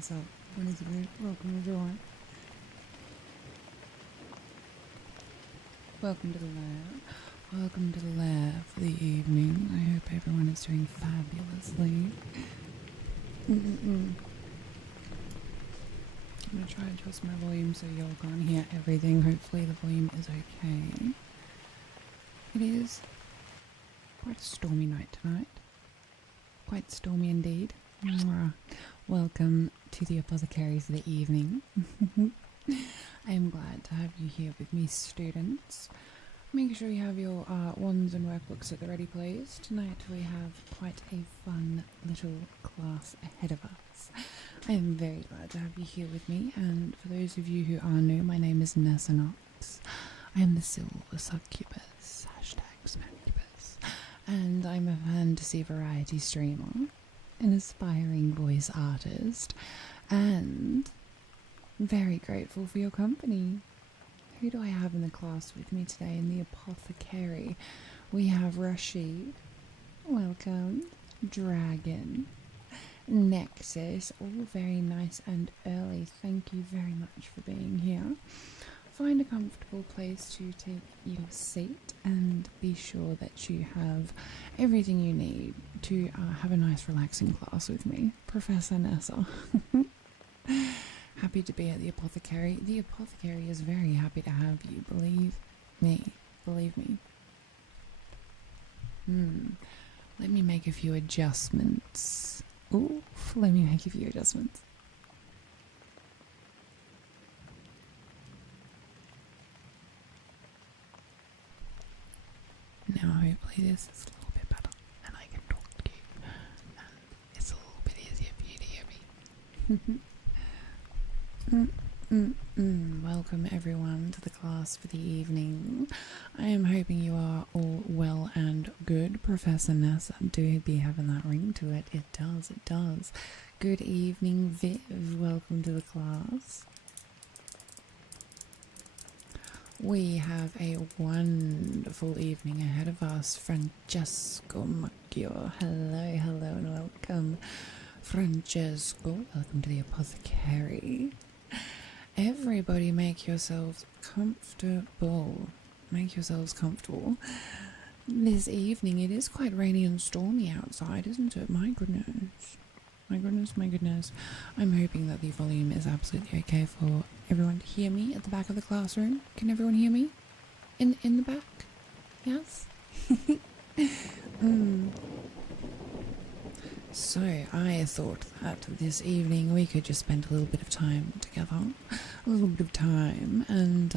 this up. What is it? Welcome everyone. Welcome to the lair. Welcome to the lair for the evening. I hope everyone is doing fabulously. I'm going to try and adjust my volume so y'all can't hear everything. Hopefully the volume is okay. It is quite a stormy night tonight. Quite stormy indeed. Mwah. Welcome to the Apothecary for the evening. I am glad to have you here with me, students. Make sure you have your wands and workbooks at the ready place. Tonight we have quite a fun little class ahead of us. I am very glad to have you here with me, and for those of you who are new, my name is Nessa Noxx. I am the silver succubus, #Snaccubus, and I'm a fantasy variety streamer, an aspiring voice artist, and very grateful for your company. Who do I have in the class with me today? In the Apothecary, we have Rashid, welcome, Dragon, Nexus, all very nice and early. Thank you very much for being here. Find a comfortable place to take your seat and be sure that you have everything you need to have a nice relaxing class with me, Professor Nessa. Happy to be at the Apothecary. The Apothecary is very happy to have you, believe me. Believe me. Let me make a few adjustments. Oof, let me make a few adjustments. Now hopefully this is a little bit better and I can talk to you and it's a little bit easier for you to hear me. Welcome everyone to the class for the evening. I am hoping you are all well and good. Professor Nessa do be having that ring to it. It does, it does. Good evening, Viv. Welcome to the class. We have a wonderful evening ahead of us. Francesco Macchio. Hello, hello and welcome. Francesco, welcome to the Apothecary. Everybody make yourselves comfortable. Make yourselves comfortable. This evening it is quite rainy and stormy outside, isn't it? My goodness. My goodness, my goodness. I'm hoping that the volume is absolutely okay for everyone to hear me at the back of the classroom. Can everyone hear me? In the back? Yes? So, I thought that this evening we could just spend a little bit of time together. A little bit of time and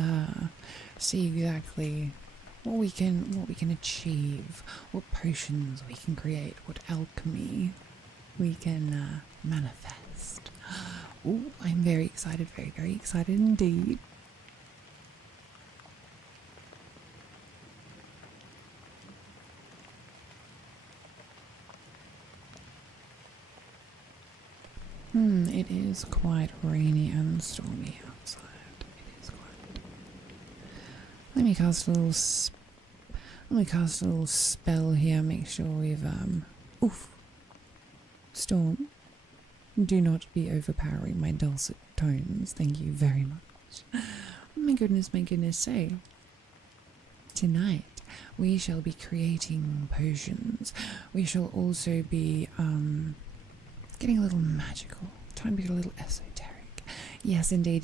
see exactly what we can achieve, what potions we can create, what alchemy we can manifest. Oh, I'm very excited, very, very excited indeed. It is quite rainy and stormy outside. It is quite. Let me cast a little spell here. Make sure we've Storm, do not be overpowering my dulcet tones. Thank you very much. My goodness, say. Tonight we shall be creating potions. We shall also be getting a little magical. Time to get a little esoteric. Yes indeed,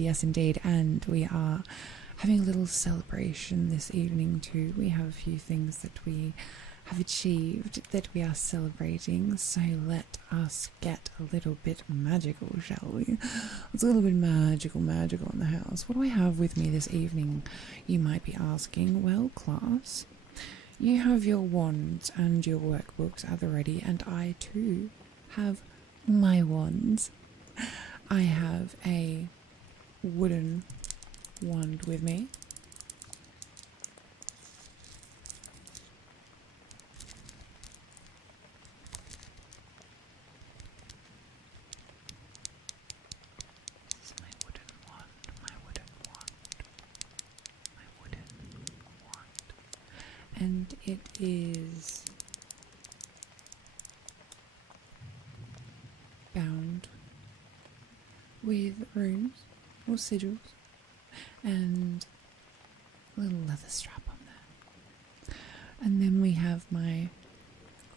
and we are having a little celebration this evening too. We have a few things that we have achieved that we are celebrating, so let us get a little bit magical, shall we? It's a little bit magical in the house. What do I have with me this evening, you might be asking? Well, class, you have your wands and your workbooks at the ready, and I too have my wands. I have a wooden wand with me. This is my wooden wand. And it is bound with runes or sigils and a little leather strap on there. And then we have my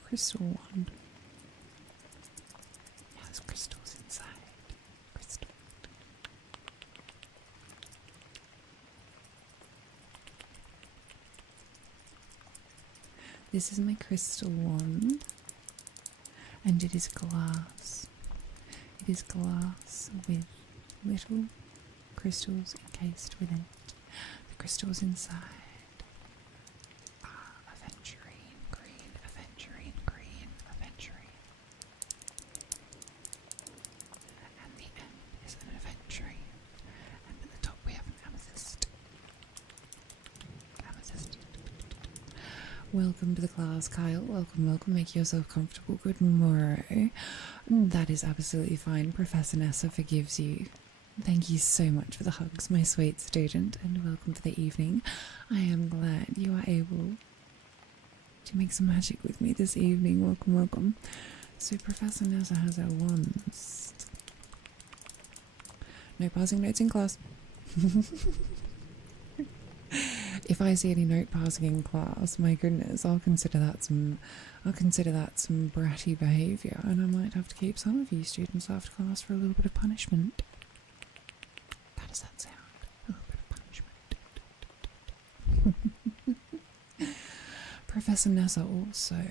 crystal wand. It has crystals inside. Crystal. This is my crystal wand, and it is glass. It is glass with little crystals encased within it. The crystals inside are aventurine green, aventurine green, aventurine. And the end is an aventurine. And at the top we have an amethyst. Amethyst. Welcome to the class, Kyle. Welcome, welcome. Make yourself comfortable. Good morrow. That is absolutely fine. Professor Nessa forgives you. Thank you so much for the hugs, my sweet student, and welcome to the evening. I am glad you are able to make some magic with me this evening. Welcome, welcome. So Professor Nessa has her wands. No passing notes in class. If I see any note passing in class, my goodness, I'll consider that some bratty behaviour, and I might have to keep some of you students after class for a little bit of punishment. How does that sound? A little bit of punishment. Professor Nessa also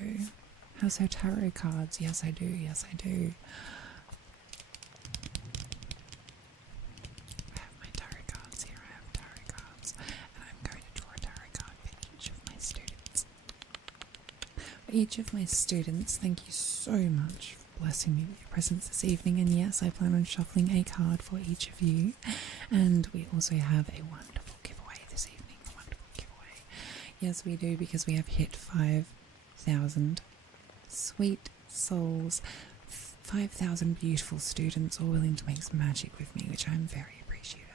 has her tarot cards. Yes, I do. Yes, I do. I have my tarot cards here. I have tarot cards. And I'm going to draw a tarot card for each of my students. For each of my students, thank you so much for blessing me with your presence this evening. And yes, I plan on shuffling a card for each of you. And we also have a wonderful giveaway this evening. A wonderful giveaway. Yes, we do, because we have hit 5,000 sweet souls. 5,000 beautiful students all willing to make some magic with me, which I'm very appreciative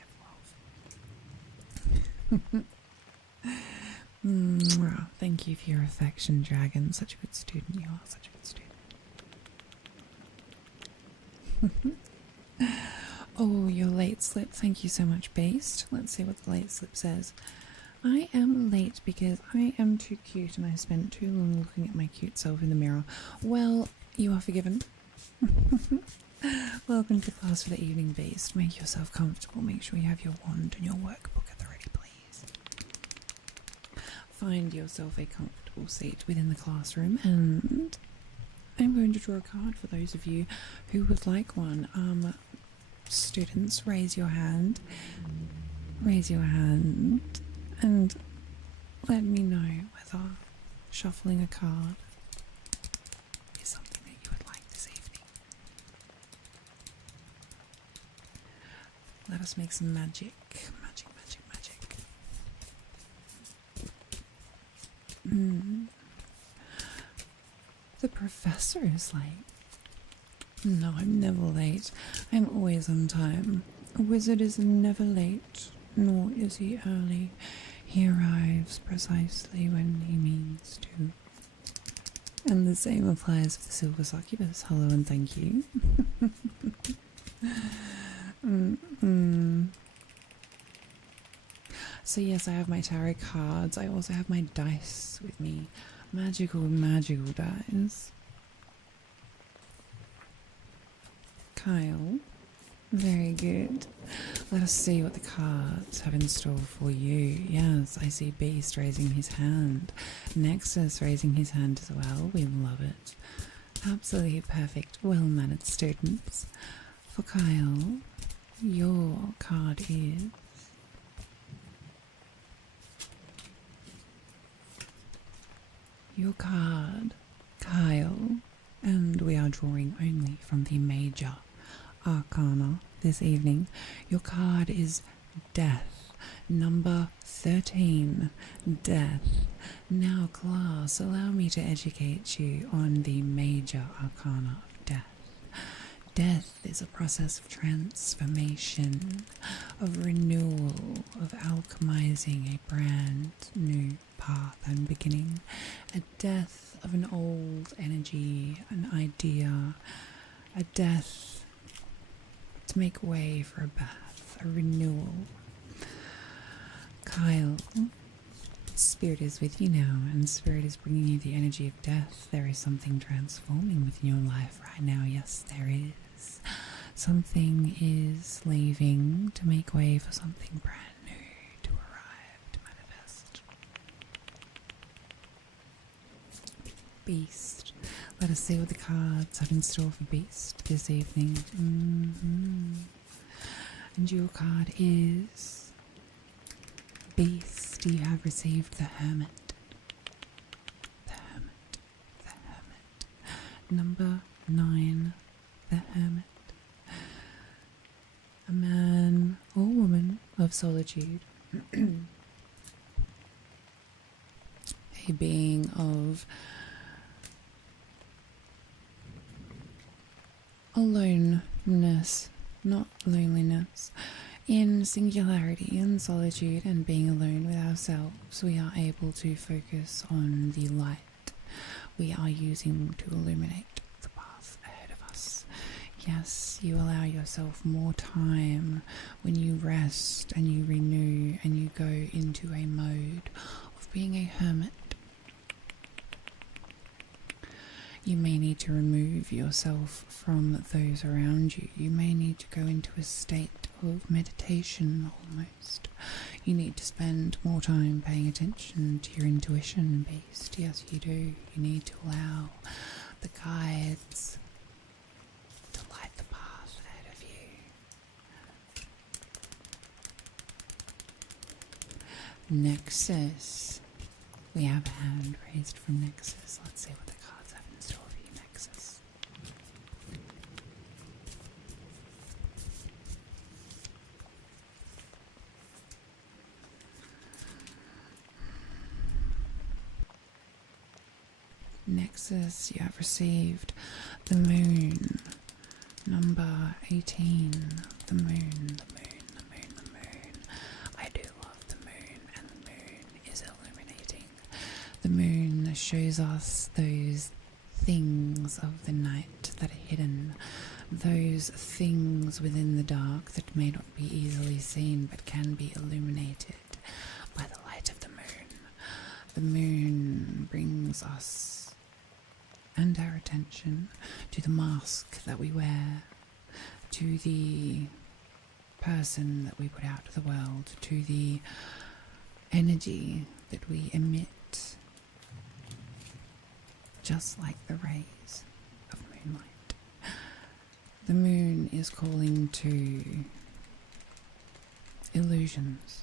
of. Mwah. Thank you for your affection, Dragon. Such a good student you are. Such a good student. Oh, your late slip. Thank you so much, Based. Let's see what the late slip says. I am late because I am too cute and I spent too long looking at my cute self in the mirror. Well, you are forgiven. Welcome to class for the evening, Based. Make yourself comfortable. Make sure you have your wand and your workbook at the ready, please. Find yourself a comfortable seat within the classroom, and I'm going to draw a card for those of you who would like one. Students, raise your hand. Raise your hand and let me know whether shuffling a card is something that you would like this evening. Let us make some magic. Magic, magic, magic. The professor is late. No, I'm never late. I'm always on time. A wizard is never late, nor is he early. He arrives precisely when he means to. And the same applies for the silver succubus. Hello and thank you. So yes, I have my tarot cards. I also have my dice with me. Magical, magical dice. Kyle, very good. Let us see what the cards have in store for you. Yes, I see Beast raising his hand. Nexus raising his hand as well. We love it. Absolutely perfect, well-mannered students. For Kyle, your card is your card, Kyle, and we are drawing only from the major arcana this evening. Your card is Death, number 13, Death. Now, class, allow me to educate you on the major arcana of death. Death is a process of transformation, of renewal, of alchemizing a brand new path and beginning. A death of an old energy, an idea, a death to Let's make way for a bath, a renewal. Kyle, Spirit is with you now, and Spirit is bringing you the energy of death. There is something transforming within your life right now. Yes, there is. Something is leaving to make way for something brand new to arrive, to manifest. Beast. Let us see what the cards have in store for Beast this evening. And your card is Beast. You have received the Hermit. The Hermit. The Hermit. Number 9. The Hermit. A man or woman of solitude. A being of aloneness, not loneliness. In singularity and solitude and being alone with ourselves, we are able to focus on the light we are using to illuminate the path ahead of us. Yes, you allow yourself more time when you rest and you renew and you go into a mode of being a hermit. You may need to remove yourself from those around you. You may need to go into a state of meditation almost. You need to spend more time paying attention to your intuition, Beast. Yes, you do. You need to allow the guides to light the path ahead of you. Nexus. We have a hand raised from Nexus. Let's see what the cards have in store for you, Nexus. Nexus, you have received the Moon. Number 18. The Moon, the Moon, the Moon, the Moon. I do love the Moon, and the Moon is illuminating. The Moon shows us those things of the night that are hidden, those things within the dark that may not be easily seen but can be illuminated by the light of the Moon. The Moon brings us and our attention to the mask that we wear, to the person that we put out to the world, to the energy that we emit, just like the rays of moonlight. The moon is calling to illusions.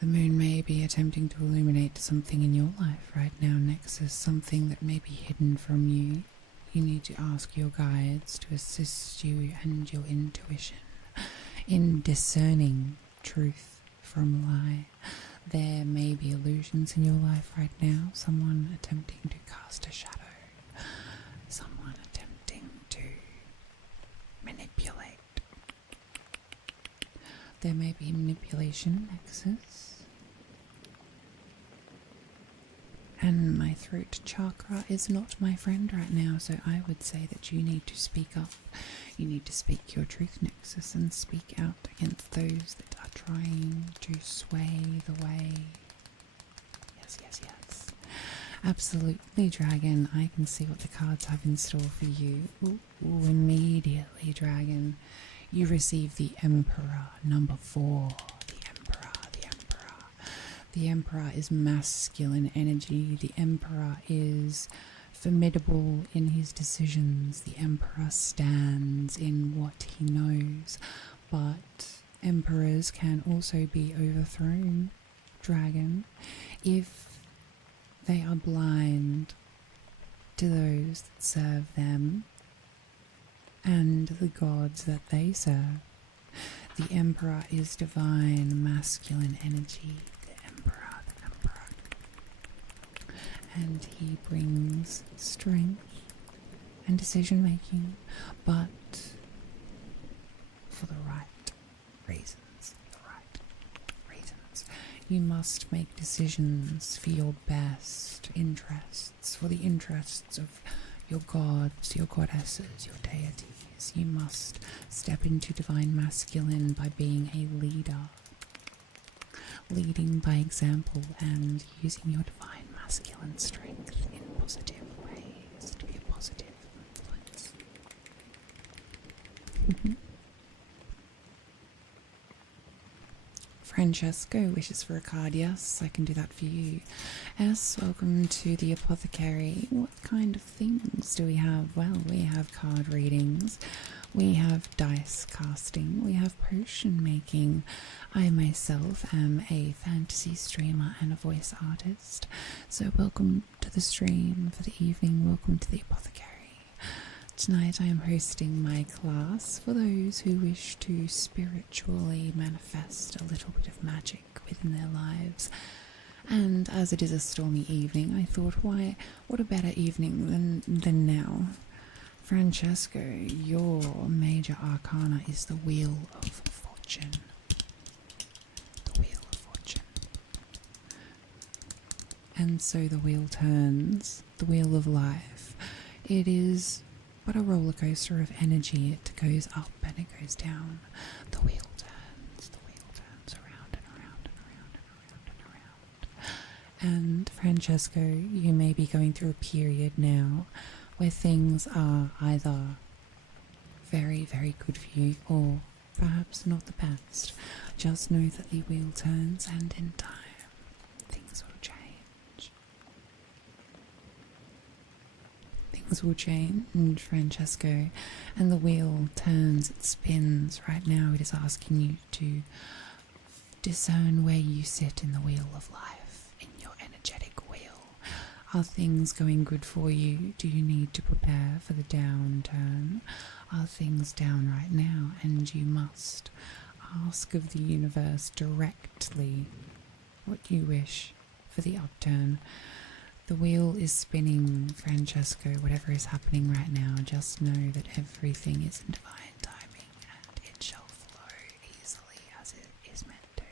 The moon may be attempting to illuminate something in your life right now, Nexus, something that may be hidden from you. You need to ask your guides to assist you and your intuition in discerning truth from lie. There may be illusions in your life right now, someone attempting to cast a shadow, someone attempting to manipulate. There may be manipulation, Nexus. And my throat chakra is not my friend right now, so I would say that you need to speak up. You need to speak your truth, Nexus, and speak out against those that are trying to sway the way. Yes, yes, yes. Absolutely, Dragon. I can see what the cards have in store for you. Ooh, immediately, Dragon. You receive the Emperor, number 4. The Emperor is masculine energy. The Emperor is formidable in his decisions. The Emperor stands in what he knows. But Emperors can also be overthrown, Dragon, if they are blind to those that serve them and the gods that they serve. The Emperor is divine masculine energy. And he brings strength and decision making, but for the right reasons. You must make decisions for your best interests, for the interests of your gods, your goddesses, your deities. is you must step into divine masculine by being a leader. Leading by example and using your divine masculine strength in positive ways to be a positive influence. Francesco wishes for a card. Yes, I can do that for you. S, welcome to the Apothecary. What kind of things do we have? Well, we have card readings, we have dice casting, we have potion making. I myself am a fantasy streamer and a voice artist, so welcome to the stream for the evening. Welcome to the Apothecary. Tonight I am hosting my class for those who wish to spiritually manifest a little bit of magic within their lives. And as it is a stormy evening, I thought, why, what a better evening than now. Francesco, your major arcana is the Wheel of Fortune. The Wheel of Fortune. And so the wheel turns, the wheel of life. It is but a roller coaster of energy. It goes up and it goes down. The wheel turns around and around and around and around and around. And Francesco, you may be going through a period now where things are either very, very good for you or perhaps not the best. Just know that the wheel turns, and in time things will change. Things will change, Francesco, and the wheel turns, it spins. Right now it is asking you to discern where you sit in the wheel of life, in your energetic wheel. Are things going good for you? Do you need to prepare for the downturn? Are things down right now, and you must ask of the universe directly what you wish for the upturn? The wheel is spinning, Francesco. Whatever is happening right now, just know that everything is in divine timing and it shall flow easily as it is meant to.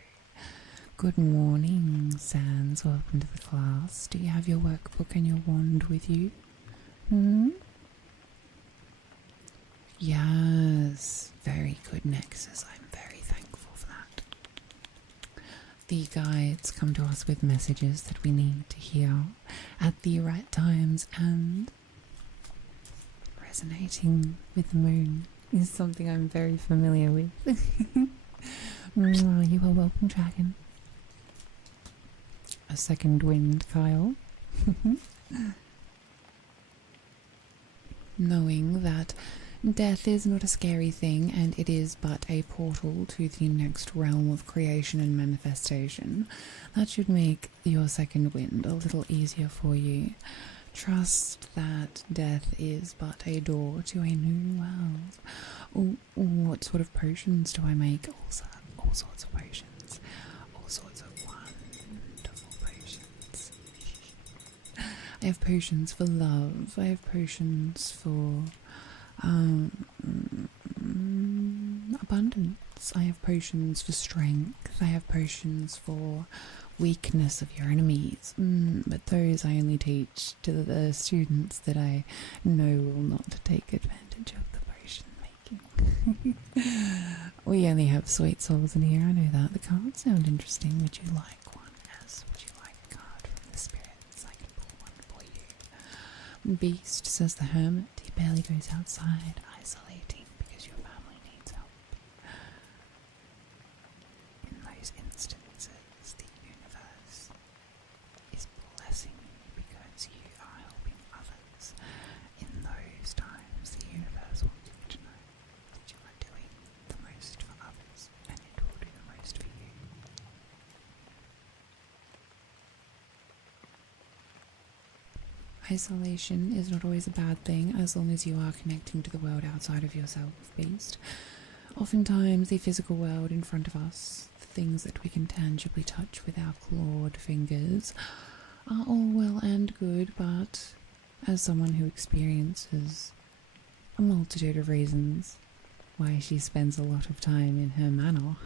Good morning, Sans. Welcome to the class. Do you have your workbook and your wand with you? Yes, very good, Nexus. I'm very thankful for that. The guides come to us with messages that we need to hear at the right times, and resonating with the moon is something I'm very familiar with. Mwah, you are welcome, dragon. A second wind, Kyle. Knowing that death is not a scary thing, and it is but a portal to the next realm of creation and manifestation, that should make your second wind a little easier for you. Trust that death is but a door to a new world. What sort of potions do I make? All sorts of potions. All sorts of wonderful potions. I have potions for love. I have potions for abundance. I have potions for strength. I have potions for weakness of your enemies. But those I only teach to the students that I know will not take advantage of the potion making. We only have sweet souls in here, I know that. The cards sound interesting. Would you like one? Yes. Would you like a card from the spirits? I can pull one for you. Beast, says the hermit. He barely goes outside, isolating because your family needs help. In those instances, the universe is blessing you because you are helping others. In those times, the universe wants you to know that you are doing the most for others, and it will do the most for you. Isolation is not always a bad thing as long as you are connecting to the world outside of yourself, Beast. Oftentimes the physical world in front of us, the things that we can tangibly touch with our clawed fingers, are all well and good, but as someone who experiences a multitude of reasons why she spends a lot of time in her manor,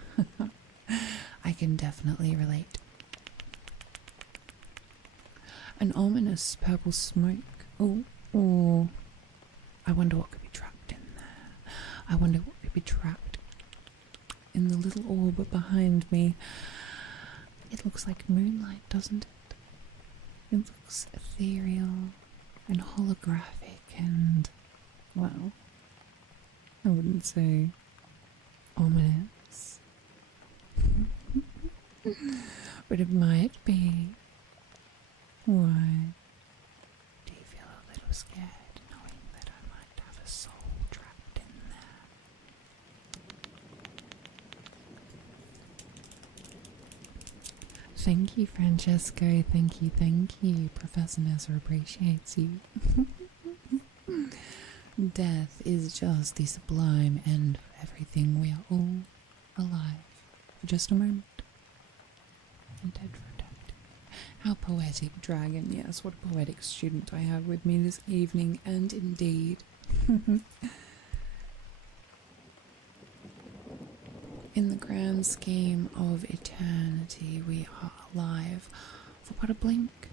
I can definitely relate. An ominous purple smoke. Oh, I wonder what could be trapped in there. little orb behind me. It looks like moonlight, doesn't it? It looks ethereal and holographic and, well, I wouldn't say ominous. But it might be. Why? Do you feel a little scared knowing that I might have a soul trapped in there? Thank you, Francesco. Thank you. Professor Nessa appreciates you. Death is just the sublime end of everything. We are all alive for just a moment and dead for eternity. How poetic, dragon. Yes, what a poetic student I have with me this evening, and indeed. In the grand scheme of eternity, we are alive for but a blink.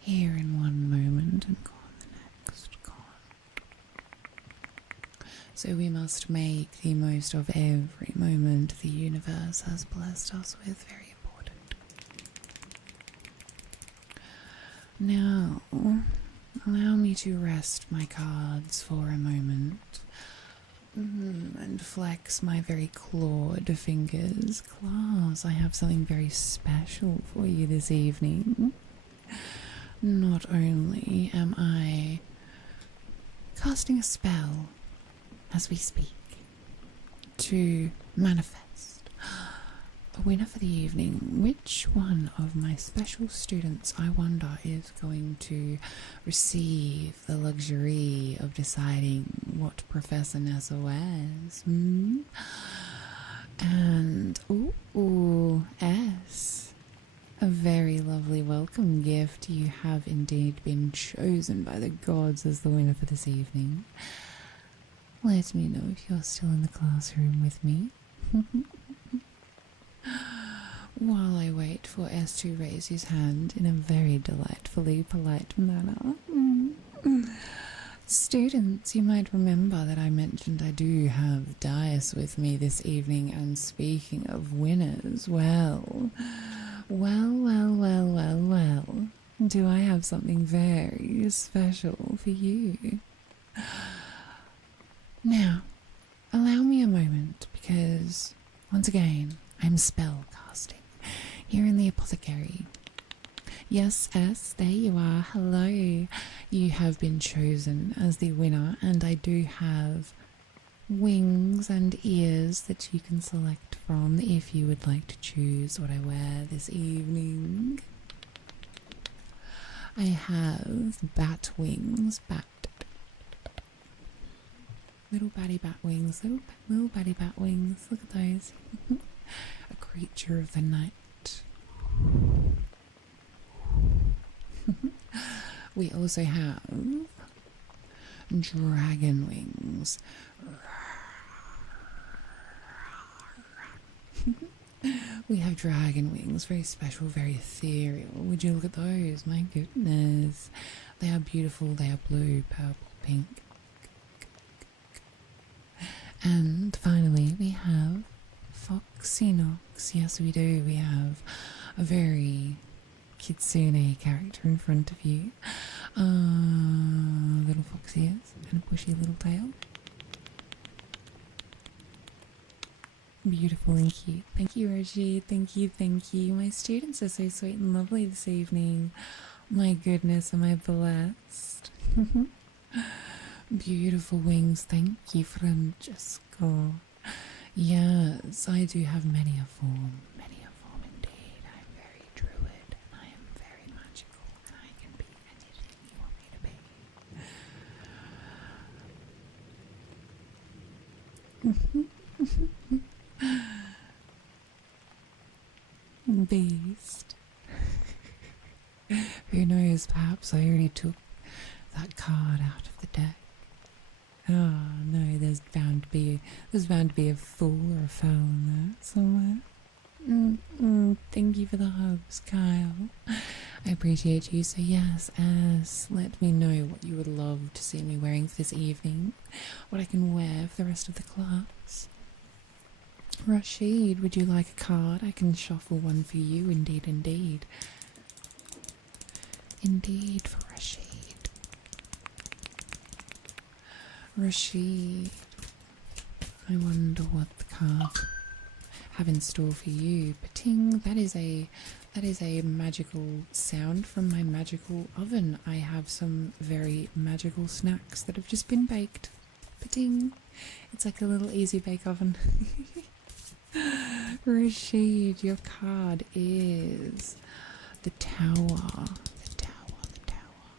Here in one moment and gone the next, gone. So we must make the most of every moment the universe has blessed us with. Very important. Now, allow me to rest my cards for a moment. And flex my very clawed fingers. Claws, I have something very special for you this evening. Not only am I casting a spell as we speak to manifest a winner for the evening. Which one of my special students, I wonder, is going to receive the luxury of deciding what Professor Nessa wears? And, ooh, S. A very lovely welcome gift. You have indeed been chosen by the gods as the winner for this evening. Let me know if you're still in the classroom with me. While I wait for S to raise his hand in a very delightfully polite manner. Students, you might remember that I mentioned I do have dice with me this evening, and speaking of winners, well, do I have something very special for you. Now, allow me a moment, because, once again, I'm spell casting here in the Apothecary. Yes, S, there you are. Hello. You have been chosen as the winner, and I do have wings and ears that you can select from if you would like to choose what I wear this evening. I have bat wings, little batty bat wings, little batty bat wings. Look at those. A creature of the night. We also have dragon wings. We have dragon wings, very special, very ethereal. Would you look at those? My goodness. They are beautiful. They are blue, purple, pink. And finally, we have Foxy Noxx. Yes, we do. We have a very kitsune character in front of you. Little fox ears and a bushy little tail. Beautiful and cute. Thank you, Roshi. Thank you. My students are so sweet and lovely this evening. My goodness, am I blessed. Beautiful wings. Thank you, Francesco. Yes, I do have many a form indeed. I'm very druid, and I am very magical, and I can be anything you want me to be. Beast. Who knows, perhaps I already took that card out of the deck. Oh no, there's bound to be a fool or a foul in there somewhere. Thank you for the hugs, Kyle. I appreciate you. So yes, let me know what you would love to see me wearing for this evening, what I can wear for the rest of the class. Rashid, would you like a card? I can shuffle one for you, indeed, indeed. Indeed for Rashid. Rashid, I wonder what the cards have in store for you. Pating, that is a magical sound from my magical oven. I have some very magical snacks that have just been baked. Pating. It's like a little easy bake oven. Rashid, your card is the Tower. The Tower, the Tower.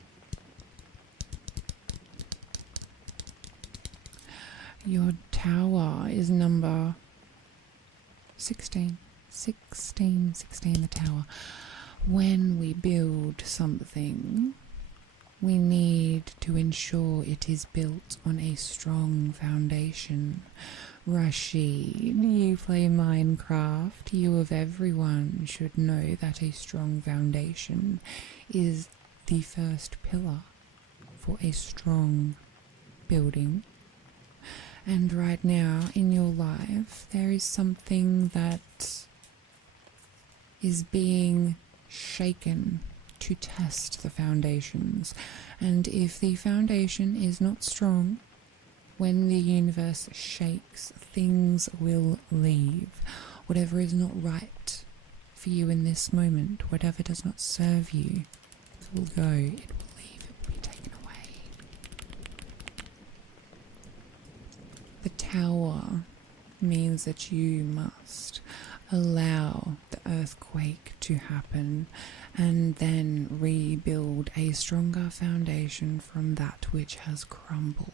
Your tower is number 16. 16, the tower. When we build something, we need to ensure it is built on a strong foundation. Rashid, you play Minecraft. You of everyone should know that a strong foundation is the first pillar for a strong building. And right now in your life, there is something that is being shaken to test the foundations. And if the foundation is not strong, when the universe shakes, things will leave. Whatever is not right for you in this moment, whatever does not serve you, it will go, it will leave, it will be taken away. The tower means that you must allow the earthquake to happen and then rebuild a stronger foundation from that which has crumbled.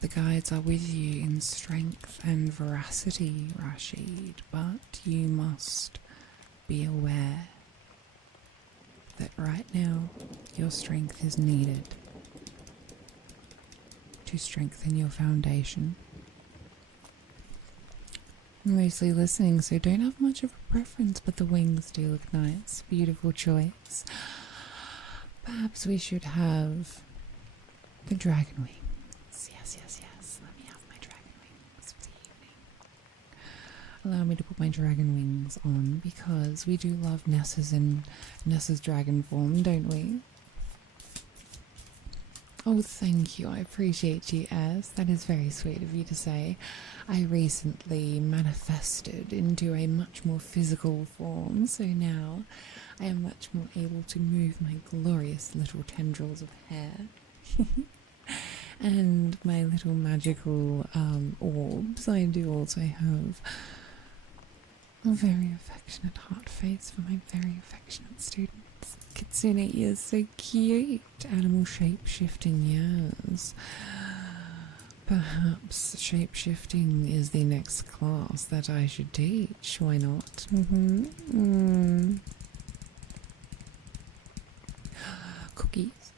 The guides are with you in strength and veracity, Rashid, but you must be aware that right now your strength is needed to strengthen your foundation. I'm mostly listening, so don't have much of a preference, but the wings do look nice. Beautiful choice. Perhaps we should have the dragon wings. Yes. Let me have my dragon wings for the evening. Allow me to put my dragon wings on, because we do love Nessa's dragon form, don't we? Oh, thank you. I appreciate you, Ez. That is very sweet of you to say. I recently manifested into a much more physical form, so now I am much more able to move my glorious little tendrils of hair. And my little magical orbs. I do also have a very affectionate heart face for my very affectionate students. Kitsune is so cute. Animal shape-shifting, yes. Perhaps shape-shifting is the next class that I should teach. Why not? Cookies.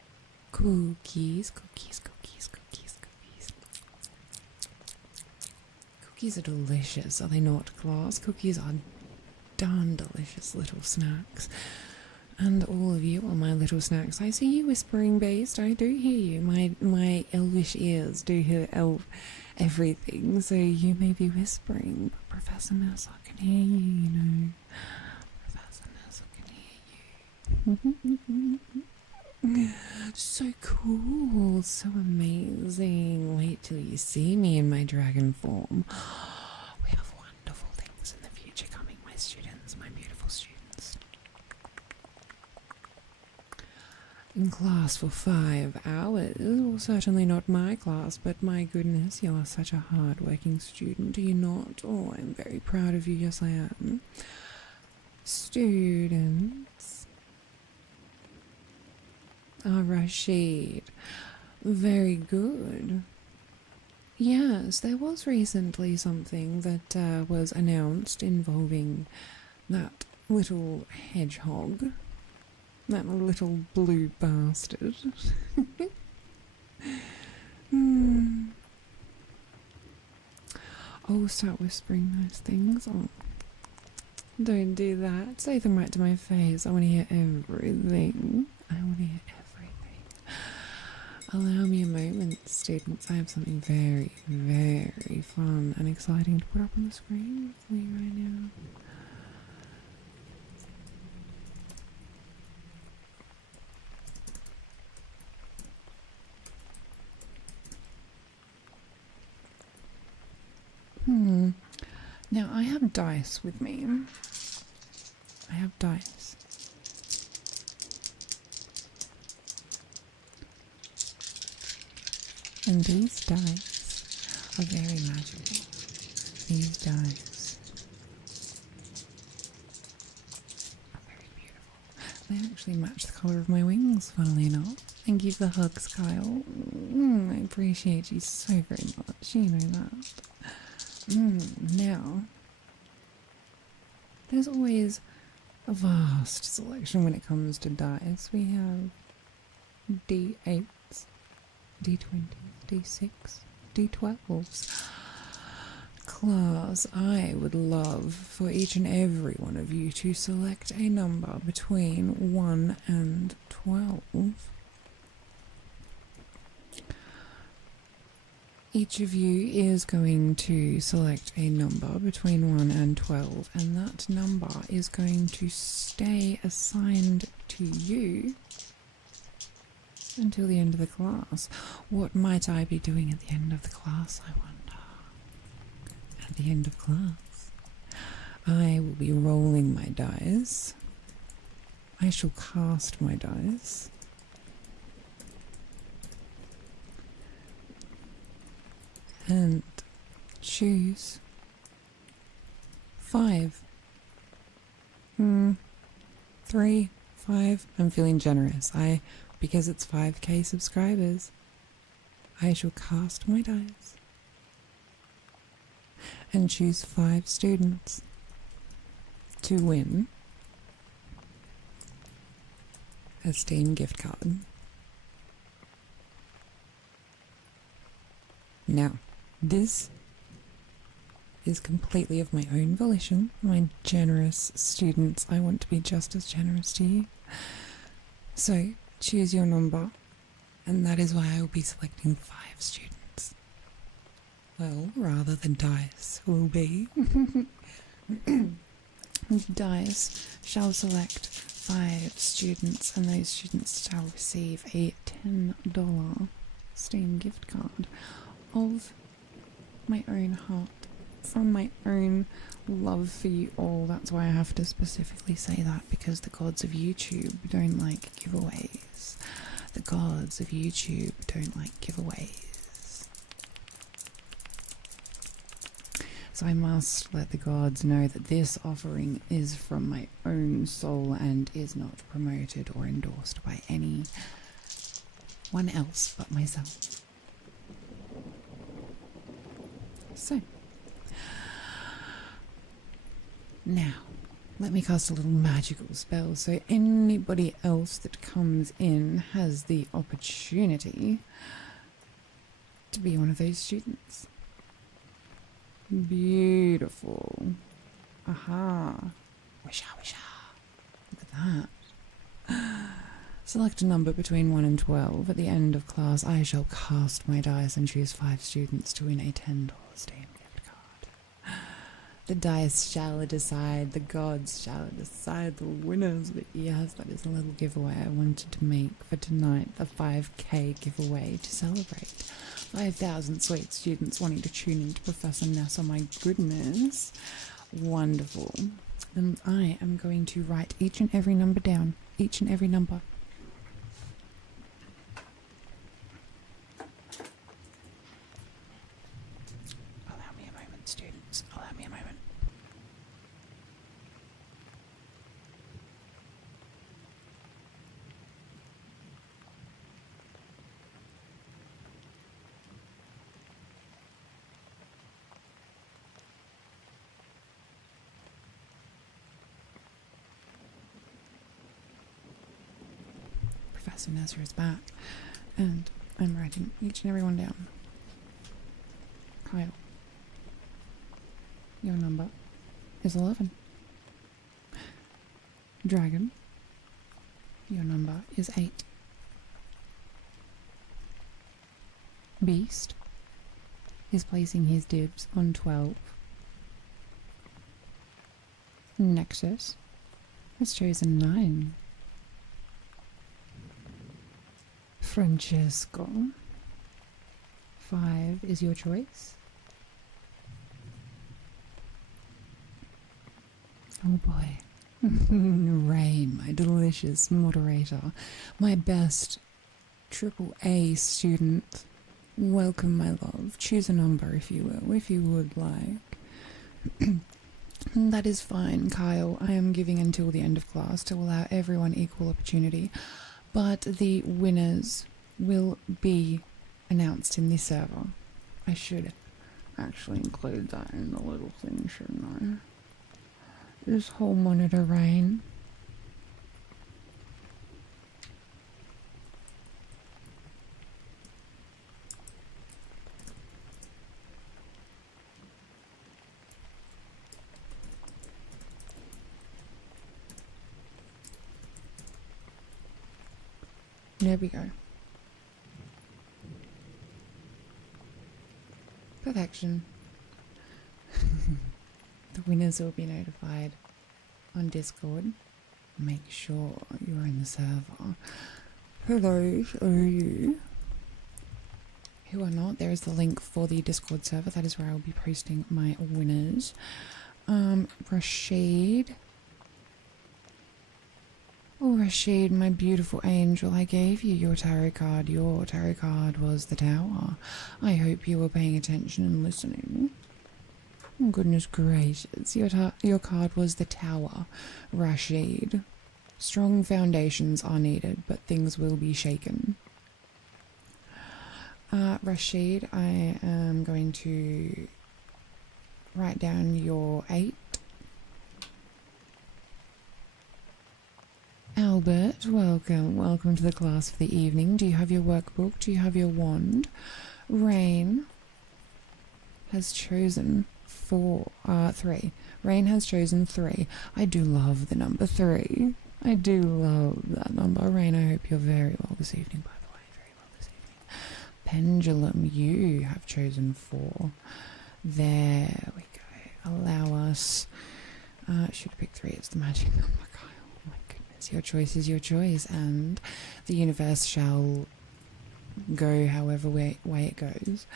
Cookies are delicious, are they not, class? Cookies are darn delicious little snacks. And all of you are my little snacks. I see you whispering, Beast. I do hear you. My elvish ears do hear everything, so you may be whispering, but Professor Nessa can hear you, you know. Professor Nessa can hear you. So cool, so amazing. Wait till you see me in my dragon form. We have wonderful things in the future coming, my students, my beautiful students. In class for 5 hours. Well, certainly not my class, but my goodness, you are such a hard-working student, are you not? Oh, I'm very proud of you, yes I am. Students. Rashid. Very good. Yes, there was recently something that was announced involving that little hedgehog. That little blue bastard. Oh, start whispering nice things. Oh, don't do that. Say them right to my face. I want to hear everything. I want to hear everything. Allow me a moment, students. I have something very, very fun and exciting to put up on the screen for you right now. Now I have dice with me. I have dice. And these dice are very magical. These dice are very beautiful. They actually match the colour of my wings, funnily enough. Thank you for the hugs, Kyle. I appreciate you so very much. You know that. Now, there's always a vast selection when it comes to dice. We have D8s, D20s, D6, D12s. Class, I would love for each and every one of you to select a number between 1 and 12. Each of you is going to select a number between 1 and 12, and that number is going to stay assigned to you until the end of the class. What might I be doing at the end of the class, I wonder? At the end of class, I will be rolling my dice. I shall cast my dice. And choose 5. 3, 5. I'm feeling generous. Because it's 5k subscribers, I shall cast my dice and choose 5 students to win a Steam gift card. Now, this is completely of my own volition. My generous students, I want to be just as generous to you. So, choose your number, and that is why I will be selecting 5 students. Well, rather the dice will be. Dice shall select 5 students, and those students shall receive a $10 Steam gift card of my own heart, from my own love for you all. That's why I have to specifically say that, because the gods of YouTube don't like giveaways. The gods of YouTube don't like giveaways. So I must let the gods know that this offering is from my own soul and is not promoted or endorsed by anyone else but myself. So, now, let me cast a little magical spell so anybody else that comes in has the opportunity to be one of those students. Beautiful. Aha. Wisha, wisha. Look at that. Select a number between 1 and 12. At the end of class, I shall cast my dice and choose 5 students to win a $10 Steam gift card. The dice shall decide, the gods shall decide the winners. But yes, that is a little giveaway I wanted to make for tonight. The 5k giveaway to celebrate 5,000 sweet students wanting to tune into Professor Nessa. My goodness. Wonderful. And I am going to write each and every number down. Each and every number. Students, allow me a moment. Professor Nessa is back, and I'm writing each and every one down. Kyle. Your number is 11. Dragon, your number is 8. Beast is placing his dibs on 12. Nexus has chosen 9. Francesco, 5 is your choice. Oh boy. Rain, my delicious moderator, my best AAA student. Welcome, my love. Choose a number if you will, if you would like. That is fine, Kyle. I am giving until the end of class to allow everyone equal opportunity, but the winners will be announced in this server. I should actually include that in the little thing, shouldn't I? This whole monitor rain. There we go. Perfection. The winners will be notified on Discord. Make sure you're in the server. For those of you who are not, there is the link for the Discord server. That is where I will be posting my winners. Rashid. Oh, Rashid, my beautiful angel, I gave you your tarot card. Your tarot card was the Tower. I hope you were paying attention and listening. Oh, goodness gracious, your card was the Tower, Rashid. Strong foundations are needed, but things will be shaken. Rashid, I am going to write down your 8. Albert, welcome to the class for the evening. Do you have your workbook? Do you have your wand? Rain has chosen 3. Rain has chosen 3. I do love the number 3. I do love that number. Rain, I hope you're very well this evening, by the way. Very well this evening. Pendulum, you have chosen 4. There we go. Allow us. Should have picked 3. It's the magic number, Kyle. Oh my goodness. Your choice is your choice, and the universe shall go however way it goes.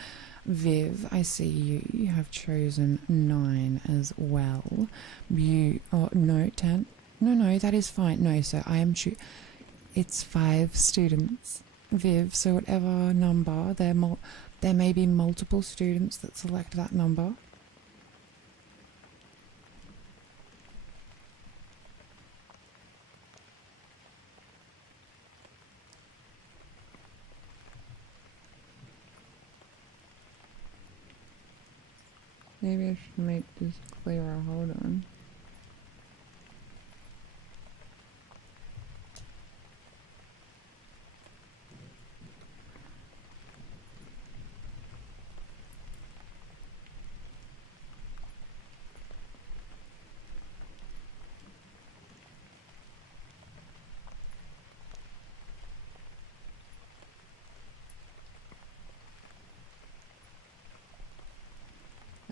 Viv, I see you. You have chosen 9 as well. Oh, no, 10. No, that is fine. No, so I am it's 5 students, Viv, so whatever number, there may be multiple students that select that number. Maybe I should make this clearer. Hold on.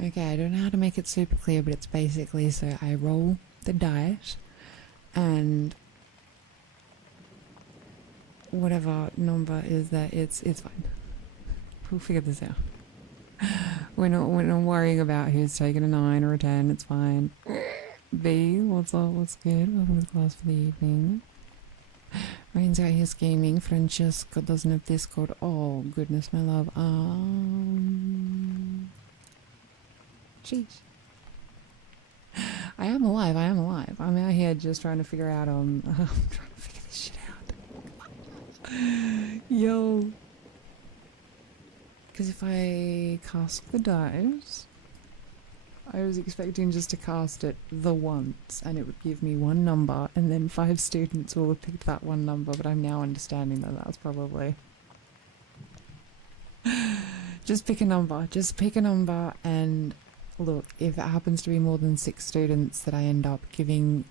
Okay, I don't know how to make it super clear, but it's basically so I roll the dice and whatever number is there, it's fine. We'll figure this out. We're not worrying about who's taking a 9 or a 10, it's fine. B, what's up, what's good? Welcome to class for the evening. Rain's out here scheming. Francesco doesn't have Discord. Oh, goodness, my love. Jeez. I am alive. I'm out here just trying to figure out, I'm trying to figure this shit out. Yo. Because if I cast the dice, I was expecting just to cast it the once, and it would give me one number, and then 5 students will have picked that one number, but I'm now understanding that that's probably... Just pick a number, and... Look, if it happens to be more than 6 students that I end up giving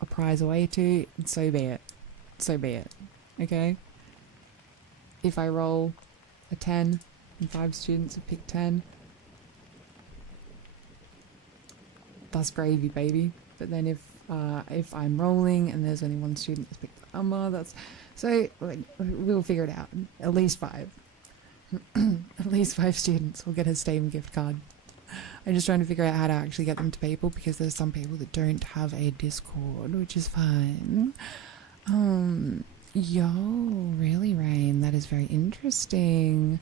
a prize away to, so be it. So be it. Okay? If I roll a 10, and 5 students have picked 10. That's gravy, baby. But then if I'm rolling and there's only 1 student that's picked the number, that's... So we'll figure it out. At least 5. At least 5 students will get a Steam gift card. I'm just trying to figure out how to actually get them to people, because there's some people that don't have a Discord, which is fine. Yo, really, Rain? That is very interesting.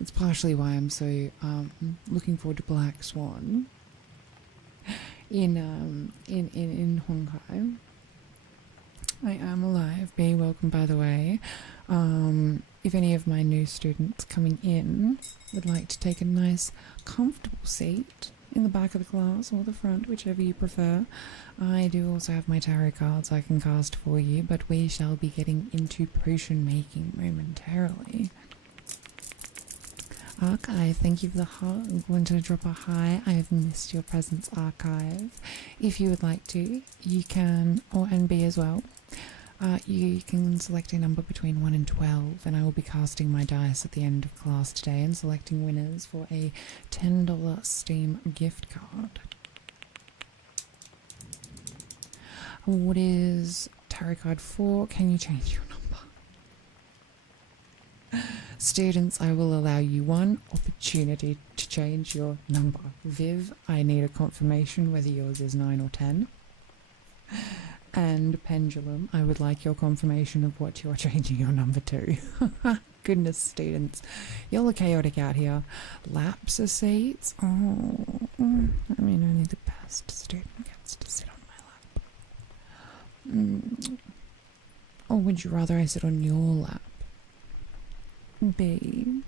It's partially why I'm so looking forward to Black Swan in Honkai. I am alive. Be welcome, by the way. If any of my new students coming in would like to take a nice, comfortable seat in the back of the class or the front, whichever you prefer, I do also have my tarot cards I can cast for you, but we shall be getting into potion making momentarily. Archive, thank you for the hug. Wanted to drop a hi. I have missed your presence, Archive. If you would like to, you can, or NB as well. You can select a number between 1 and 12, and I will be casting my dice at the end of class today and selecting winners for a $10 Steam gift card. What is tarot card 4? Can you change your number? Students, I will allow you 1 opportunity to change your number. Viv, I need a confirmation whether yours is 9 or 10. And Pendulum, I would like your confirmation of what you're changing your number to. Goodness, students. Y'all are chaotic out here. Laps of seats? Oh, I mean, only the best student gets to sit on my lap. Or would you rather I sit on your lap? B.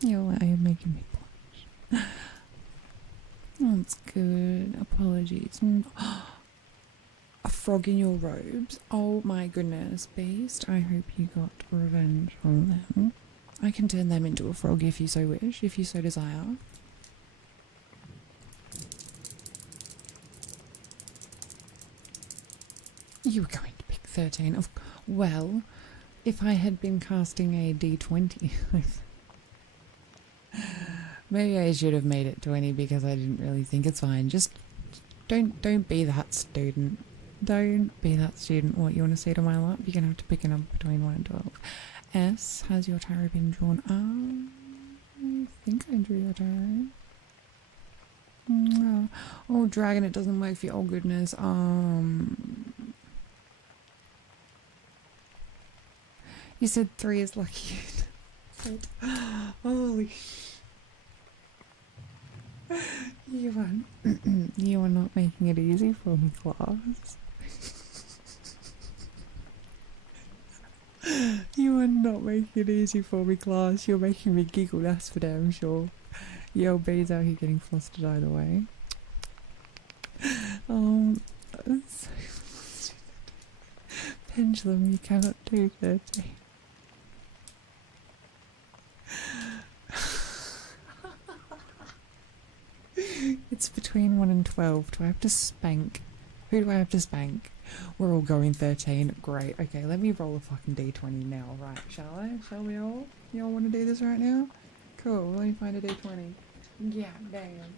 You're making me blush. That's good. Apologies. A frog in your robes? Oh my goodness, Beast. I hope you got revenge on them. I can turn them into a frog if you so wish, if you so desire. You were going to pick 13. Well, if I had been casting a D20... Maybe I should have made it 20 because I didn't really think. It's fine. Just don't be that student. Don't be that student. What, you want to say to my lap? You're going to have to pick a number between 1 and 12. S, has your tarot been drawn? I think I drew your tarot. Oh, dragon, it doesn't work for you. Oh, goodness. You said 3 is lucky. Holy You are not making it easy for me, class. You are not making it easy for me, class. You're making me giggle, that's for damn sure. Yo, B's out here getting flustered either way. Pendulum, you cannot do 13. It's between 1 and 12. Do I have to spank? Who do I have to spank? We're all going 13. Great. Okay, let me roll a fucking d20 now. Right, shall I? Shall we all? Y'all want to do this right now? Cool, let me find a d20. Yeah, damn.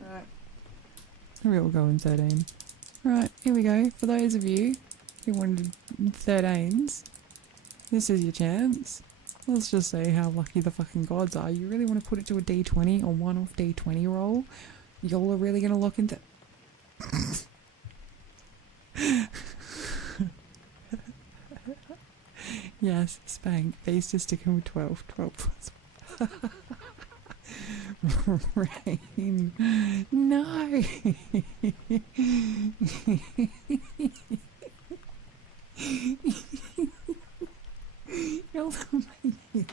Right. We're all going 13. Right, here we go. For those of you who wanted 13s, this is your chance. Let's just see how lucky the fucking gods are. You really want to put it to a d20, a one-off d20 roll? Y'all are really going to lock into... Yes, spank. Base is sticking with 12. 12 plus... Rain. No! You're making...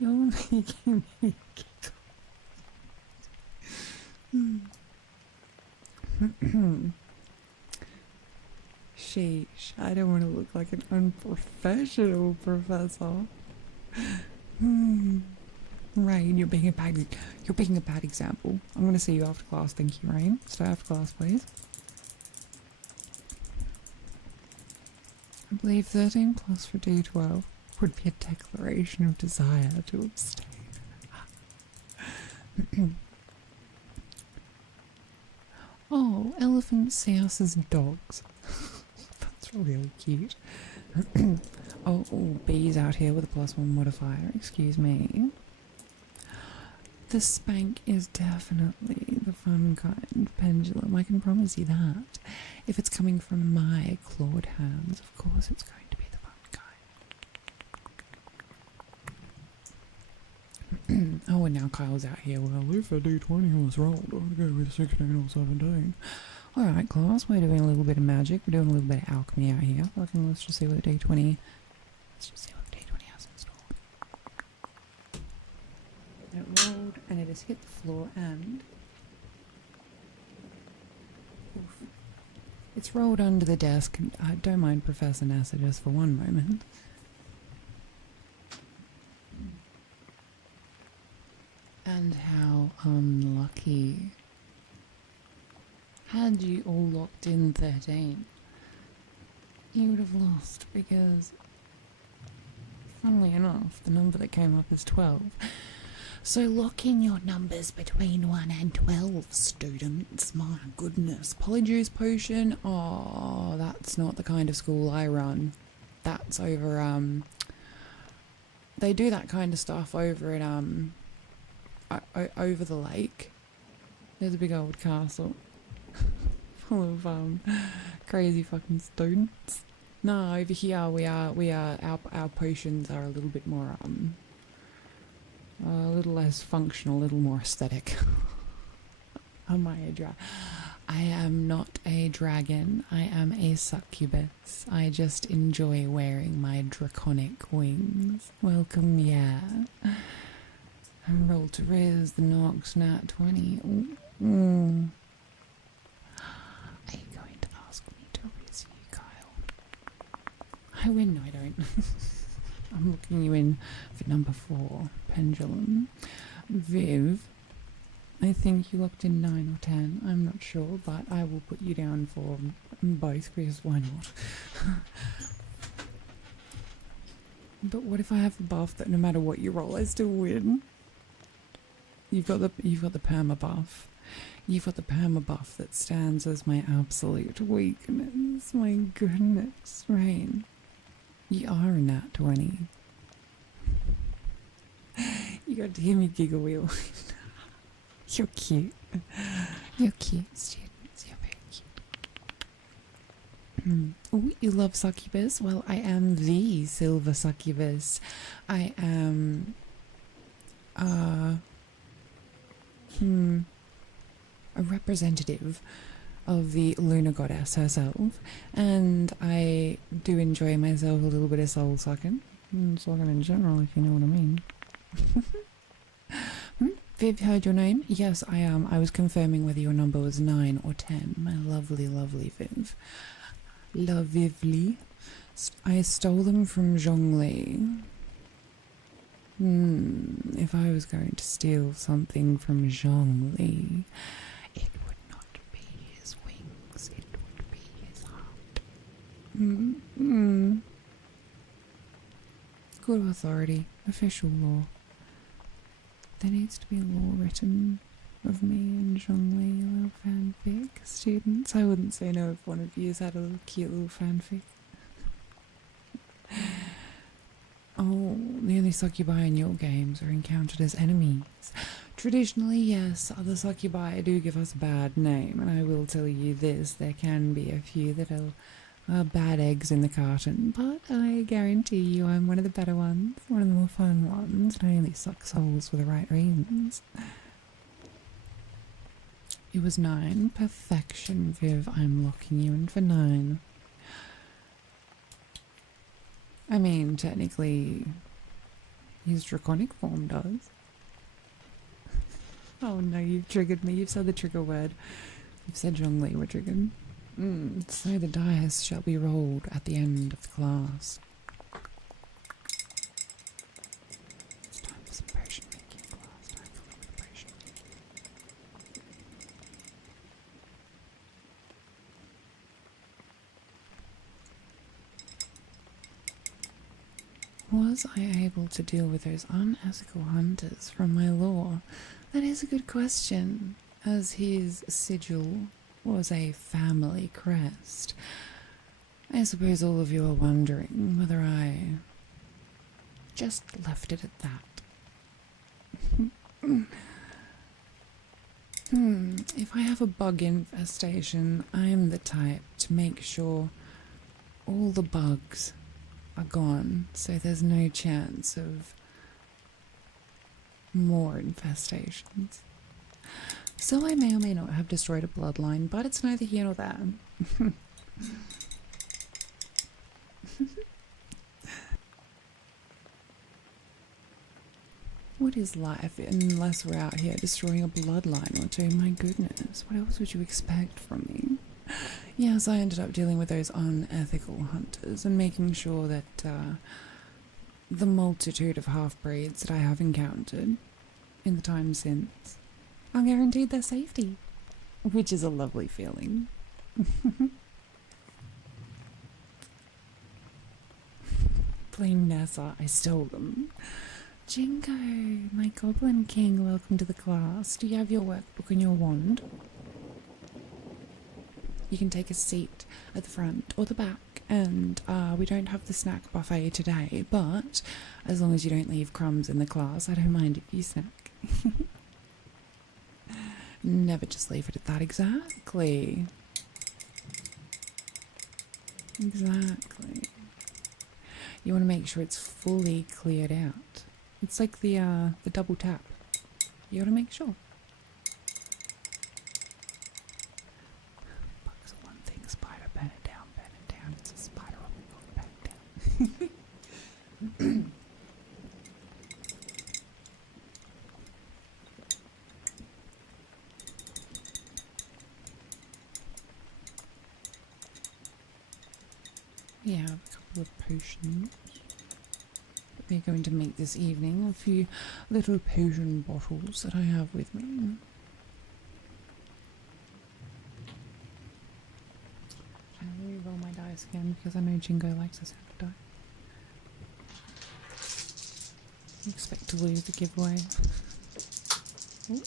You're making me giggle. Sheesh, I don't want to look like an unprofessional professor. Rain, you're being a bad example. I'm gonna see you after class, thank you, Rain. Stay after class, please. I believe 13 plus for D12 would be a declaration of desire to abstain. Oh, elephants see us as dogs. That's really cute. Oh, bees out here with a +1 modifier, excuse me. The spank is definitely the fun kind, Pendulum, I can promise you that. If it's coming from my clawed hands, of course it's going to be the fun kind. Oh, and now Kyle's out here. Well, if a D20 was rolled, I'd go with 16 or 17. Alright, class, we're doing a little bit of magic. We're doing a little bit of alchemy out here. Okay, let's just see what the D20... Let's just see what the D20 has in store. It rolled, and it has hit the floor, and... Oof. It's rolled under the desk. I don't mind Professor Nessa just for one moment. And how unlucky. Had you all locked in 13, you would have lost because, funnily enough, the number that came up is 12. So lock in your numbers between 1 and 12, students. My goodness. Polyjuice potion? Oh, that's not the kind of school I run. That's over, they do that kind of stuff over at, over the lake. There's a big old castle full of crazy fucking students. No, over here our potions are a little bit more a little less functional, a little more aesthetic. Am I a I am not a dragon. I am a succubus. I just enjoy wearing my draconic wings. Welcome, yeah. And roll to riz the Noxx nat 20. Are you going to ask me to riz you, Kyle? I win. No, I don't. I'm looking you in for number 4, Pendulum. Viv, I think you looked in 9 or 10. I'm not sure, but I will put you down for both because why not? But what if I have a buff that no matter what you roll, I still win? You've got the perma buff. You've got the perma buff that stands as my absolute weakness. My goodness, Rain. You are a nat 20. You got to hear me giggle wheel. You're cute. You're cute, students. You're very cute. Oh, you love succubus? Well, I am the silver succubus. I am a representative of the lunar goddess herself, and I do enjoy myself a little bit of soul sucking. Sucking in general, if you know what I mean. Viv, heard your name? Yes, I am. I was confirming whether your number was 9 or 10. My lovely, lovely Viv. Lovivly. I stole them from Zhongli. If I was going to steal something from Zhongli, it would not be his wings, it would be his heart. Good authority, official law. There needs to be a law written of me and Zhongli, a little fanfic. Students, I wouldn't say no if one of you has had a little cute little fanfic. Oh, the only succubi in your games are encountered as enemies. Traditionally, yes, other succubi do give us a bad name, and I will tell you this, there can be a few that are bad eggs in the carton, but I guarantee you I'm one of the better ones, one of the more fun ones, and I only suck souls for the right reasons. It was 9. Perfection, Viv. I'm locking you in for 9. I mean, technically, his draconic form does. Oh no, you've triggered me. You've said the trigger word. You've said Zhongli, we're triggered. So the dice shall be rolled at the end of the class. It's time for some potion making. Was I able to deal with those unethical hunters from my lore? That is a good question, as his sigil was a family crest. I suppose all of you are wondering whether I just left it at that. If I have a bug infestation, I'm the type to make sure all the bugs are gone, so there's no chance of more infestations. So I may or may not have destroyed a bloodline, but it's neither here nor there. What is life unless we're out here destroying a bloodline or two? My goodness, what else would you expect from me? Yes, I ended up dealing with those unethical hunters and making sure that the multitude of half-breeds that I have encountered in the time since are guaranteed their safety, which is a lovely feeling. Blame Nessa, I stole them. Jingo, my goblin king, welcome to the class. Do you have your workbook and your wand? You can take a seat at the front or the back, and we don't have the snack buffet today, but as long as you don't leave crumbs in the class, I don't mind if you snack. Never just leave it at that. Exactly. Exactly. You want to make sure it's fully cleared out. It's like the double tap. You gotta make sure. Bugs are one thing, spider, burn it down. It's a spider on the burn it down. We have a couple of potions we're going to make this evening, a few little potion bottles that I have with me. I will roll my dice again because I know Jingo likes us to die. I expect to lose the giveaway. Ooh.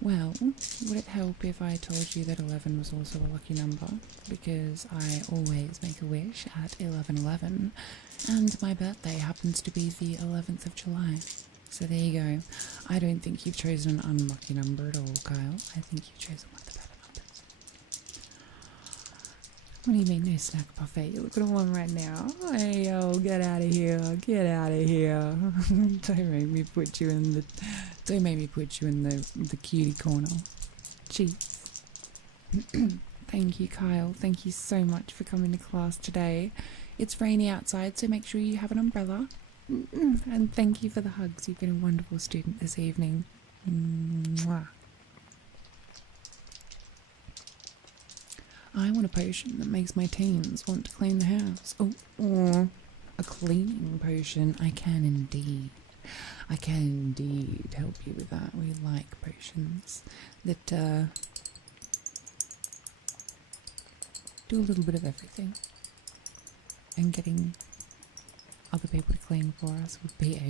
Well, would it help if I told you that 11 was also a lucky number? Because I always make a wish at 11:11, and my birthday happens to be the 11th of July. So there you go. I don't think you've chosen an unlucky number at all, Kyle. I think you've chosen one of the better numbers. What do you mean, no snack buffet? You're looking at one right now. Hey, yo, get out of here. Get out of here. Don't make me put you in the cutie corner. Jeez. Thank you, Kyle. Thank you so much for coming to class today. It's rainy outside, so make sure you have an umbrella. And thank you for the hugs. You've been a wonderful student this evening. Mwah. I want a potion that makes my teens want to clean the house. Oh, a cleaning potion. I can indeed help you with that. We like potions that do a little bit of everything. And getting other people to clean for us would be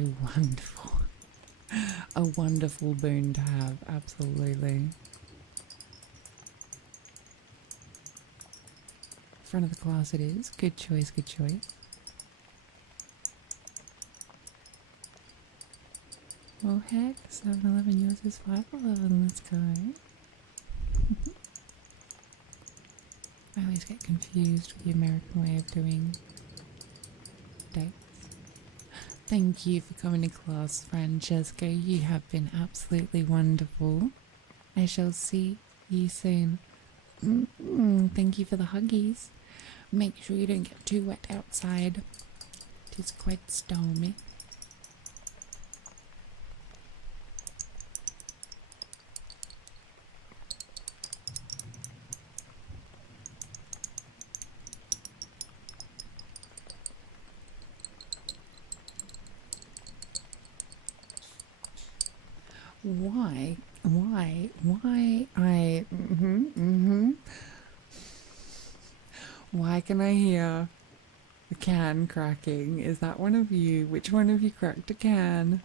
a wonderful boon to have. Absolutely. Front of the class it is. Good choice, good choice. Well, heck, 7-11, yours is 5-11, let's go. I always get confused with the American way of doing dates. Thank you for coming to class, Francesca. You have been absolutely wonderful. I shall see you soon. Thank you for the huggies. Make sure you don't get too wet outside. It is quite stormy. Why why why can I hear a can cracking? Is that one of you? Which one of you cracked a can?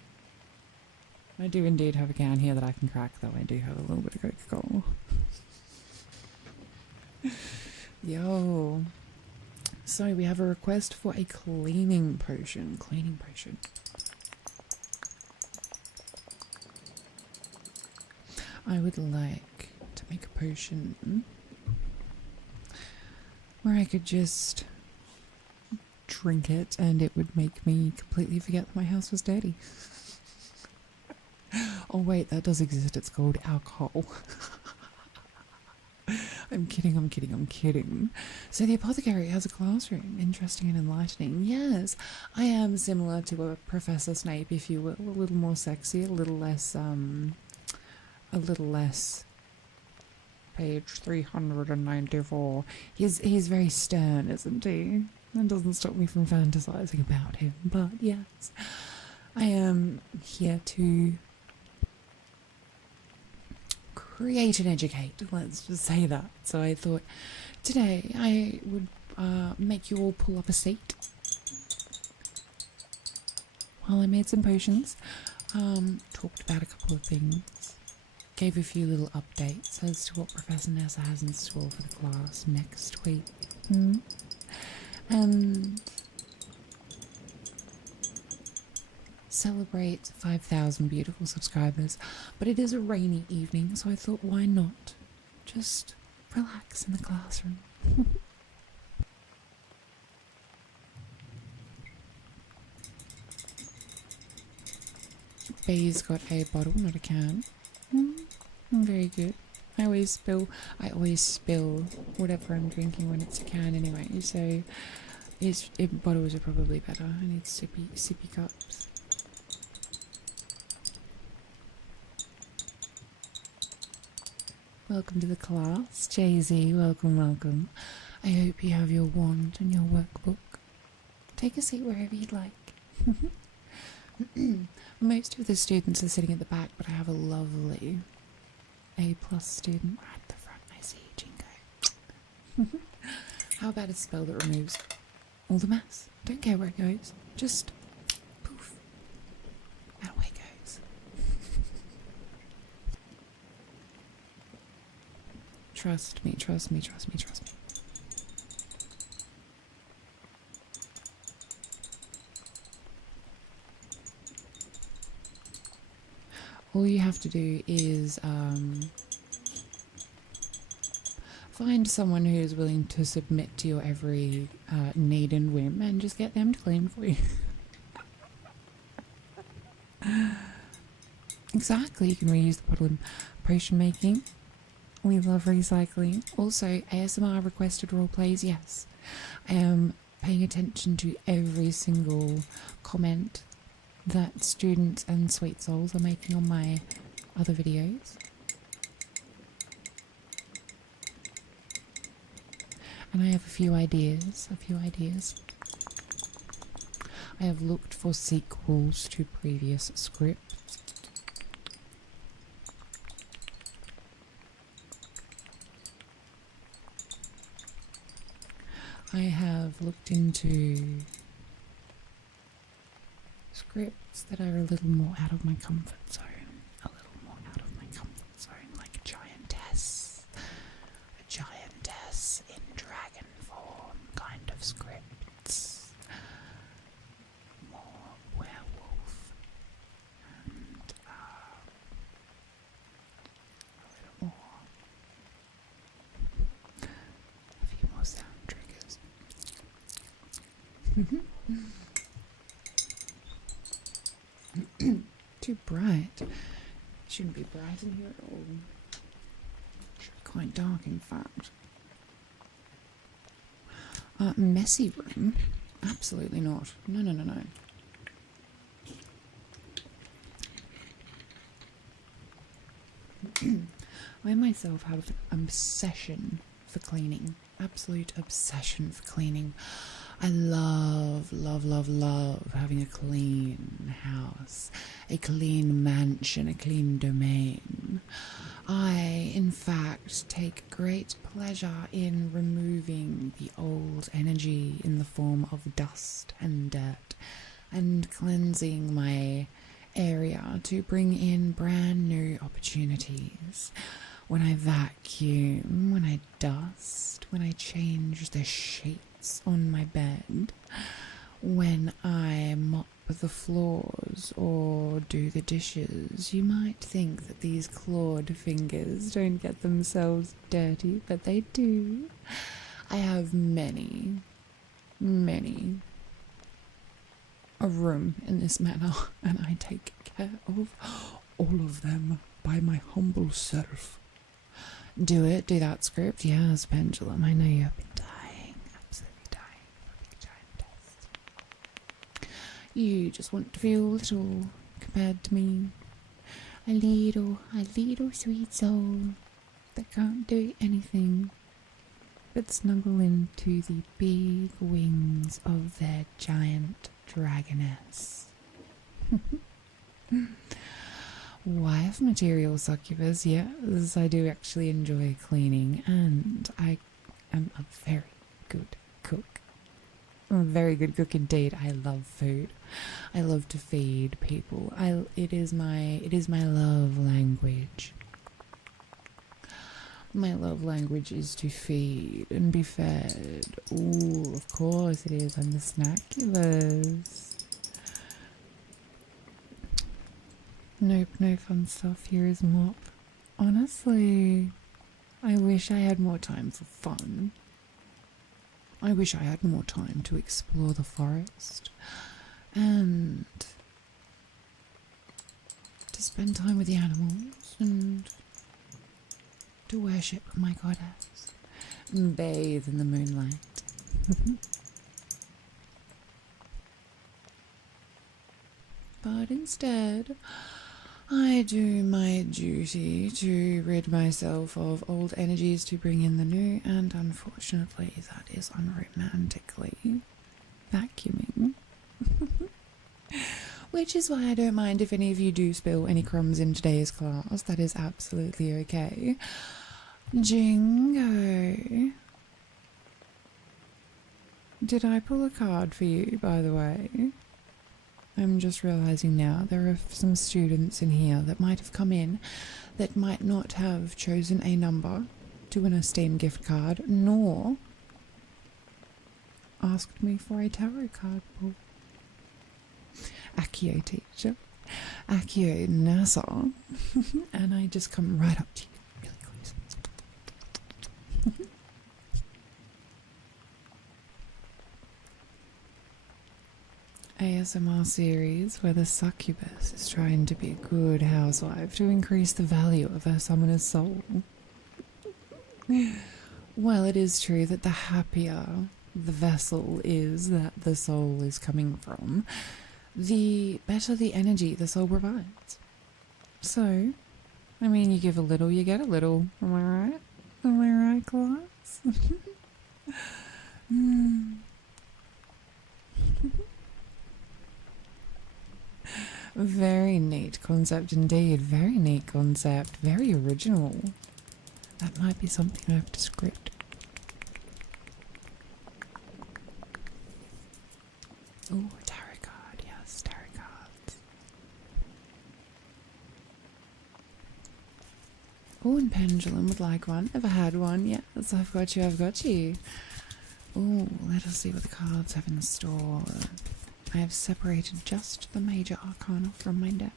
I do indeed have a can here that I can crack, though I do have a little bit of Coca-Cola. Yo. So we have a request for a cleaning potion. Cleaning potion. I would like to make a potion where I could just drink it and it would make me completely forget that my house was dirty. Oh wait, that does exist. It's called alcohol. I'm kidding. So the Apothecary has a classroom. Interesting and enlightening. Yes, I am similar to a Professor Snape, if you will. A little more sexy, a little less page 394. He's very stern, isn't he? That doesn't stop me from fantasizing about him. But yes, I am here to create and educate, let's just say that. So I thought today I would make you all pull up a seat while I made some potions, talked about a couple of things, gave a few little updates as to what Professor Nessa has in store for the class next week, and celebrate 5,000 beautiful subscribers. But it is a rainy evening, so I thought, why not just relax in the classroom? B's got a bottle, not a can. Very good. I always spill whatever I'm drinking when it's a can anyway, so bottles are probably better. I need sippy cups. Welcome to the class, Jay-Z, welcome. I hope you have your wand and your workbook. Take a seat wherever you'd like. Most of the students are sitting at the back, but I have a lovely A+ student right at the front. I see you, Jingo. How about a spell that removes all the mess? Don't care where it goes, just poof. That way it goes. Trust me. All you have to do is find someone who is willing to submit to your every need and whim and just get them to clean for you. Exactly, you can reuse the bottle in potion making. We love recycling. Also, ASMR requested roleplays, yes. I am paying attention to every single comment that students and sweet souls are making on my other videos. And I have a few ideas. I have looked for sequels to previous scripts. I have looked into scripts that are a little more out of my comfort zone. Like a giantess in dragon form kind of scripts. More werewolf and a little more. A few more sound triggers. Too bright. Shouldn't be bright in here at all. Should be quite dark, in fact. Messy room? Absolutely not. No. I myself have an obsession for cleaning. Absolute obsession for cleaning. I love, love, love, love having a clean house, a clean mansion, a clean domain. I, in fact, take great pleasure in removing the old energy in the form of dust and dirt and cleansing my area to bring in brand new opportunities. When I vacuum, when I dust, when I change the sheets on my bed, when I mop the floors or do the dishes, you might think that these clawed fingers don't get themselves dirty, but they do. I have many a room in this manner, and I take care of all of them by my humble self. Do that script? Yes, Pendulum, I know you have been dying, absolutely dying for a big giant test. You just want to feel little compared to me. A little sweet soul that can't do anything but snuggle into the big wings of their giant dragoness. Wife material succubus, yes, I do actually enjoy cleaning, and I am a very good cook. I'm a very good cook indeed. I love food. I love to feed people. It is my love language. My love language is to feed and be fed. Ooh, of course it is. I'm the Snaccubus. Nope, no fun stuff. Here is mop. Honestly, I wish I had more time for fun. I wish I had more time to explore the forest and to spend time with the animals and to worship my goddess and bathe in the moonlight. But instead, I do my duty to rid myself of old energies to bring in the new, and unfortunately that is unromantically vacuuming. Which is why I don't mind if any of you do spill any crumbs in today's class. That is absolutely okay. Jingo. Did I pull a card for you, by the way? I'm just realizing now there are some students in here that might have come in that might not have chosen a number to win a Steam gift card, nor asked me for a tarot card pull. Accio teacher. Accio Nessa. And I just come right up to you really close. ASMR series where the succubus is trying to be a good housewife to increase the value of her summoner's soul. Well, it is true that the happier the vessel is that the soul is coming from, the better the energy the soul provides. So, I mean, you give a little, you get a little. Am I right? Am I right, class? Very neat concept indeed. Very neat concept. Very original. That might be something I have to script. Oh, tarot card. Yes, tarot cards. Oh, and Pendulum would like one. Ever had one? Yes, I've got you, I've got you. Oh, let us see what the cards have in store. I have separated just the major arcana from my deck,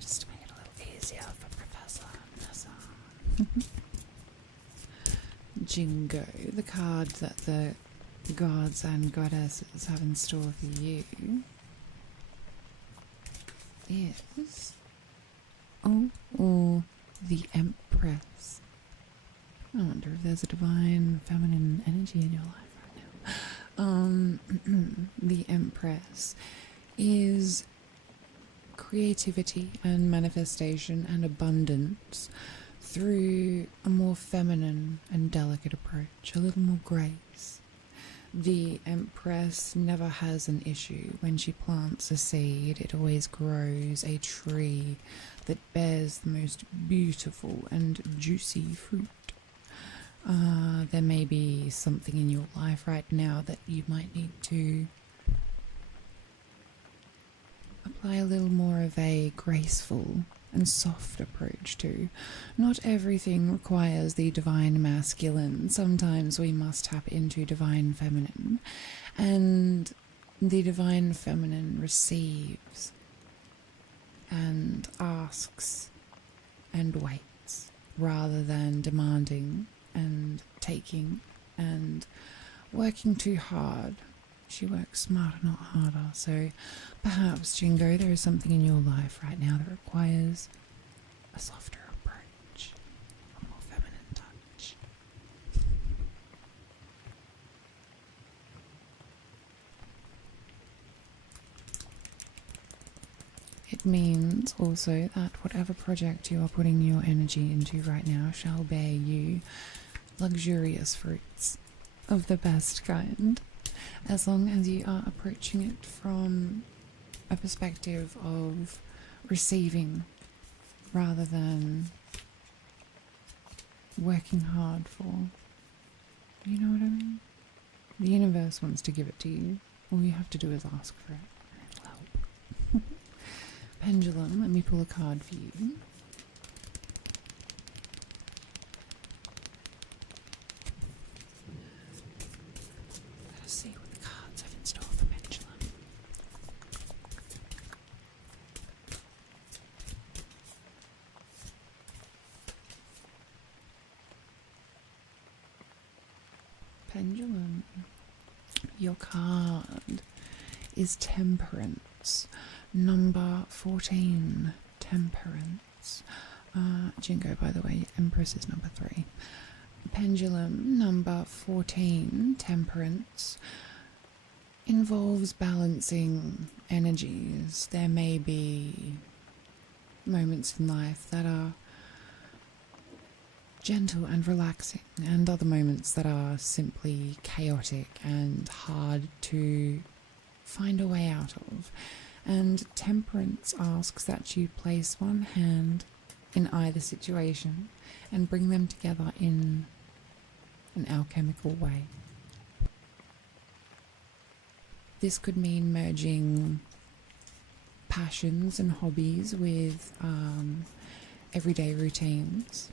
just to make it a little easier for Professor Nessa. Jingo, the card that the gods and goddesses have in store for you is the Empress. I wonder if there's a divine feminine energy in your life right now. The Empress is creativity and manifestation and abundance through a more feminine and delicate approach, a little more grace. The Empress never has an issue. When she plants a seed, it always grows a tree that bears the most beautiful and juicy fruit. There may be something in your life right now that you might need to apply a little more of a graceful and soft approach to. Not everything requires the divine masculine. Sometimes we must tap into divine feminine, and the divine feminine receives and asks and waits rather than demanding and taking and working too hard. She works smarter, not harder. So perhaps, Jingo, there is something in your life right now that requires a softer approach, a more feminine touch. It means also that whatever project you are putting your energy into right now shall bear you luxurious fruits of the best kind, as long as you are approaching it from a perspective of receiving rather than working hard for. You know what I mean? The universe wants to give it to you. All you have to do is ask for it, and it'll help. Pendulum, let me pull a card for you. Let's see what the cards have in store for Pendulum. Pendulum, your card is Temperance. Number 14, Temperance. Jingo, by the way, Empress is number 3. Pendulum, number 14, Temperance, involves balancing energies. There may be moments in life that are gentle and relaxing, and other moments that are simply chaotic and hard to find a way out of. And Temperance asks that you place one hand in either situation and bring them together in an alchemical way. This could mean merging passions and hobbies with everyday routines.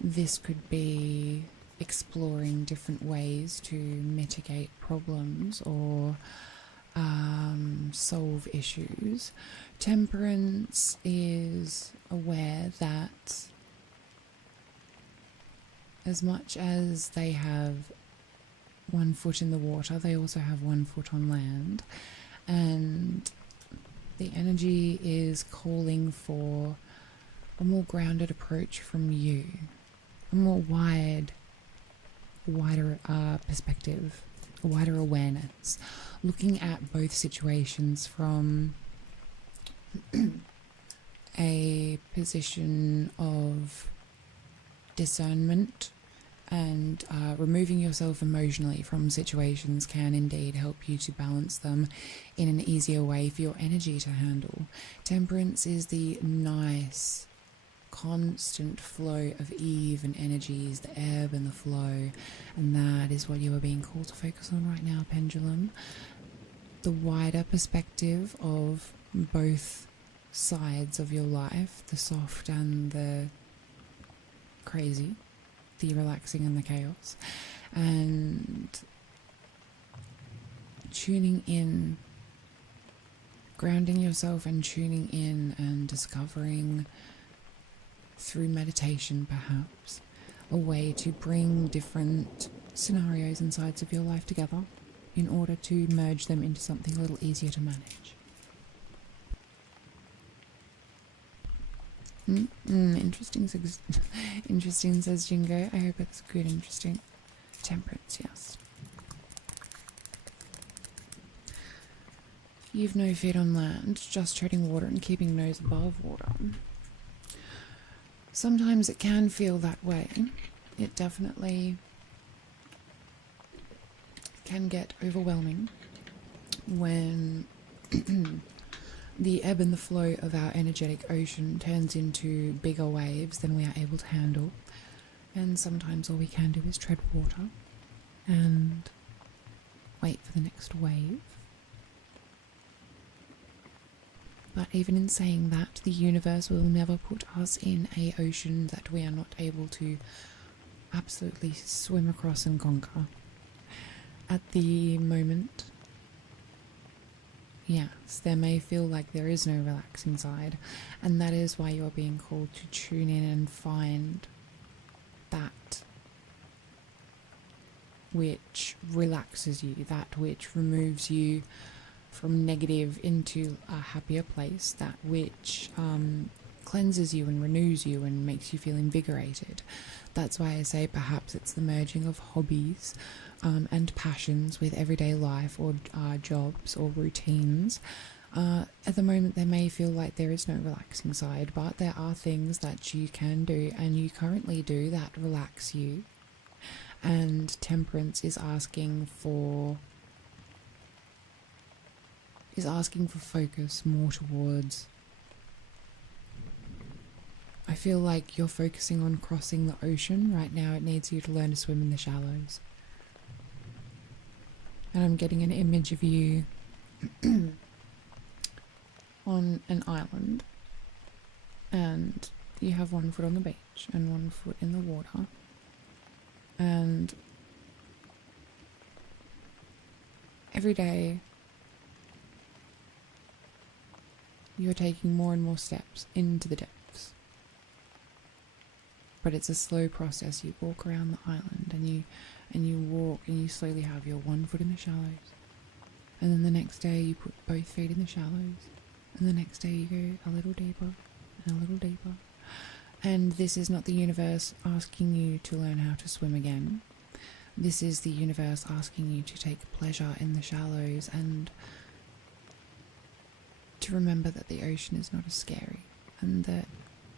This could be exploring different ways to mitigate problems or solve issues. Temperance is aware that as much as they have one foot in the water, they also have one foot on land, and the energy is calling for a more grounded approach from you, a more wider perspective, a wider awareness, looking at both situations from a position of discernment, and removing yourself emotionally from situations can indeed help you to balance them in an easier way for your energy to handle. Temperance is the nice, constant flow of even energies, the ebb and the flow, and that is what you are being called to focus on right now, Pendulum. The wider perspective of both sides of your life, the soft and the crazy, the relaxing and the chaos, and tuning in, grounding yourself and tuning in and discovering through meditation perhaps a way to bring different scenarios and sides of your life together in order to merge them into something a little easier to manage. Interesting, interesting, says Jingo. I hope it's good, interesting. Temperance, yes. You've no feet on land, just treading water and keeping nose above water. Sometimes it can feel that way. It definitely can get overwhelming when the ebb and the flow of our energetic ocean turns into bigger waves than we are able to handle. And sometimes all we can do is tread water and wait for the next wave. But even in saying that, the universe will never put us in an ocean that we are not able to absolutely swim across and conquer. At the moment, yes, there may feel like there is no relaxing side, and that is why you're being called to tune in and find that which relaxes you, that which removes you from negative into a happier place, that which cleanses you and renews you and makes you feel invigorated. That's why I say perhaps it's the merging of hobbies and passions with everyday life or jobs or routines. At the moment there may feel like there is no relaxing side, but there are things that you can do and you currently do that relax you. And temperance is asking for focus more towards, I feel like you're focusing on crossing the ocean. Right now it needs you to learn to swim in the shallows. And I'm getting an image of you on an island, and you have one foot on the beach and one foot in the water, and every day you're taking more and more steps into the depths. But it's a slow process. You walk around the island and you walk and you slowly have your one foot in the shallows. And then the next day you put both feet in the shallows. And the next day you go a little deeper and a little deeper. And this is not the universe asking you to learn how to swim again. This is the universe asking you to take pleasure in the shallows and to remember that the ocean is not as scary and that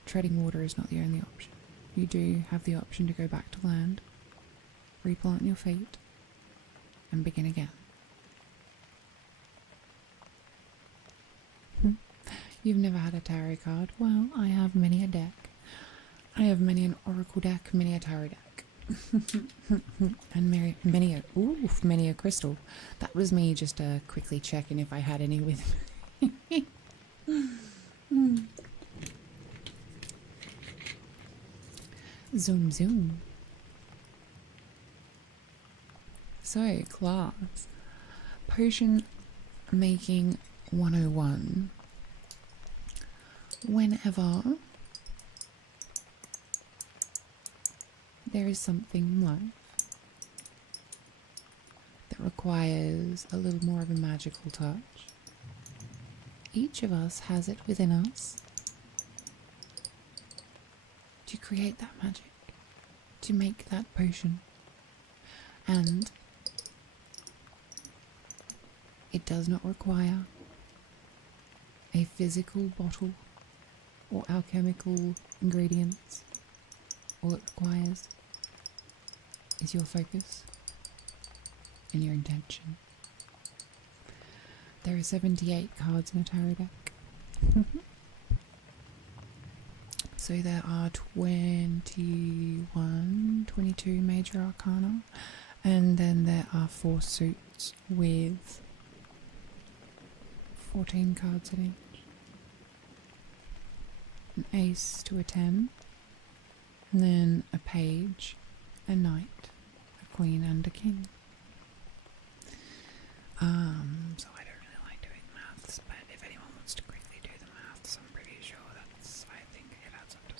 treading water is not the only option. You do have the option to go back to land, replant your feet, and begin again. You've never had a tarot card? Well, I have many a deck. I have many an oracle deck, many a tarot deck. And many a crystal. That was me just quickly checking if I had any with me. Zoom zoom. So, class. Potion making 101. Whenever there is something in life that requires a little more of a magical touch, each of us has it within us to create that magic, to make that potion. And it does not require a physical bottle or alchemical ingredients. All it requires is your focus and your intention. There are 78 cards in a tarot deck. So there are 22 major arcana, and then there are 4 suits with 14 cards in each. An ace to a 10, and then a page, a knight, a queen, and a king. So I don't really like doing maths, but if anyone wants to quickly do the maths, I'm pretty sure I think it adds up to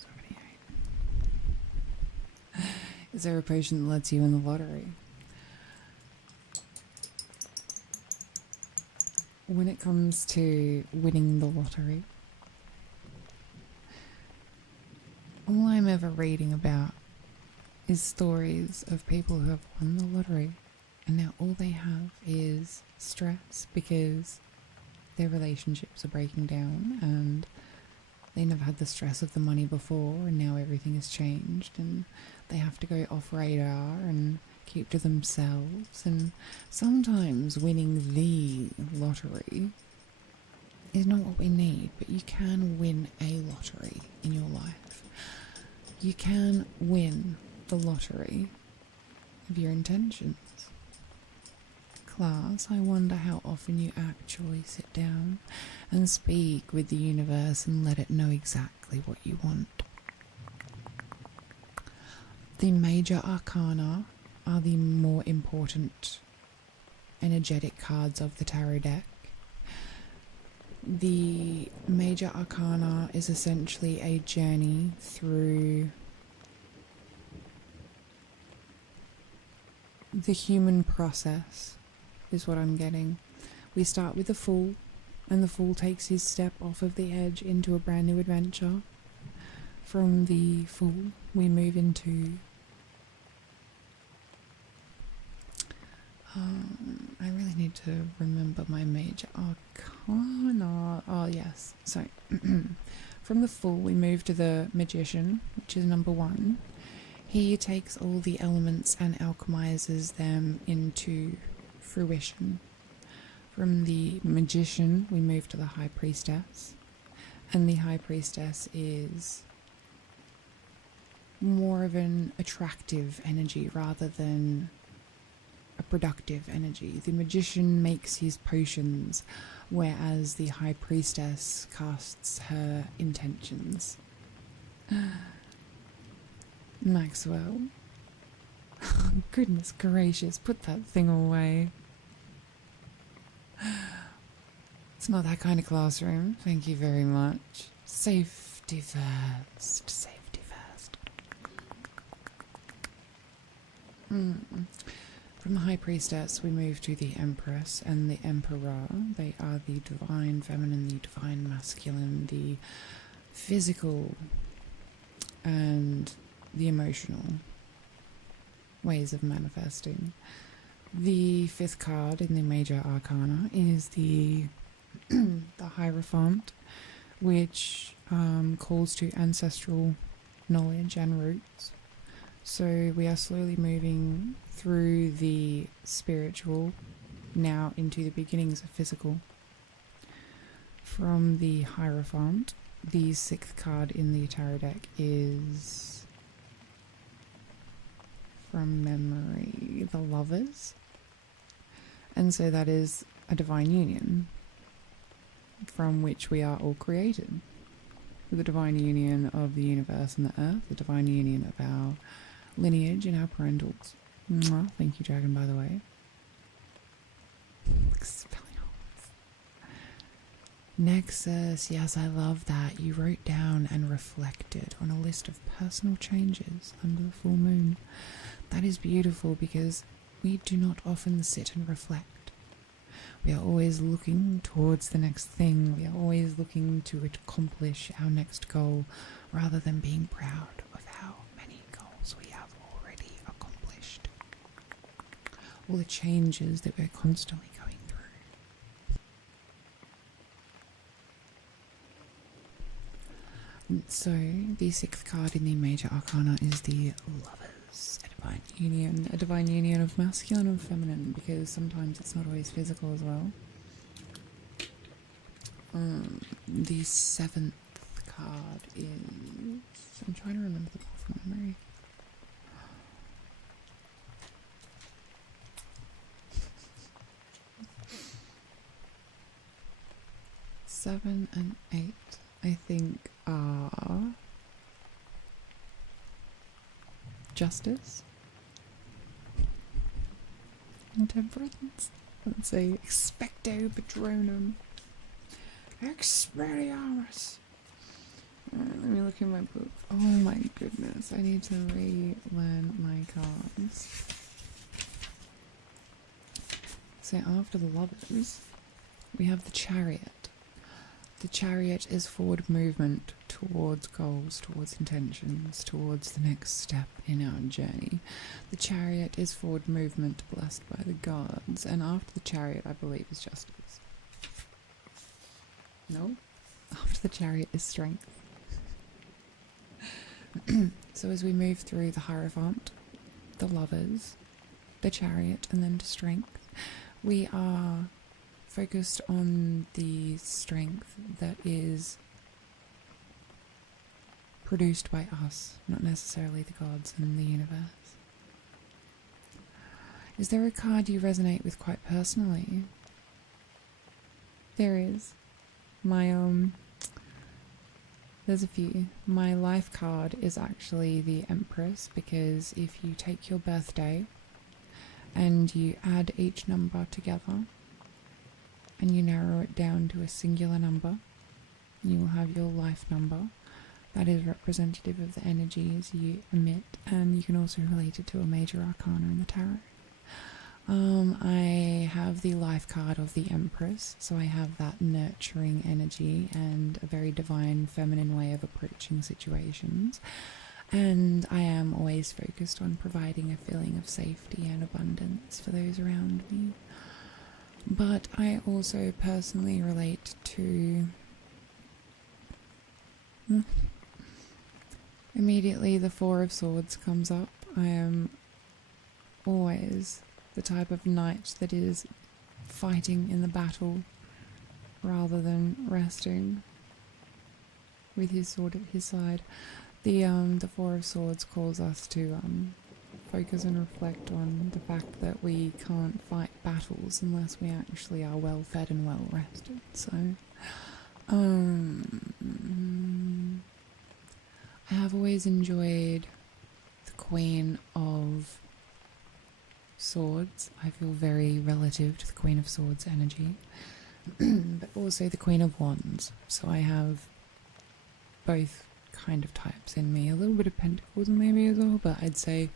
78. Is there a potion that lets you in the lottery? When it comes to winning the lottery, all I'm ever reading about is stories of people who have won the lottery, and now all they have is stress because their relationships are breaking down and they never had the stress of the money before, and now everything has changed and they have to go off radar and keep to themselves, and sometimes winning the lottery is not what we need, but you can win a lottery in your life. You can win the lottery of your intentions. Class, I wonder how often you actually sit down and speak with the universe and let it know exactly what you want. The major arcana are the more important energetic cards of the tarot deck. The major arcana is essentially a journey through the human process, is what I'm getting. We start with the Fool, and the Fool takes his step off of the edge into a brand new adventure. From the Fool, we move into I really need to remember my major arcana. Oh yes, so from the Fool we move to the Magician, which is number 1. He takes all the elements and alchemizes them into fruition. From the Magician we move to the High Priestess, and the High Priestess is more of an attractive energy rather than a productive energy. The Magician makes his potions, whereas the High Priestess casts her intentions. Maxwell. Goodness gracious, put that thing away. It's not that kind of classroom. Thank you very much. Safety first. Safety first. From the High Priestess, we move to the Empress and the Emperor. They are the divine feminine, the divine masculine, the physical and the emotional ways of manifesting. The 5th card in the major arcana is the Hierophant, which calls to ancestral knowledge and roots. So we are slowly moving through the spiritual now into the beginnings of physical. From the Hierophant, the 6th card in the tarot deck is, from memory, the Lovers. And so that is a divine union from which we are all created. The divine union of the universe and the earth, the divine union of our lineage and our parentals. Mwah. Thank you, Dragon, by the way. Nexus, yes, I love that. You wrote down and reflected on a list of personal changes under the full moon. That is beautiful because we do not often sit and reflect. We are always looking towards the next thing. We are always looking to accomplish our next goal rather than being proud of how many goals we have already accomplished. All the changes that we're constantly going through. So, the 6th card in the major arcana is the Lovers. A divine union of masculine and feminine, because sometimes it's not always physical as well. The 7th card is, I'm trying to remember the book from memory. Seven and 8, I think, are Justice and Temperance. Let's say Expecto Patronum. Expelliarmus. Let me look in my book. Oh my goodness, I need to relearn my cards. So after the Lovers, we have the Chariot. The Chariot is forward movement towards goals, towards intentions, towards the next step in our journey. The Chariot is forward movement blessed by the gods, and after the Chariot, I believe, is Justice. No? After the Chariot is Strength. So as we move through the Hierophant, the Lovers, the Chariot and then to Strength. We are focused on the strength that is produced by us, not necessarily the gods and the universe. Is there a card you resonate with quite personally? There is. There's a few. My life card is actually the Empress, because if you take your birthday and you add each number together and you narrow it down to a singular number, you will have your life number. That is representative of the energies you emit, and you can also relate it to a major arcana in the tarot. I have the life card of the Empress, so I have that nurturing energy and a very divine feminine way of approaching situations, and I am always focused on providing a feeling of safety and abundance for those around me. But I also personally relate to immediately the Four of Swords comes up. I am always the type of knight that is fighting in the battle rather than resting with his sword at his side. The Four of Swords calls us to focus and reflect on the fact that we can't fight battles unless we actually are well fed and well rested. So I have always enjoyed the Queen of Swords. I feel very relative to the Queen of Swords energy, but also the Queen of Wands. So I have both kind of types in me. A little bit of Pentacles maybe as well, but I'd say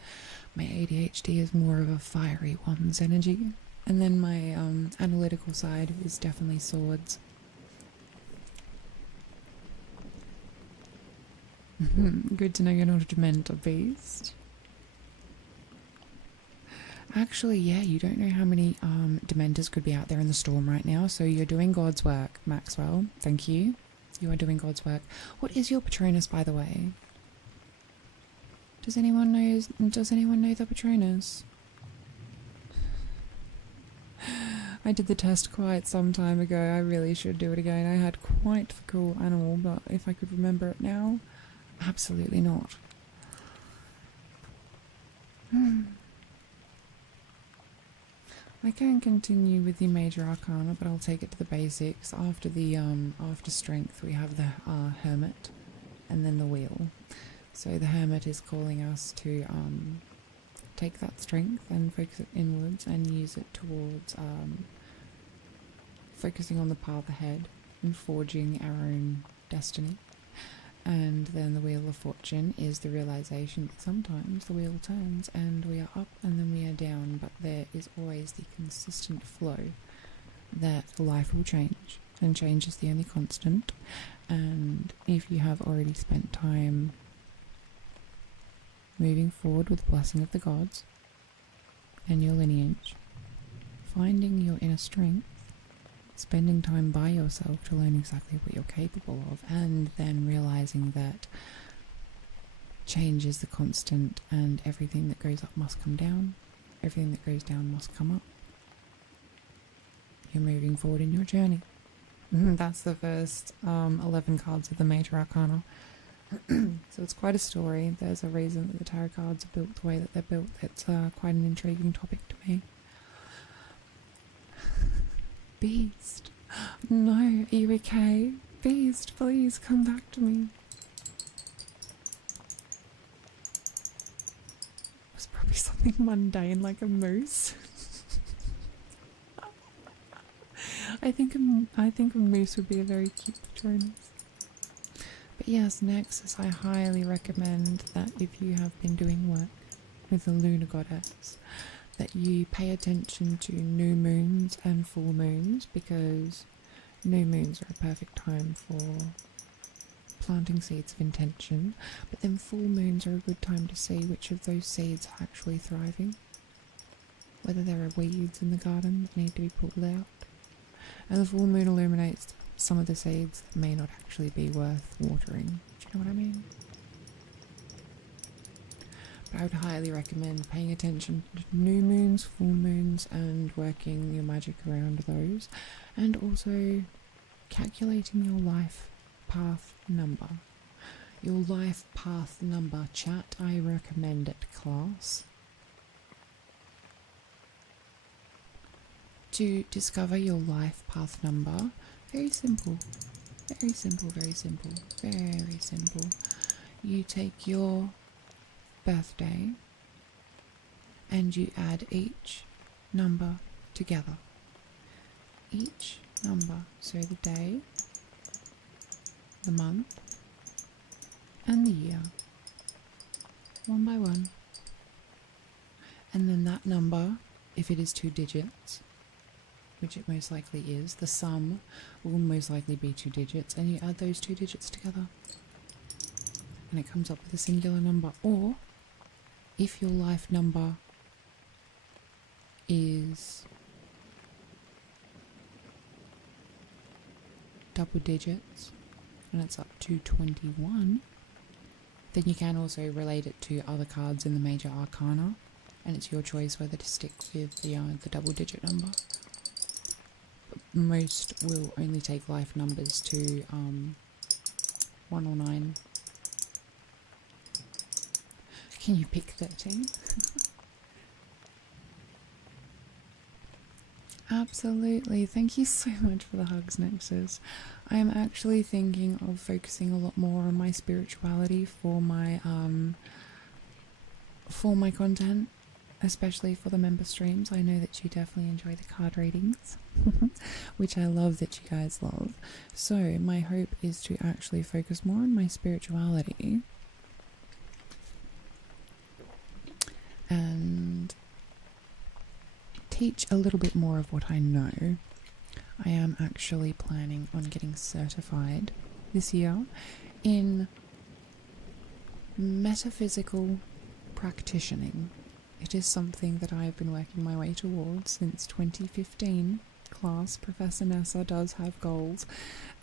my ADHD is more of a fiery Wands energy. And then my analytical side is definitely Swords. Good to know you're not a Dementor beast. Actually, yeah, you don't know how many Dementors could be out there in the storm right now, so you're doing God's work, Maxwell. Thank you. You are doing God's work. What is your Patronus, by the way? Does anyone know the Patronus? I did the test quite some time ago. I really should do it again. I had quite the cool animal, but if I could remember it now, absolutely not. I can continue with the major arcana, but I'll take it to the basics. After the after strength, we have the hermit, and then the wheel. So the hermit is calling us to take that strength and focus it inwards and use it towards focusing on the path ahead and forging our own destiny. And then the Wheel of Fortune is the realization that sometimes the wheel turns and we are up and then we are down, but there is always the consistent flow that life will change, and change is the only constant. And if you have already spent time moving forward with the blessing of the gods and your lineage, finding your inner strength, spending time by yourself to learn exactly what you're capable of, and then realizing that change is the constant and everything that goes up must come down, everything that goes down must come up. You're moving forward in your journey. That's the first 11 cards of the Major Arcana. So it's quite a story. There's a reason that the tarot cards are built the way that they're built. It's quite an intriguing topic to me. Beast. No, are you okay? Beast, please come back to me. It was probably something mundane like a moose. I think a moose would be a very cute Patronus. But yes, Nexus, I highly recommend that if you have been doing work with the Lunar Goddess, that you pay attention to new moons and full moons, because new moons are a perfect time for planting seeds of intention, but then full moons are a good time to see which of those seeds are actually thriving, whether there are weeds in the garden that need to be pulled out. And the full moon illuminates some of the seeds that may not actually be worth watering. Do you know what I mean? But I would highly recommend paying attention to new moons, full moons, and working your magic around those. And also calculating your life path number. Your life path number, chat, I recommend it, class. To discover your life path number, very simple. Very simple, very simple, very simple. You take your birthday and you add each number together. Each number, so the day, the month, and the year, one by one. And then that number, if it is 2 digits, which it most likely is, the sum will most likely be 2 digits, and you add those 2 digits together. And it comes up with a singular number. Or, if your life number is double digits, and it's up to 21, then you can also relate it to other cards in the major arcana, and it's your choice whether to stick with the double digit number. Most will only take life numbers to 1 or 9. Can you pick 13? Absolutely. Thank you so much for the hugs, Nexus. I am actually thinking of focusing a lot more on my spirituality for my content, especially for the member streams. I know that you definitely enjoy the card readings, which I love that you guys love. So my hope is to actually focus more on my spirituality and teach a little bit more of what I know. I am actually planning on getting certified this year in metaphysical practitioning. It is something that I have been working my way towards since 2015. Class, Professor Nessa does have goals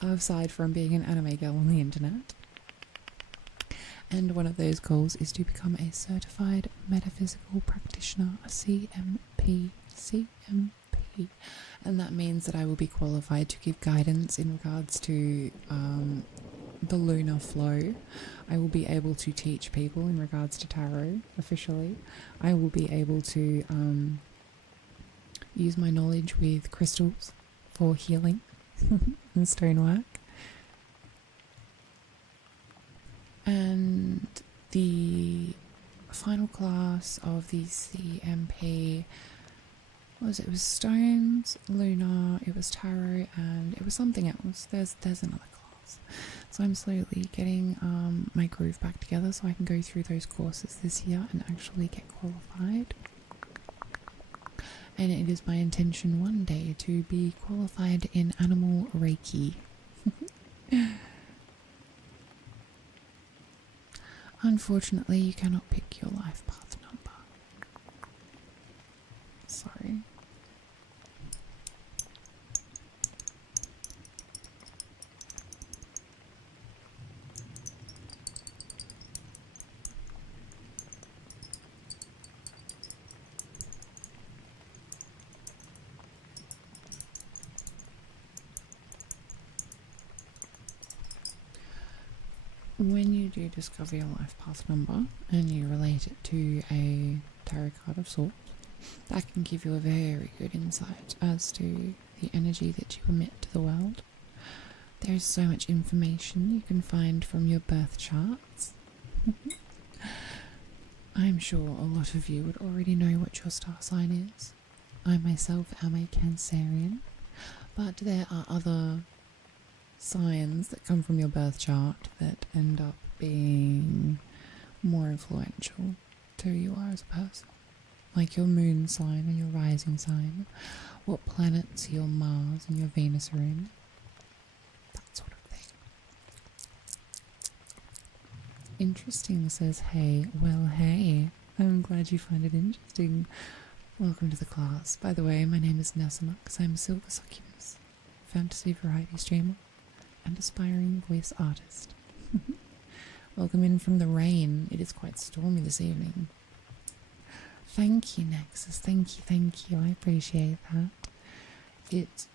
aside from being an anime girl on the internet. And one of those goals is to become a certified metaphysical practitioner, a CMP. And that means that I will be qualified to give guidance in regards to the lunar flow. I will be able to teach people in regards to tarot officially. I will be able to use my knowledge with crystals for healing and stonework. And the final class of the CMP, what was it? It was stones, lunar, it was tarot, and it was something else. There's another class. So I'm slowly getting my groove back together so I can go through those courses this year and actually get qualified. And it is my intention one day to be qualified in animal Reiki. Unfortunately, you cannot pick your life path number. Sorry. When you do discover your life path number and you relate it to a tarot card of sorts, that can give you a very good insight as to the energy that you emit to the world. There is so much information you can find from your birth charts. I'm sure a lot of you would already know what your star sign is. I myself am a Cancerian, but there are other signs that come from your birth chart that end up being more influential to who you are as a person, like your moon sign and your rising sign, what planets your Mars and your Venus are in, that sort of thing. Interesting, says hey. Well, hey, I'm glad you find it interesting. Welcome to the class. By the way, my name is Nessa. I'm a silver succubus, fantasy variety streamer, and aspiring voice artist. Welcome in from the rain. It is quite stormy this evening. Thank you, Nexus. Thank you. I appreciate that. It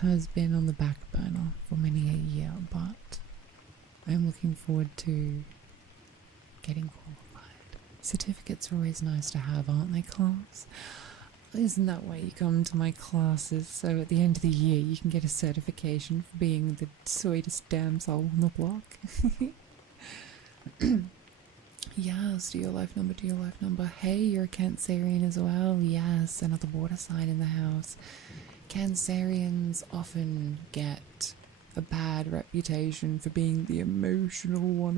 has been on the back burner for many a year, but I'm looking forward to getting qualified. Certificates are always nice to have, aren't they, class? Isn't that why you come to my classes? So at the end of the year you can get a certification for being the sweetest damn soul on the block. Yes, do your life number. Hey, you're a Cancerian as well. Yes, another water sign in the house. Cancerians often get a bad reputation for being the emotional one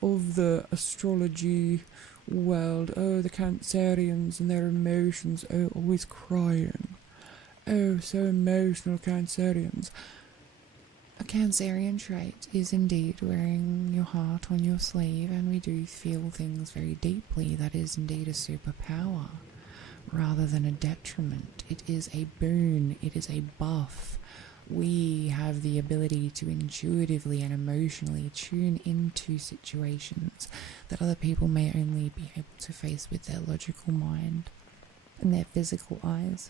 of the astrology world. Oh, the Cancerians and their emotions. Oh, always crying. Oh, so emotional Cancerians. A Cancerian trait is indeed wearing your heart on your sleeve, and we do feel things very deeply. That is indeed a superpower rather than a detriment. It is a boon, it is a buff. We have the ability to intuitively and emotionally tune into situations that other people may only be able to face with their logical mind and their physical eyes.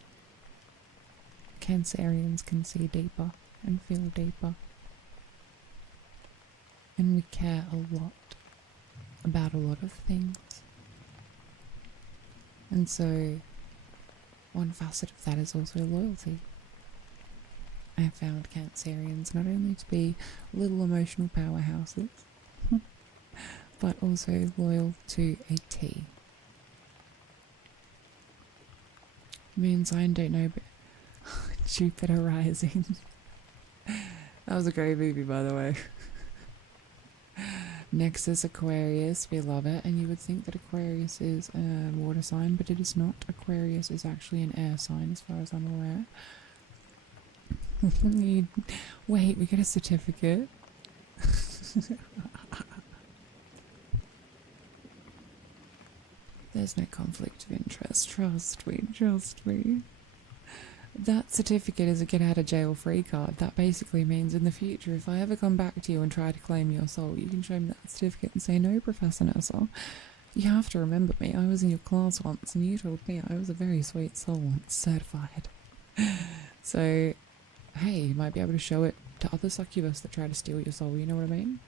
Cancerians can see deeper and feel deeper. And we care a lot about a lot of things. And so, one facet of that is also loyalty. I have found Cancerians not only to be little emotional powerhouses, but also loyal to a T. Moon sign, don't know, but Jupiter rising. That was a great movie, by the way. Nexus, Aquarius, we love it. And you would think that Aquarius is a water sign, but it is not. Aquarius is actually an air sign, as far as I'm aware. Wait, we get a certificate? There's no conflict of interest. Trust me. That certificate is a get out of jail free card. That basically means in the future, if I ever come back to you and try to claim your soul, you can show me that certificate and say, no, Professor Nessa, you have to remember me. I was in your class once and you told me I was a very sweet soul once, certified. So, hey, you might be able to show it to other succubus that try to steal your soul, you know what I mean?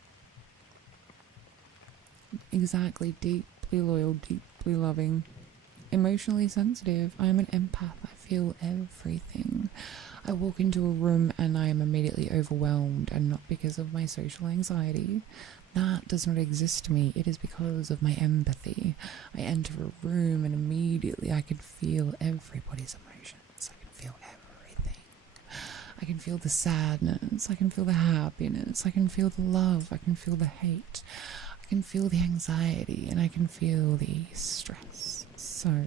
Exactly, deeply loyal, deeply loving, emotionally sensitive. I'm an empath. I feel everything. I walk into a room and I am immediately overwhelmed, and not because of my social anxiety. That does not exist to me. It is because of my empathy. I enter a room and immediately I can feel everybody's emotions. I can feel everything. I can feel the sadness. I can feel the happiness. I can feel the love. I can feel the hate. I can feel the anxiety, and I can feel the stress. So,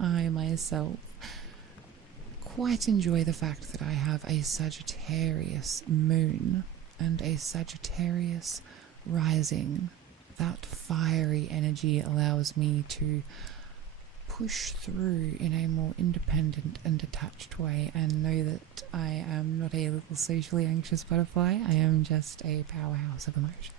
I myself quite enjoy the fact that I have a Sagittarius moon and a Sagittarius rising. That fiery energy allows me to push through in a more independent and detached way, and know that I am not a little socially anxious butterfly. I am just a powerhouse of emotions.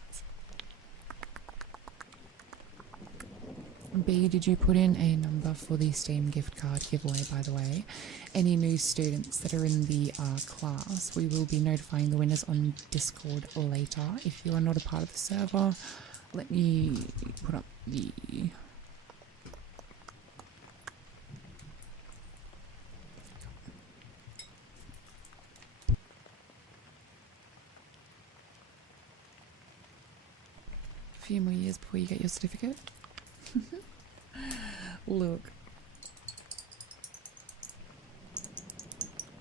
B, did you put in a number for the Steam gift card giveaway, by the way? Any new students that are in the class, we will be notifying the winners on Discord later. If you are not a part of the server, let me put up the... a few more years before you get your certificate. Look,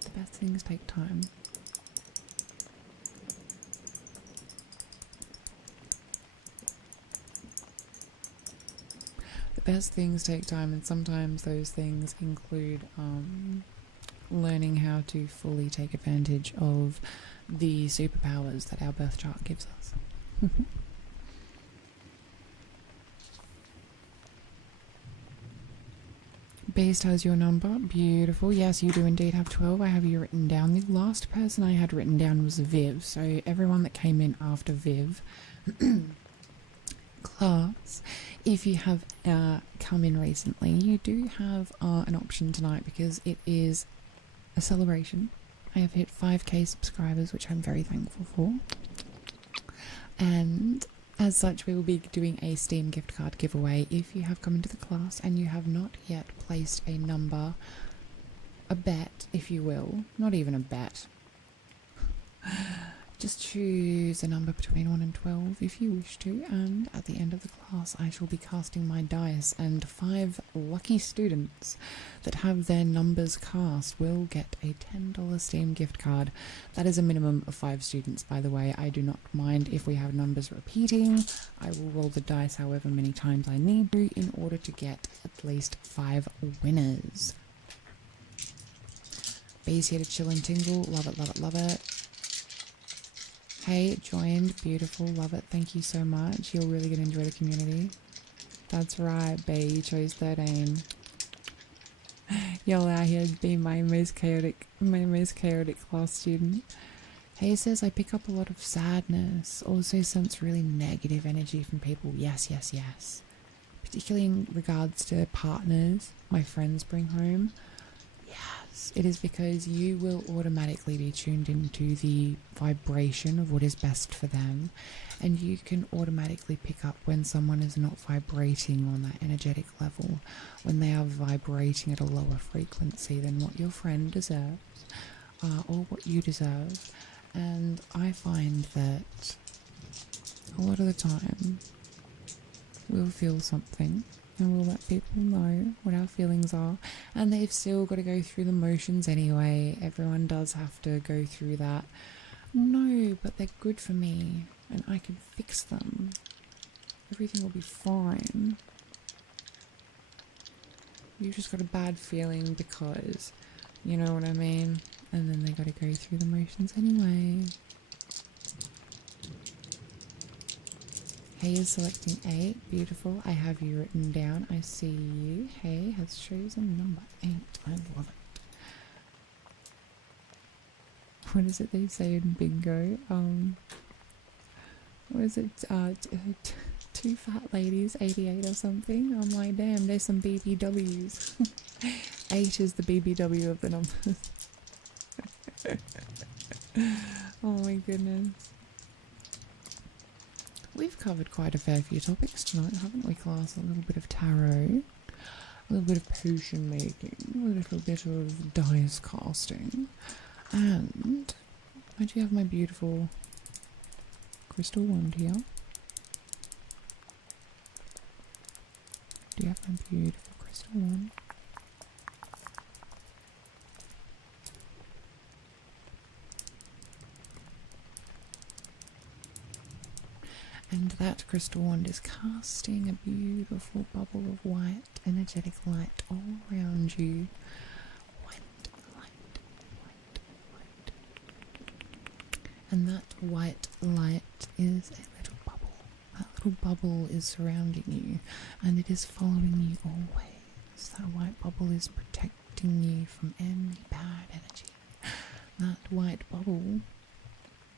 the best things take time. The best things take time, and sometimes those things include learning how to fully take advantage of the superpowers that our birth chart gives us. Beast has your number. Beautiful. Yes, you do indeed have 12. I have you written down. The last person I had written down was Viv. So everyone that came in after Viv, class, if you have come in recently, you do have an option tonight because it is a celebration. I have hit 5k subscribers, which I'm very thankful for. And as such, we will be doing a Steam gift card giveaway. If you have come into the class and you have not yet placed a number, a bet, if you will, not even a bet, just choose a number between 1 and 12 if you wish to, and at the end of the class I shall be casting my dice, and 5 lucky students that have their numbers cast will get a $10 Steam gift card. That is a minimum of 5 students, by the way. I do not mind if we have numbers repeating. I will roll the dice however many times I need to in order to get at least 5 winners. Bees here to chill and tingle. Love it, love it, love it. Hey, joined. Beautiful. Love it. Thank you so much. You're really going to enjoy the community. That's right, B. You chose 13. Y'all out here being my most chaotic class student. Hey, says I pick up a lot of sadness. Also sense really negative energy from people. Yes, yes, yes. Particularly in regards to partners my friends bring home. It is because you will automatically be tuned into the vibration of what is best for them, and you can automatically pick up when someone is not vibrating on that energetic level, when they are vibrating at a lower frequency than what your friend deserves or what you deserve. And I find that a lot of the time we'll feel something and we'll let people know what our feelings are, and they've still got to go through the motions anyway. Everyone does have to go through that. No, but they're good for me and I can fix them. Everything will be fine. You just got a bad feeling because, you know what I mean, and then they got to go through the motions anyway. Hey is selecting 8. Beautiful. I have you written down. I see you. Hey has chosen number 8. I love it. What is it they say in bingo? What is it? 2 fat ladies, 88 or something? I'm like, damn, there's some BBWs. 8 is the BBW of the numbers. Oh my goodness. We've covered quite a fair few topics tonight, haven't we, class? A little bit of tarot, a little bit of potion making, a little bit of dice casting, and I do have my beautiful crystal wand here. Do you have my beautiful crystal wand? And that crystal wand is casting a beautiful bubble of white, energetic light all around you. White, light, white, white. And that white light is a little bubble. That little bubble is surrounding you, and it is following you always. That white bubble is protecting you from any bad energy. That white bubble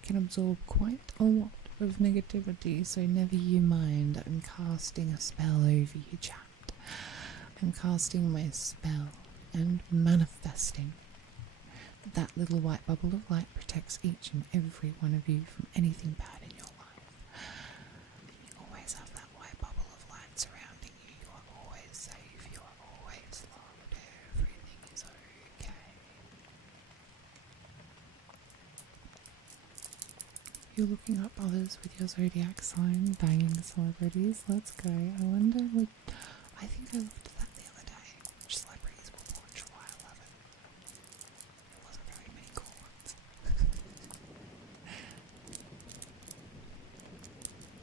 can absorb quite a lot of negativity, so never you mind. I'm casting a spell over you, chat. I'm casting my spell and manifesting that little white bubble of light protects each and every one of you from anything bad in your life. You always have that white bubble of light surrounding you. You are always safe. You are always loved. Everything is okay. You're looking up others with your zodiac sign, banging celebrities. Let's go. I wonder what. I think I looked at that the other day. Which celebrities were born July 11? There wasn't very many cool ones.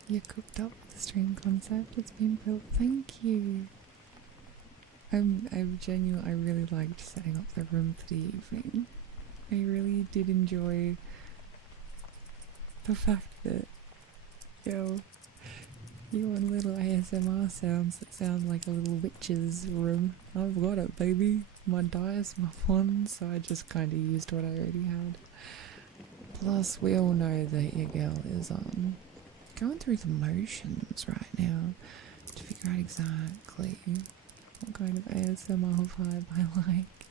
You're cooked up with the stream concept. It's been built. Thank you. I'm genuine. I really liked setting up the room for the evening. I really did enjoy the fact that, yo, you want little ASMR sounds that sound like a little witch's room. I've got it, baby. My dice, my fun, so I just kind of used what I already had. Plus, we all know that your girl is going through the motions right now to figure out exactly what kind of ASMR vibe I like.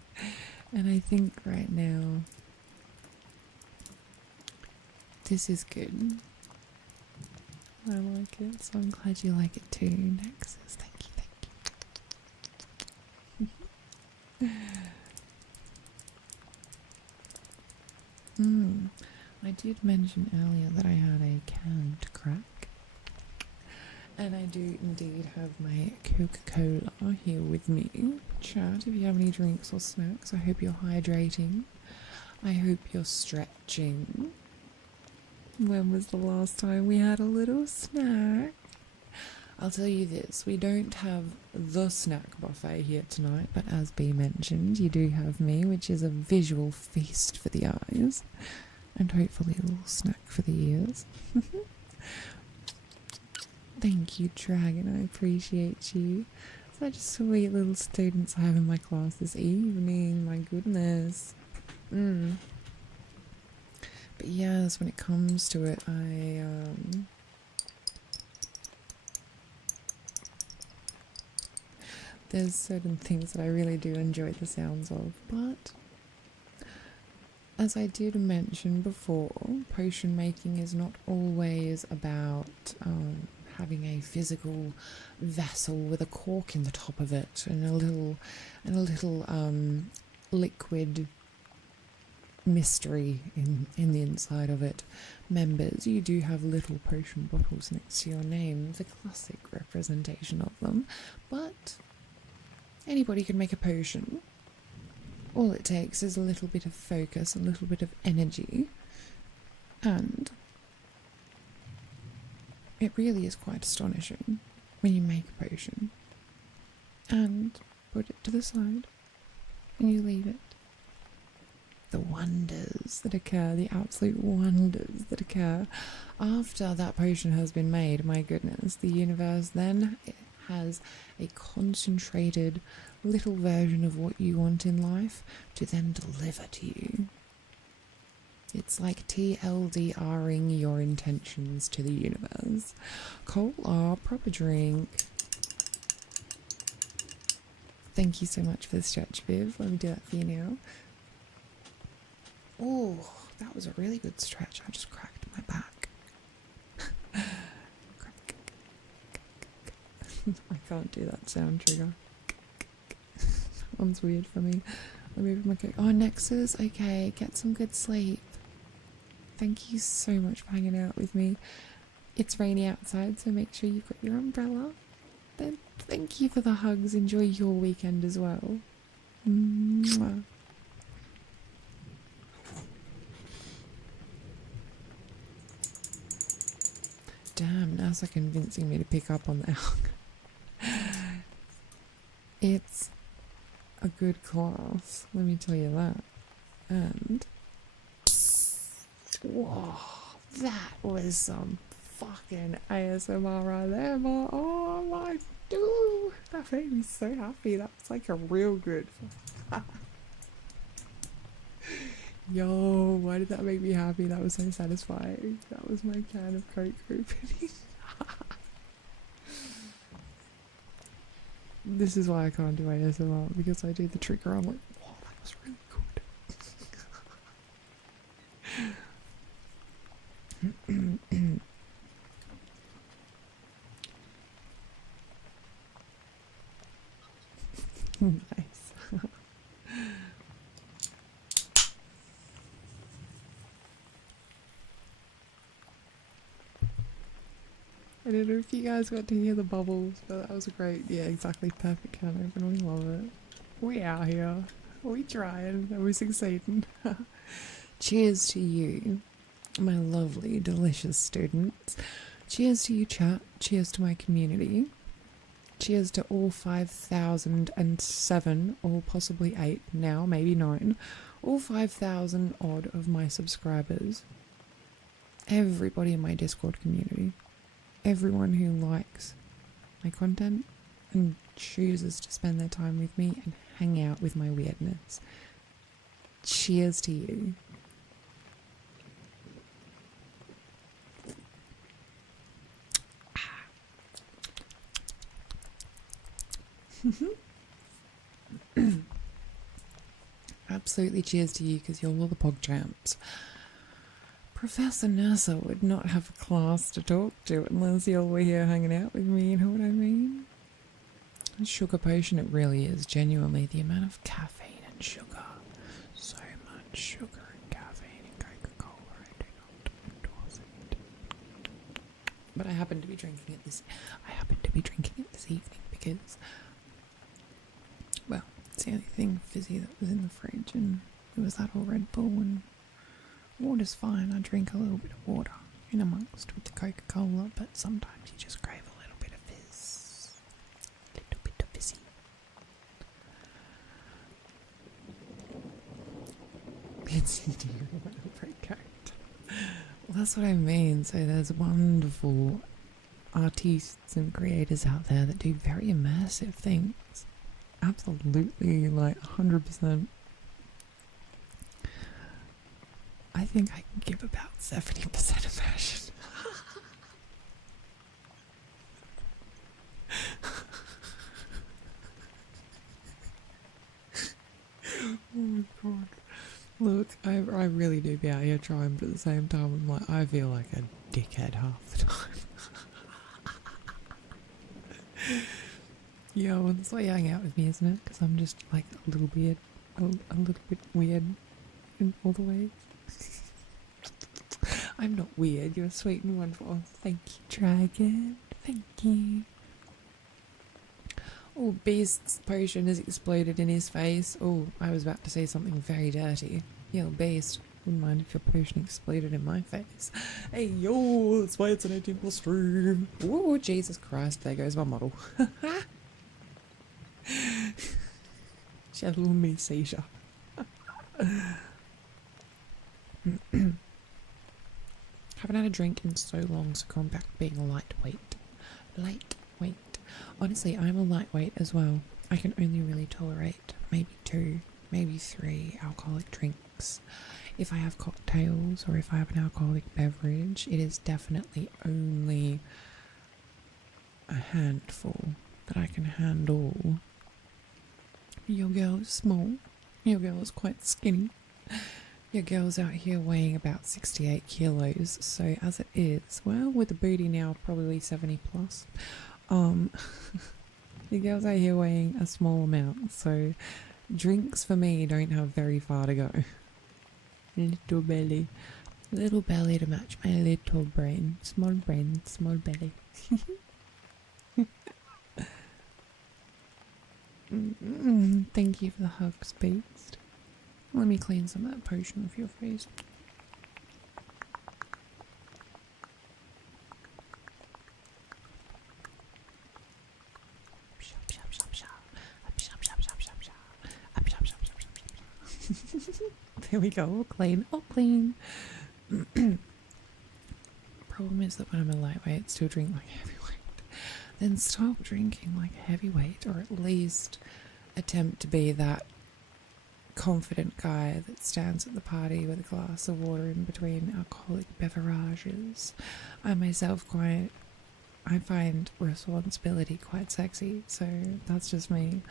And I think right now this is good. I like it, so I'm glad you like it too, Nexus. Thank you, I did mention earlier that I had a canned crack. And I do indeed have my Coca-Cola here with me. Chat, if you have any drinks or snacks, I hope you're hydrating. I hope you're stretching. When was the last time we had a little snack? I'll tell you this, we don't have the snack buffet here tonight, but as B mentioned, you do have me, which is a visual feast for the eyes, and hopefully a little snack for the ears. Thank you, Dragon, I appreciate you. Such sweet little students I have in my class this evening, my goodness. But yes, when it comes to it, there's certain things that I really do enjoy the sounds of, but as I did mention before, potion making is not always about having a physical vessel with a cork in the top of it and a little liquid mystery in the inside of it. Members, you do have little potion bottles next to your name, the classic representation of them, but anybody can make a potion. All it takes is a little bit of focus, a little bit of energy, and it really is quite astonishing when you make a potion and put it to the side and you leave it. The wonders that occur, the absolute wonders that occur after that potion has been made. My goodness, the universe then has a concentrated little version of what you want in life to then deliver to you. It's like TLDRing your intentions to the universe. Cola, proper drink. Thank you so much for the stretch, Viv. Let me do that for you now. Oh, that was a really good stretch. I just cracked my back. I can't do that sound trigger. That one's weird for me. Let me move my coat. Oh, Nexus. Okay, get some good sleep. Thank you so much for hanging out with me. It's rainy outside, so make sure you've got your umbrella. Then thank you for the hugs. Enjoy your weekend as well. Mwah. Damn, Nessa convincing me to pick up on that. It's a good class, let me tell you that. And whoa, that was some fucking ASMR right there, ma. Oh my dude, that made me so happy. That was like a real good. Yo, why did that make me happy? That was so satisfying. That was my can of Coke opening. This is why I can't do ASMR, because I do the trigger. I'm like, wow, that was really good. Nice. I don't know if you guys got to hear the bubbles, but that was a great, yeah, exactly, perfect can open. We love it. We out here. We trying and we're succeeding. Cheers to you, my lovely, delicious students. Cheers to you, chat. Cheers to my community. Cheers to all 5,007, or possibly 8 now, maybe 9, all 5,000 odd of my subscribers. Everybody in my Discord community. Everyone who likes my content and chooses to spend their time with me and hang out with my weirdness. Cheers to you. Absolutely cheers to you, because you're all the pog champs. Professor Nessa would not have a class to talk to unless y'all were here hanging out with me, you know what I mean? A sugar potion, it really is, genuinely. The amount of caffeine and sugar. So much sugar and caffeine in Coca-Cola, I do not endorse it. But I happen to be drinking it this evening because, well, it's the only thing fizzy that was in the fridge, and it was that all Red Bull, and water's fine. I drink a little bit of water in amongst with the Coca-Cola, but sometimes you just crave a little bit of fizz. A little bit of fizzy. It's very character. Well, that's what I mean. So there's wonderful artists and creators out there that do very immersive things. Absolutely, like 100%. I think I can give about 70% immersion. Oh my god. Look, I really do be out here trying, but at the same time, I'm like, I feel like a dickhead half the time. Yo, that's why you hang out with me, isn't it? Because I'm just like a little weird, a little bit weird in all the ways. I'm not weird, you're sweet and wonderful. Thank you, Dragon. Thank you. Oh, Beast's potion has exploded in his face. Oh, I was about to say something very dirty. Yo, Beast, wouldn't mind if your potion exploded in my face. Hey, yo, that's why it's an 18+ stream. Oh, Jesus Christ, there goes my model. She had a little mini seizure. Haven't had a drink in so long, so come back to being a lightweight. Lightweight. Honestly, I'm a lightweight as well. I can only really tolerate maybe 2, maybe 3 alcoholic drinks. If I have cocktails or if I have an alcoholic beverage, it is definitely only a handful that I can handle. Your girl is small. Your girl is quite skinny. Your girl's out here weighing about 68 kilos, so as it is, well, with the booty now probably 70+. Your girl's out here weighing a small amount, so drinks for me don't have very far to go. Little belly to match my little brain. Small brain, small belly. Thank you for the hugs, Beast. Let me clean some of that potion off your face. There we go, all clean, all clean. Problem is that when I'm a lightweight, still drink like heavyweight. Then stop drinking like heavyweight, or at least attempt to be that confident guy that stands at the party with a glass of water in between alcoholic beverages. I myself I find responsibility quite sexy, so that's just me.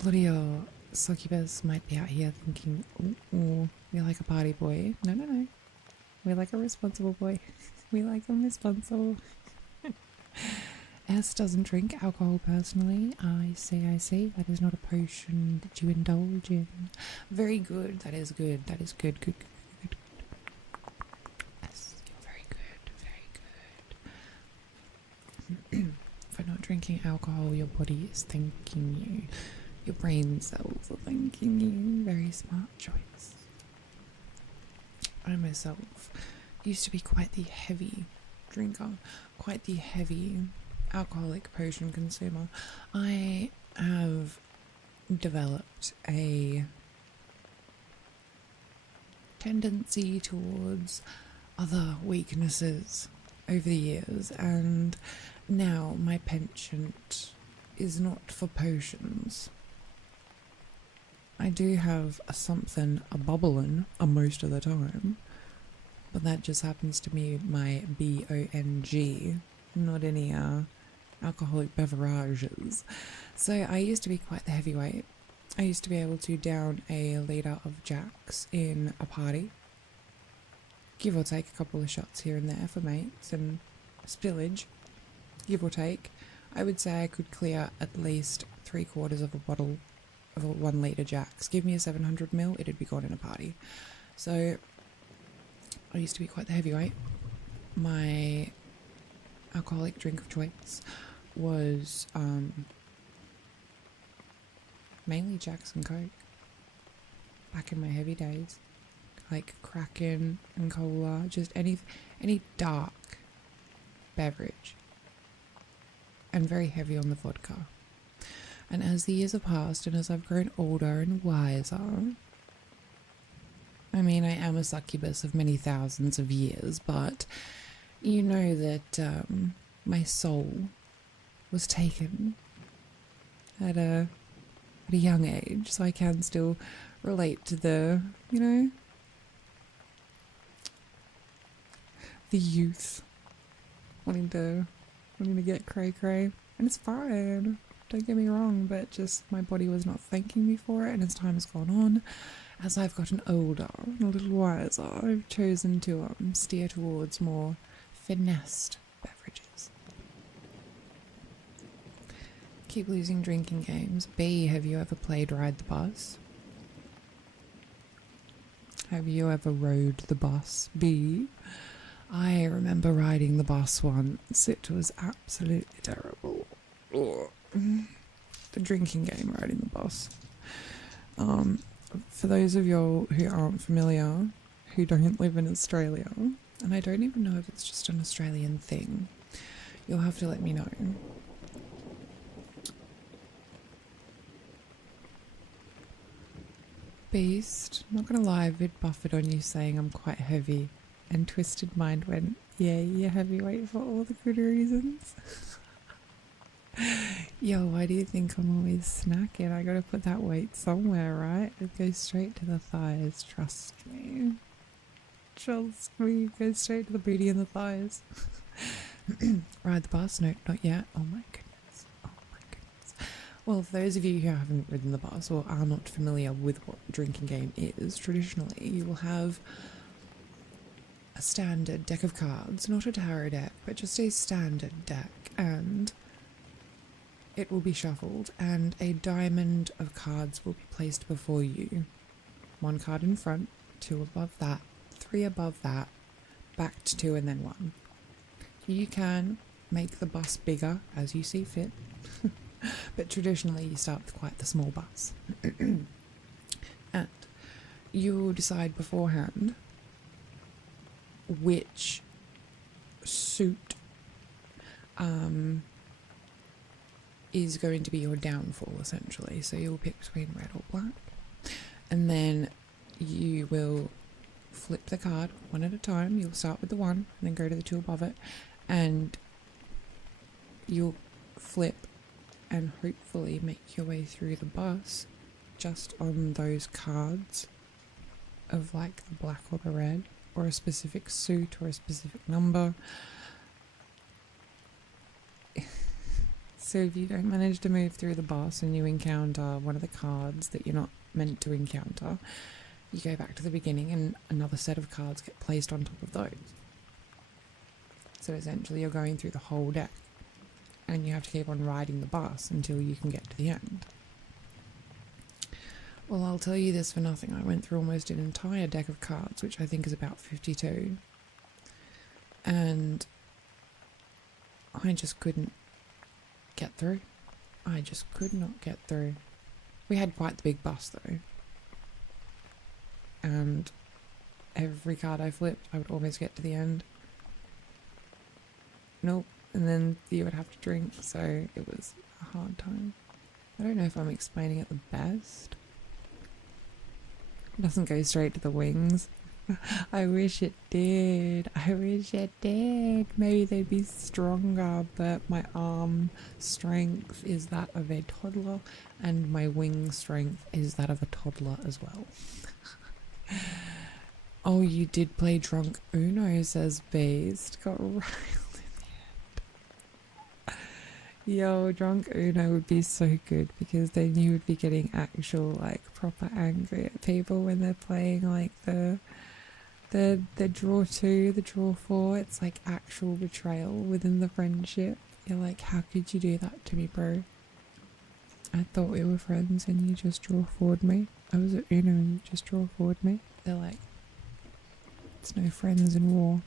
A lot of your succubus might be out here thinking, ooh, we're like a party boy. No. We're like a responsible boy. We like them responsible. S doesn't drink alcohol personally. I see. That is not a potion that you indulge in. Very good. That is good. Good. Yes, you're very good. For not drinking alcohol, your body is thanking you. Your brain cells are thanking you. Very smart choice. I myself used to be quite the heavy drinker, quite the heavy alcoholic potion consumer. I have developed a tendency towards other weaknesses over the years, and now my penchant is not for potions. I do have a bubbling most of the time, but that just happens to be my BONG, not any alcoholic beverages. So I used to be quite the heavyweight. I used to be able to down a litre of Jacks in a party. Give or take a couple of shots here and there for mates and spillage. Give or take. I would say I could clear at least 3/4 of a bottle of a 1 litre Jacks. Give me a 700ml, it'd be gone in a party. So I used to be quite the heavyweight. My alcoholic drink of choice was mainly Jacks and Coke back in my heavy days, like Kraken and cola, just any dark beverage, and very heavy on the vodka. And as the years have passed and as I've grown older and wiser, I mean, I am a succubus of many thousands of years, but you know that my soul was taken at a young age, so I can still relate to the, you know, the youth wanting to get cray, and it's fine. Don't get me wrong, but just my body was not thanking me for it, and as time has gone on, as I've gotten older and a little wiser, I've chosen to steer towards more finessed beverages. Keep losing drinking games. B, have you ever played Ride the Bus? Have you ever rode the bus? B, I remember riding the bus once. It was absolutely terrible. Ugh. The drinking game, riding the bus. For those of y'all who aren't familiar, who don't live in Australia, and I don't even know if it's just an Australian thing, you'll have to let me know. Beast, not gonna lie, I've been buffered on you saying I'm quite heavy, and Twisted Mind went, yeah, you're heavyweight for all the good reasons. Yo, why do you think I'm always snacking? I gotta put that weight somewhere, right? It goes straight to the thighs, trust me. Trust me, it goes straight to the booty and the thighs. Ride the bus? No, not yet. Oh my goodness. Oh my goodness. Well, for those of you who haven't ridden the bus or are not familiar with what the drinking game is, traditionally you will have a standard deck of cards, not a tarot deck, but just a standard deck, and it will be shuffled, and a diamond of cards will be placed before you. 1 card in front, 2 above that, 3 above that, back to 2 and then 1. You can make the bus bigger as you see fit, but traditionally you start with quite the small bus. And you will decide beforehand which suit is going to be your downfall, essentially. So you'll pick between red or black, and then you will flip the card one at a time. You'll start with the 1 and then go to the 2 above it, and you'll flip and hopefully make your way through the bus just on those cards of like the black or the red, or a specific suit or a specific number. So if you don't manage to move through the bus and you encounter one of the cards that you're not meant to encounter, you go back to the beginning and another set of cards get placed on top of those. So essentially you're going through the whole deck, and you have to keep on riding the bus until you can get to the end. Well, I'll tell you this for nothing. I went through almost an entire deck of cards, which I think is about 52. And I just couldn't get through. I just could not get through. We had quite the big bus though. And every card I flipped, I would always get to the end. Nope. And then you would have to drink, so it was a hard time. I don't know if I'm explaining it the best. It doesn't go straight to the wings. I wish it did. I wish it did. Maybe they'd be stronger, but my arm strength is that of a toddler, and my wing strength is that of a toddler as well. Oh, you did play Drunk Uno, says Beast. Got riled in the end. Yo, drunk Uno would be so good because then you would be getting actual, like, proper angry at people when they're playing, like, the draw 2, the draw 4. It's like actual betrayal within the friendship. You're like, how could you do that to me, bro? I thought we were friends and you just draw forward me. I was at Uno and you just draw forward me. They're like, it's no friends in war.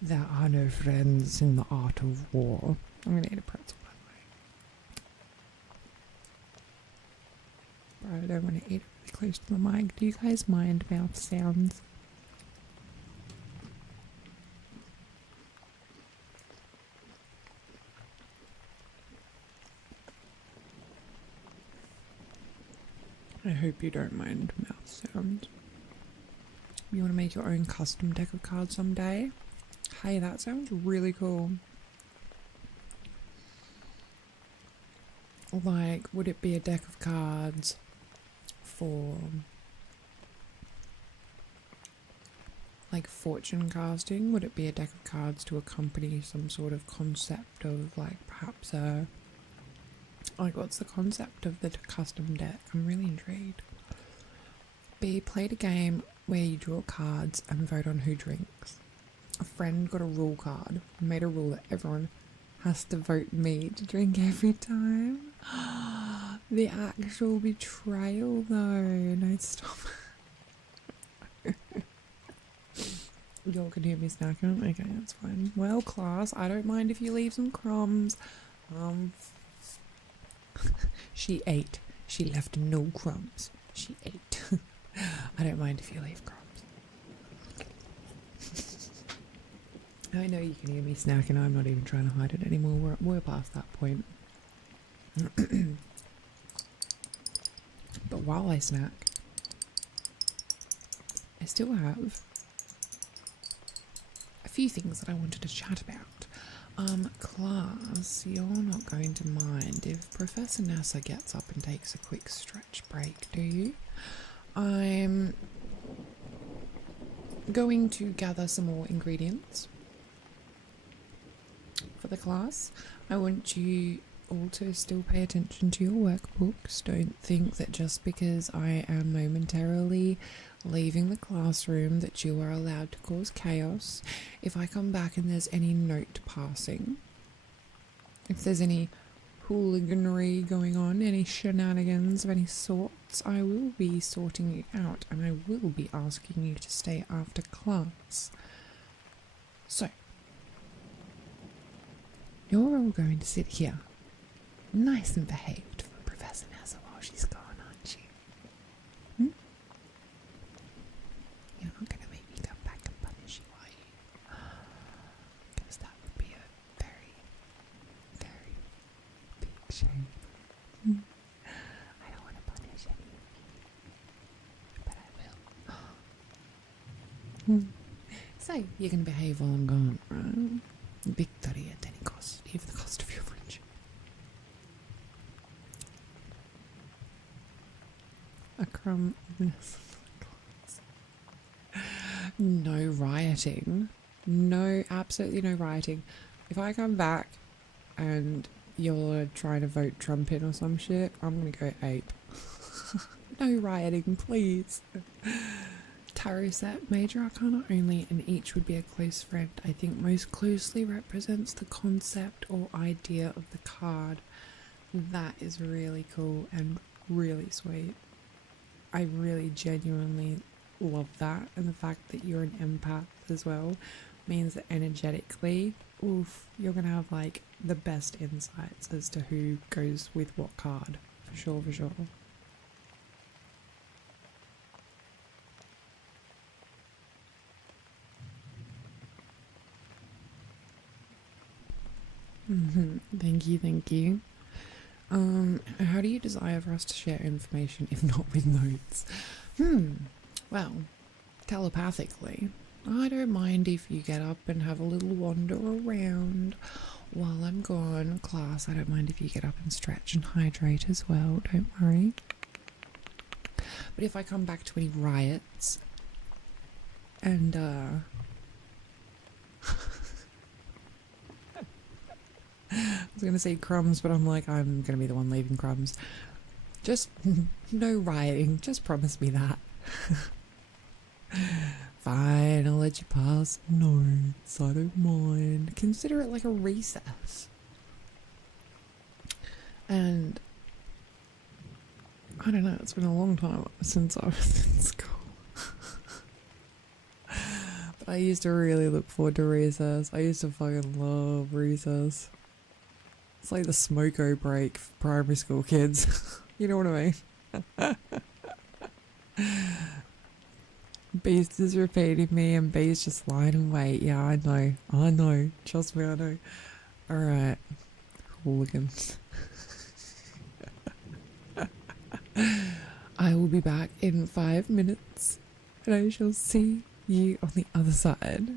There are no friends in the art of war. I'm gonna eat a pretzel, by the way. But I don't want to eat it really close to the mic. Do you guys mind mouth sounds? I hope you don't mind mouth sounds. You want to make your own custom deck of cards someday? Hey, that sounds really cool. Like, would it be a deck of cards for, like, fortune casting? Would it be a deck of cards to accompany some sort of concept of, like, perhaps a... Like, what's the concept of the custom deck? I'm really intrigued. B, played a game where you draw cards and vote on who drinks. A friend got a rule card and made a rule that everyone has to vote me to drink every time. The actual betrayal, though. No, stop. Y'all can hear me snacking? Okay, that's fine. Well, class, I don't mind if you leave some crumbs. She ate. She left no crumbs. She ate. I don't mind if you leave crumbs. I know you can hear me snacking. I'm not even trying to hide it anymore. We're past that point. But while I snack, I still have a few things that I wanted to chat about. Class, you're not going to mind if Professor Nessa gets up and takes a quick stretch break, do you? I'm going to gather some more ingredients for the class. I want you all to still pay attention to your workbooks. Don't think that just because I am momentarily leaving the classroom that you are allowed to cause chaos. If I come back and there's any note passing, if there's any hooliganry going on, any shenanigans of any sorts, I will be sorting you out and I will be asking you to stay after class. So, you're all going to sit here, nice and behaved for Professor Nessa while she's gone, aren't you? You're not going to make me come back and punish you, are you? Because that would be a very, very big shame. I don't want to punish any of you, but I will. So, you're going to behave while I'm gone, right? Victory at any cost, even the cost of your friendship. A crumb of this class. No rioting. No, absolutely no rioting. If I come back and you're trying to vote Trump in or some shit, I'm gonna go ape. No rioting, please. Tarot set, major arcana only, and each would be a close friend. I think most closely represents the concept or idea of the card. That is really cool and really sweet. I really genuinely love that, and the fact that you're an empath as well means that energetically, oof, you're gonna have like the best insights as to who goes with what card, for sure, for sure. Thank you, thank you. How do you desire for us to share information if not with notes? Well, telepathically. I don't mind if you get up and have a little wander around while I'm gone. Class, I don't mind if you get up and stretch and hydrate as well, don't worry. But if I come back to any riots and was going to say crumbs, but I'm like, I'm going to be the one leaving crumbs. Just no rioting. Just promise me that. Fine, I'll let you pass notes. I don't mind. Consider it like a recess. And I don't know, it's been a long time since I was in school. But I used to really look forward to recess. I used to fucking love recess. It's like the smoko break for primary school kids. You know what I mean? Beast is repeating me and Beast just lying in wait. Yeah, I know. Trust me, I know. Alright. Hooligans. I will be back in 5 minutes and I shall see you on the other side.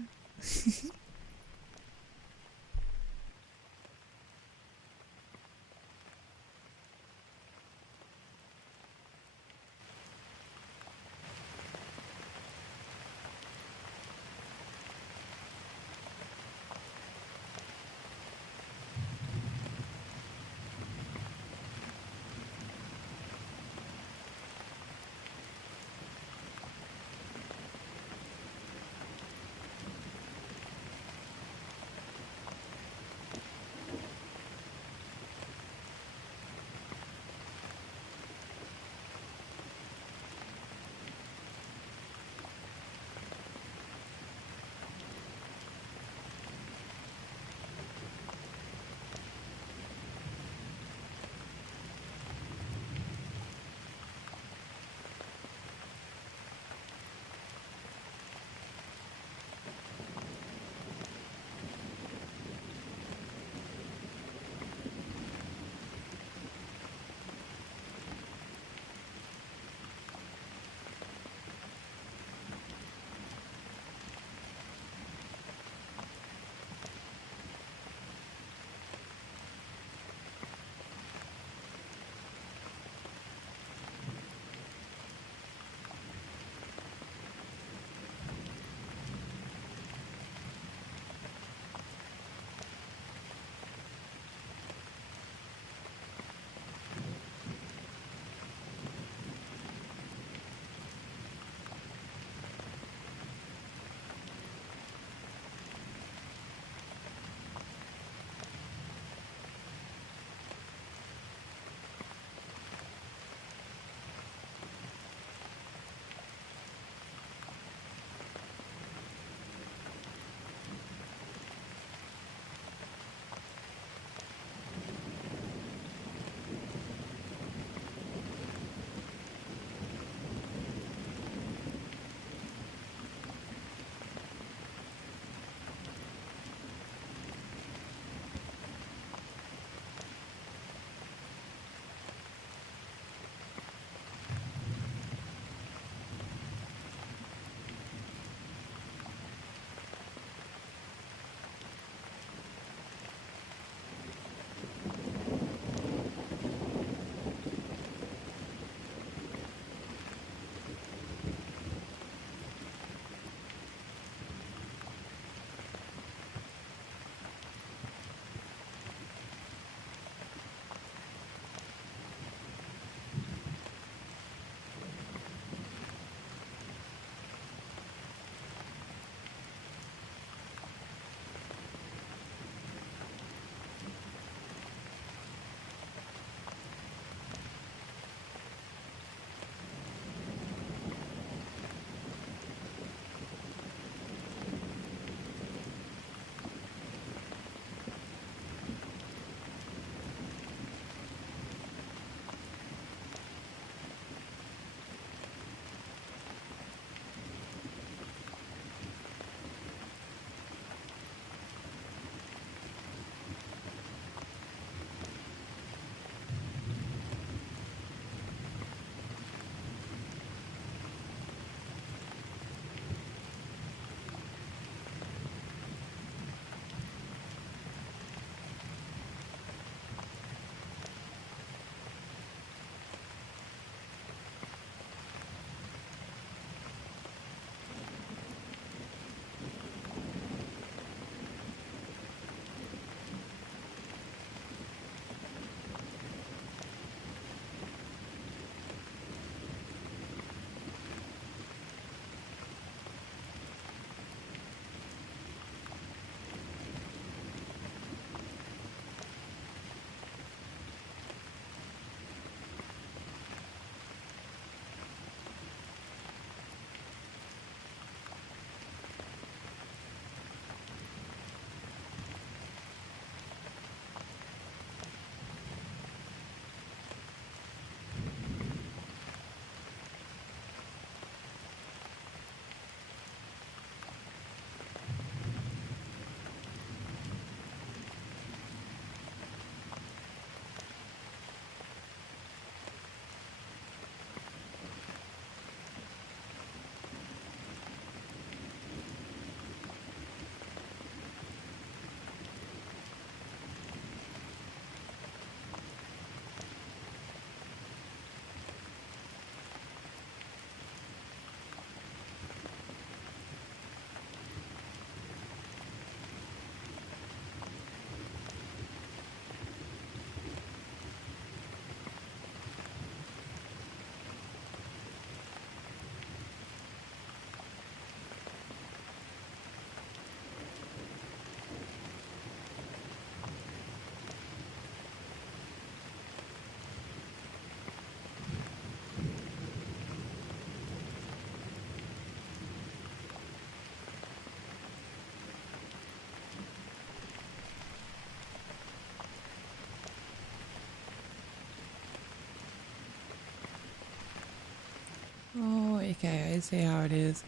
Okay, I see how it is.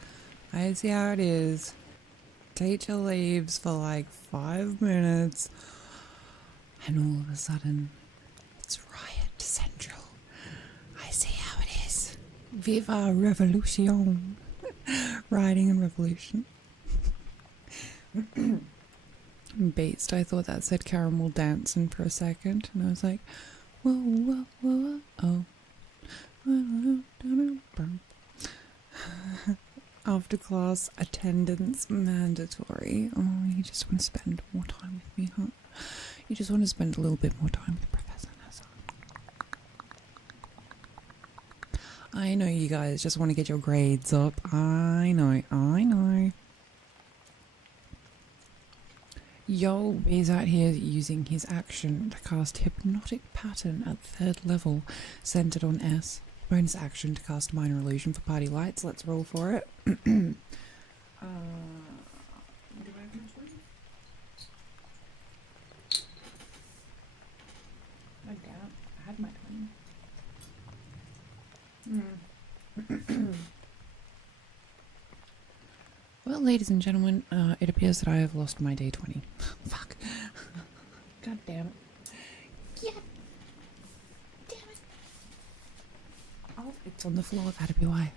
I see how it is. Teacher leaves for like 5 minutes, and all of a sudden, it's riot central. I see how it is. Viva Revolution. Riding in revolution. Beast, I thought that said caramel dancing for a second, and I was like, whoa, whoa, whoa, oh. After class, attendance mandatory. Oh, you just want to spend more time with me, huh? You just want to spend a little bit more time with Professor Nessa. I know you guys just want to get your grades up. I know. Yo, he's out here using his action to cast Hypnotic Pattern at 3rd level, centered on S. Bonus action to cast Minor Illusion for Party Lights. Let's roll for it. Do I have my 20? I doubt I had my 20. Well, ladies and gentlemen, it appears that I have lost my day 20. Fuck. God damn it. Yeah. Damn it. Oh, it's on the floor. That'd be why.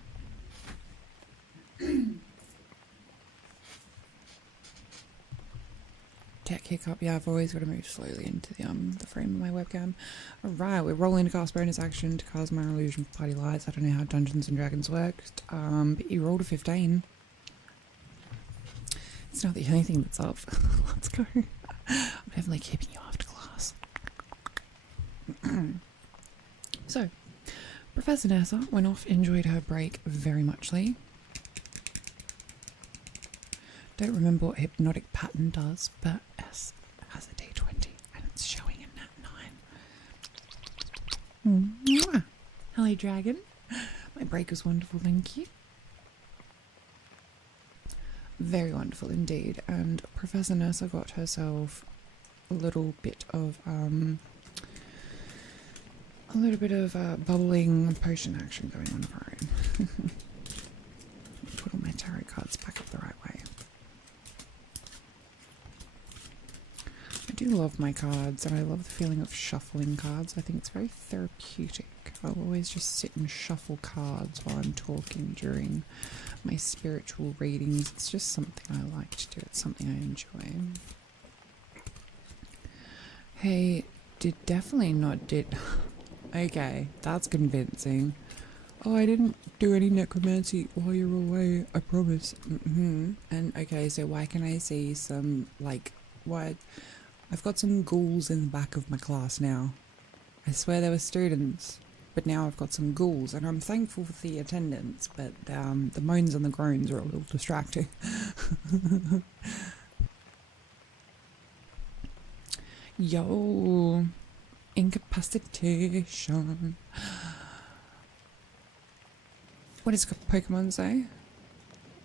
Tech hiccup. Yeah, I've always got to move slowly into the frame of my webcam. Alright, we're rolling to cast bonus action to cast Minor Illusion for Party Lights. I don't know how Dungeons and Dragons worked, but you rolled a 15. It's not the only thing that's up. Let's go. I'm definitely keeping you after class. So, Professor Nessa went off, enjoyed her break very muchly. Don't remember what Hypnotic Pattern does, but S has a day 20 and it's showing in that 9. Mwah. Hello, dragon. My break was wonderful, thank you. Very wonderful indeed, and Professor Nessa got herself a little bit of bubbling potion action going on of her own. Put all my tarot cards back up the right way. I do love my cards, and I love the feeling of shuffling cards. I think it's very therapeutic. I'll always just sit and shuffle cards while I'm talking during my spiritual readings. It's just something I like to do. It's something I enjoy. Hey, definitely not did. Okay, that's convincing. Oh, I didn't do any necromancy while you're away, I promise. And okay, so why can I see some, like, why? I've got some ghouls in the back of my class now. I swear they were students. But now I've got some ghouls, and I'm thankful for the attendance, but the moans and the groans are a little distracting. Yo, incapacitation. What does Pokemon say?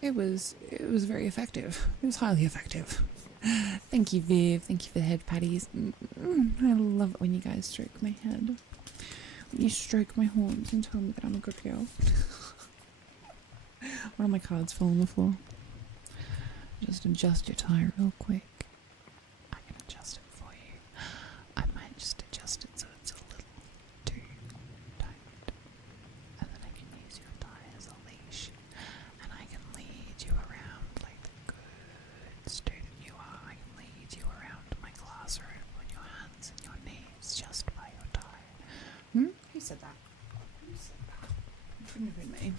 It was very effective. It was highly effective. Thank you, Viv. Thank you for the head patties. I love it when you guys stroke my head. You stroke my horns and tell me that I'm a good girl. One of my cards fell on the floor. Just adjust your tie real quick. I can adjust it for you. I might just adjust it so it's a little too tight. And then I can use your tie as a leash. And I can lead you around like the good student you are. I can lead you around my classroom on your hands and your knees just by your tie. Who said that? Who said that? It couldn't have been me.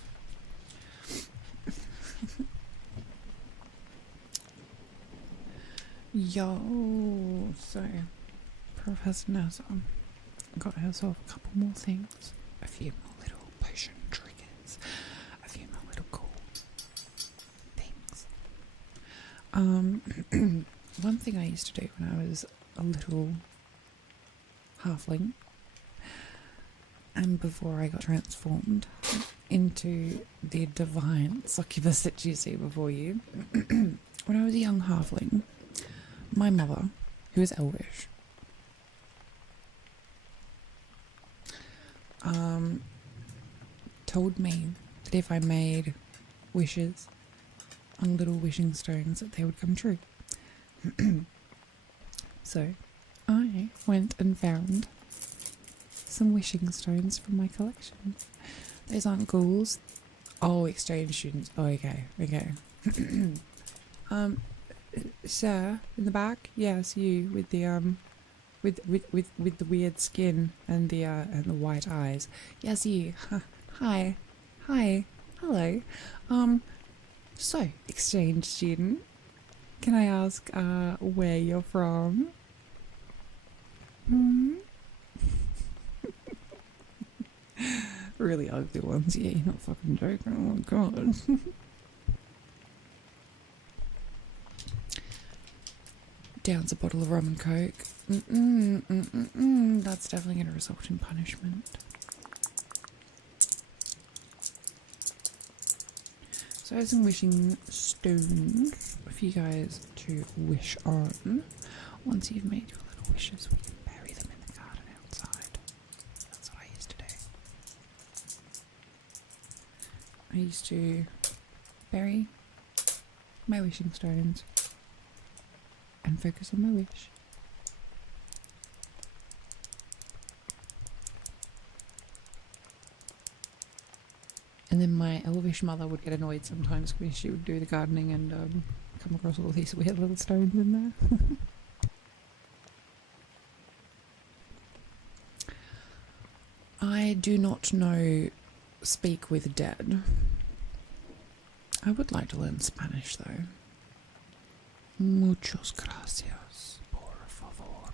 Yo, so Professor Nessa got herself a couple more things. A few more little potion triggers. A few more little cool things. One thing I used to do when I was a little halfling, and before I got transformed into the divine succubus that you see before you, when I was a young halfling, my mother, who is elvish, told me to that if I made wishes on little wishing stones that they would come true. So I went and found some wishing stones from my collection. Those aren't ghouls. Oh, exchange students. Oh, okay. Sir, in the back? Yes, you with the with the weird skin and the white eyes. Yes, you. Hi. Hello. So, exchange student, can I ask where you're from? Really ugly ones. Yeah, you're not fucking joking. Oh my god. Downs a bottle of rum and coke. That's definitely going to result in punishment. So I have some wishing stones for you guys to wish on. Once you've made your little wishes, we can bury them in the garden outside. That's what I used to do. I used to bury my wishing stones and focus on my wish. And then my elvish mother would get annoyed sometimes because she would do the gardening and come across all these weird little stones in there. I do not know speak with dead. I would like to learn Spanish though. Muchas gracias, por favor.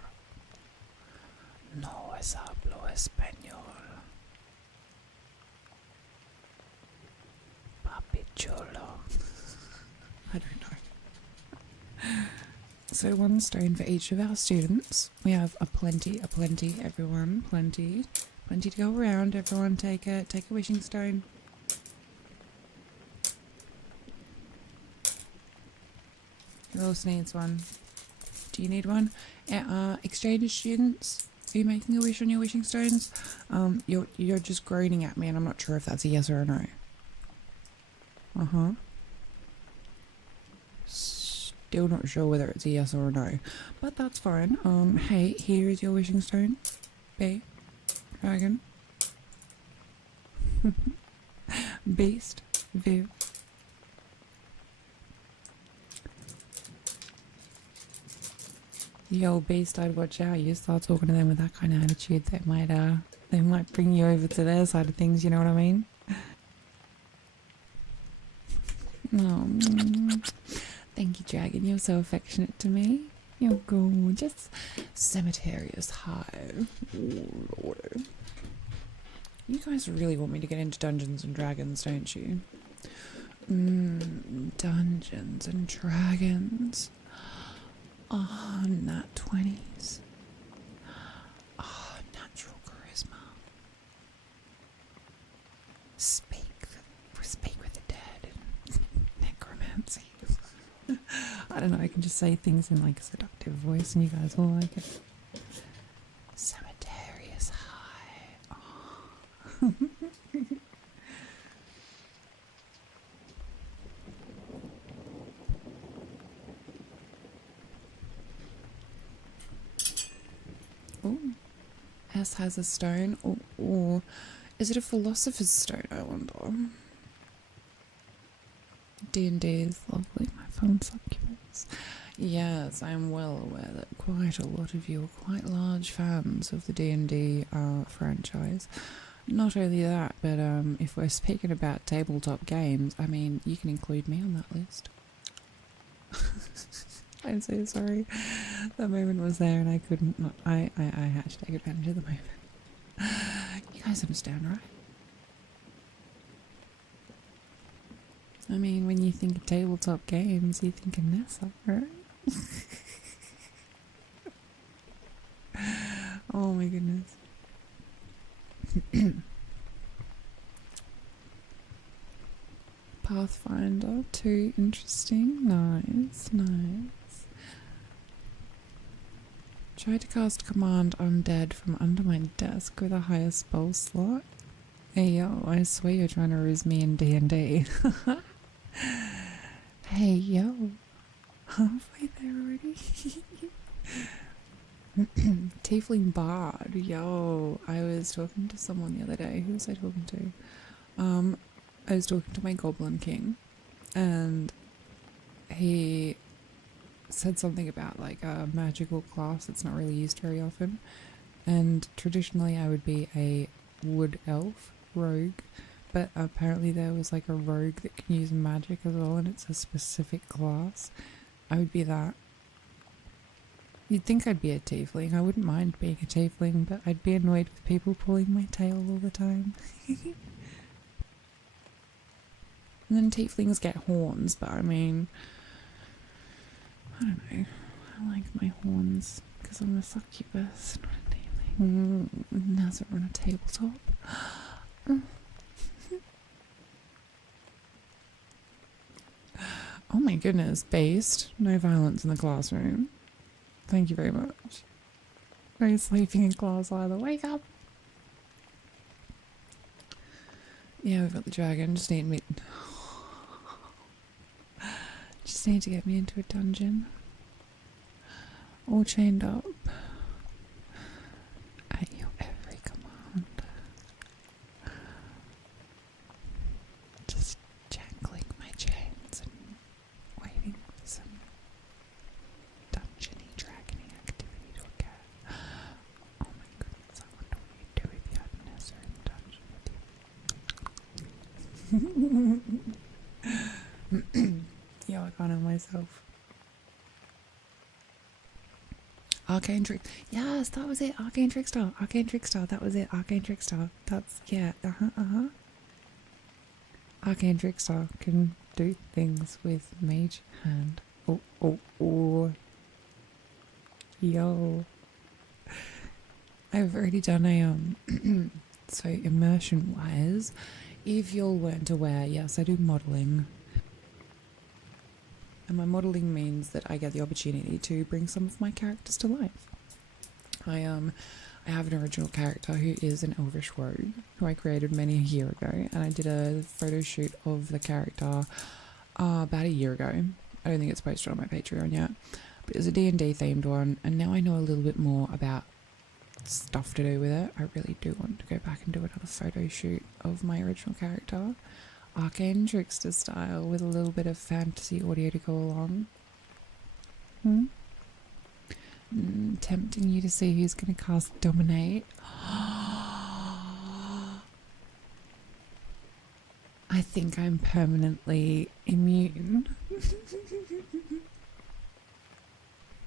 No hablo español. Papi chulo. I don't know. So one stone for each of our students. We have a plenty, everyone. Plenty to go around. Everyone take a wishing stone. Who else needs one? Do you need one? Exchange students, are you making a wish on your wishing stones? You're just groaning at me and I'm not sure if that's a yes or a no. Still not sure whether it's a yes or a no. But that's fine. Hey, here is your wishing stone. B. Dragon. Beast. Viv. Yo, beast, I'd watch out. You start talking to them with that kind of attitude, they might bring you over to their side of things, you know what I mean? Oh, thank you, Dragon. You're so affectionate to me. You're gorgeous. Cemeterius high. Oh, Lord. You guys really want me to get into Dungeons and Dragons, don't you? Dungeons and Dragons. Oh, nat 20s. Oh, natural charisma. Speak with the dead. Necromancy. I don't know, I can just say things in like a seductive voice and you guys will like it. Cemeterius high. Oh. Ooh. S has a stone. Or is it a philosopher's stone, I wonder? D&D is lovely, my fun succubus. Yes, I am well aware that quite a lot of you are quite large fans of the D&D franchise. Not only that, but if we're speaking about tabletop games, I mean, you can include me on that list. I'm so sorry. That moment was there and I couldn't not. I had to take advantage of the moment. You guys understand, right? I mean, when you think of tabletop games, you think of Nessa, right? Oh my goodness. Pathfinder, too interesting. Nice. Try to cast command undead from under my desk with a higher spell slot. Hey yo, I swear you're trying to ruse me in D&D. Hey yo, halfway there already? Tiefling Bard, yo. I was talking to someone the other day. Who was I talking to? I was talking to my Goblin King, and he said something about like a magical class that's not really used very often. And traditionally I would be a wood elf rogue, but apparently there was like a rogue that can use magic as well, and it's a specific class. I would be that. You'd think I'd be a tiefling. I wouldn't mind being a tiefling, but I'd be annoyed with people pulling my tail all the time. And then tieflings get horns, but I mean, I don't know. I like my horns because I'm a succubus, not a tiefling. Nessa on a tabletop. Oh my goodness, based. No violence in the classroom. Thank you very much. No sleeping in class either. Wake up! Yeah, we've got the dragon. Just need to get me into a dungeon. All chained up. At your every command. Just jangling my chains and waiting for some dungeony, dragony activity to occur. Oh my goodness, I wonder what you'd do if you had Nessa in the dungeon with you. Yeah, I can't help myself. Arcane Trick. Yes, that was it. Arcane Trickstar. Arcane Trickstar. That was it. Arcane Trickstar. That's, yeah. Arcane Trickstar can do things with Mage Hand. Oh. Yo. I've already done a, so immersion wise, if you all weren't aware, yes, I do modelling. And my modelling means that I get the opportunity to bring some of my characters to life. I have an original character who is an elvish rogue, who I created many a year ago, and I did a photo shoot of the character about a year ago. I don't think it's posted on my Patreon yet, but it was a D&D themed one, and now I know a little bit more about stuff to do with it. I really do want to go back and do another photo shoot of my original character. Arcane Trickster style, with a little bit of fantasy audio to go along. Tempting you to see who's going to cast Dominate. I think I'm permanently immune.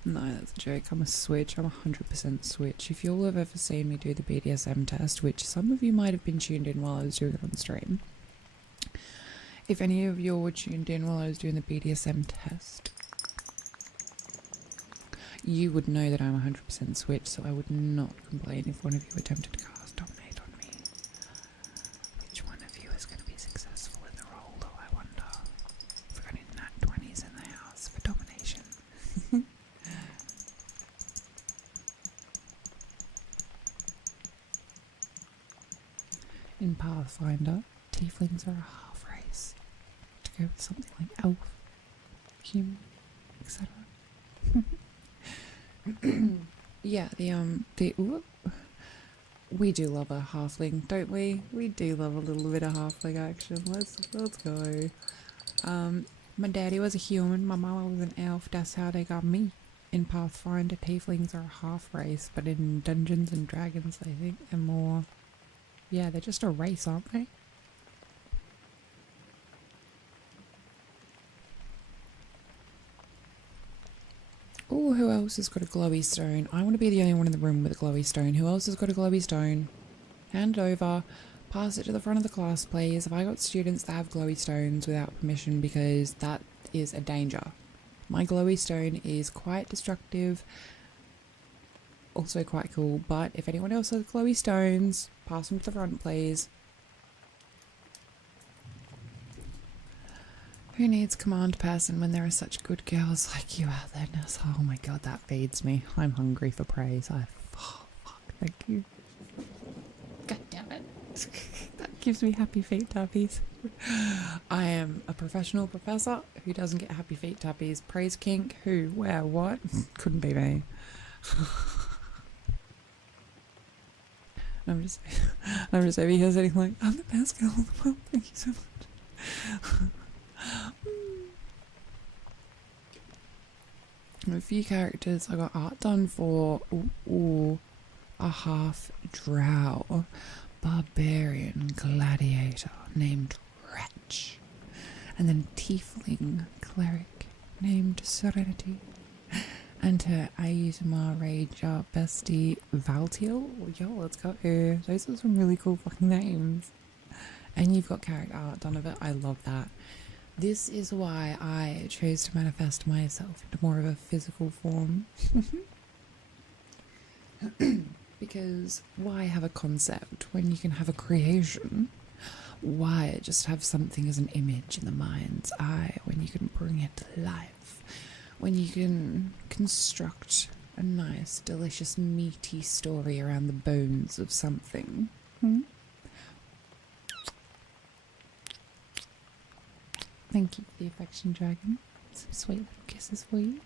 No, that's a joke. I'm a switch. I'm 100% switch. If you'll have ever seen me do the BDSM test, which some of you might have been tuned in while I was doing it on stream. If any of you were tuned in while I was doing the BDSM test, you would know that I'm 100% switch, so I would not complain if one of you attempted to cast Dominate on me. Which one of you is going to be successful in the role, though, I wonder? If we've got any nat 20s in the house for domination. In Pathfinder, tieflings are a half race. To go with something like elf, human, etc. Yeah, we do love a halfling, don't we? We do love a little bit of halfling action. Let's go. My daddy was a human, my mama was an elf. That's how they got me. In Pathfinder, tieflings are a half race, but in Dungeons and Dragons, I think they're more. Yeah, they're just a race, aren't they? Oh, who else has got a glowy stone? I want to be the only one in the room with a glowy stone. Who else has got a glowy stone? Hand it over. Pass it to the front of the class, please. Have I got students that have glowy stones without permission? Because that is a danger. My glowy stone is quite destructive. Also quite cool. But if anyone else has glowy stones, pass them to the front, please. Who needs command person when there are such good girls like you out there, Nessa? Oh my god, that feeds me. I'm hungry for praise. Oh, fuck, thank you. God damn it. That Gives me happy feet tappies. I am a professional professor who doesn't get happy feet tappies. Praise kink, who, where, what? Couldn't be me. I'm just over here sitting like, I'm the best girl in the world, thank you so much. A few characters I got art done for. A half drow barbarian gladiator named Wretch, and then tiefling cleric named Serenity, and her ASMR rager bestie Valtiel. Yo, let's go. Those are some really cool fucking names. And you've got character art done of it. I love that. This is why I chose to manifest myself into more of a physical form. Because why have a concept when you can have a creation? Why just have something as an image in the mind's eye when you can bring it to life? When you can construct a nice, delicious, meaty story around the bones of something. Thank you for the affection, dragon. Some sweet little kisses for you.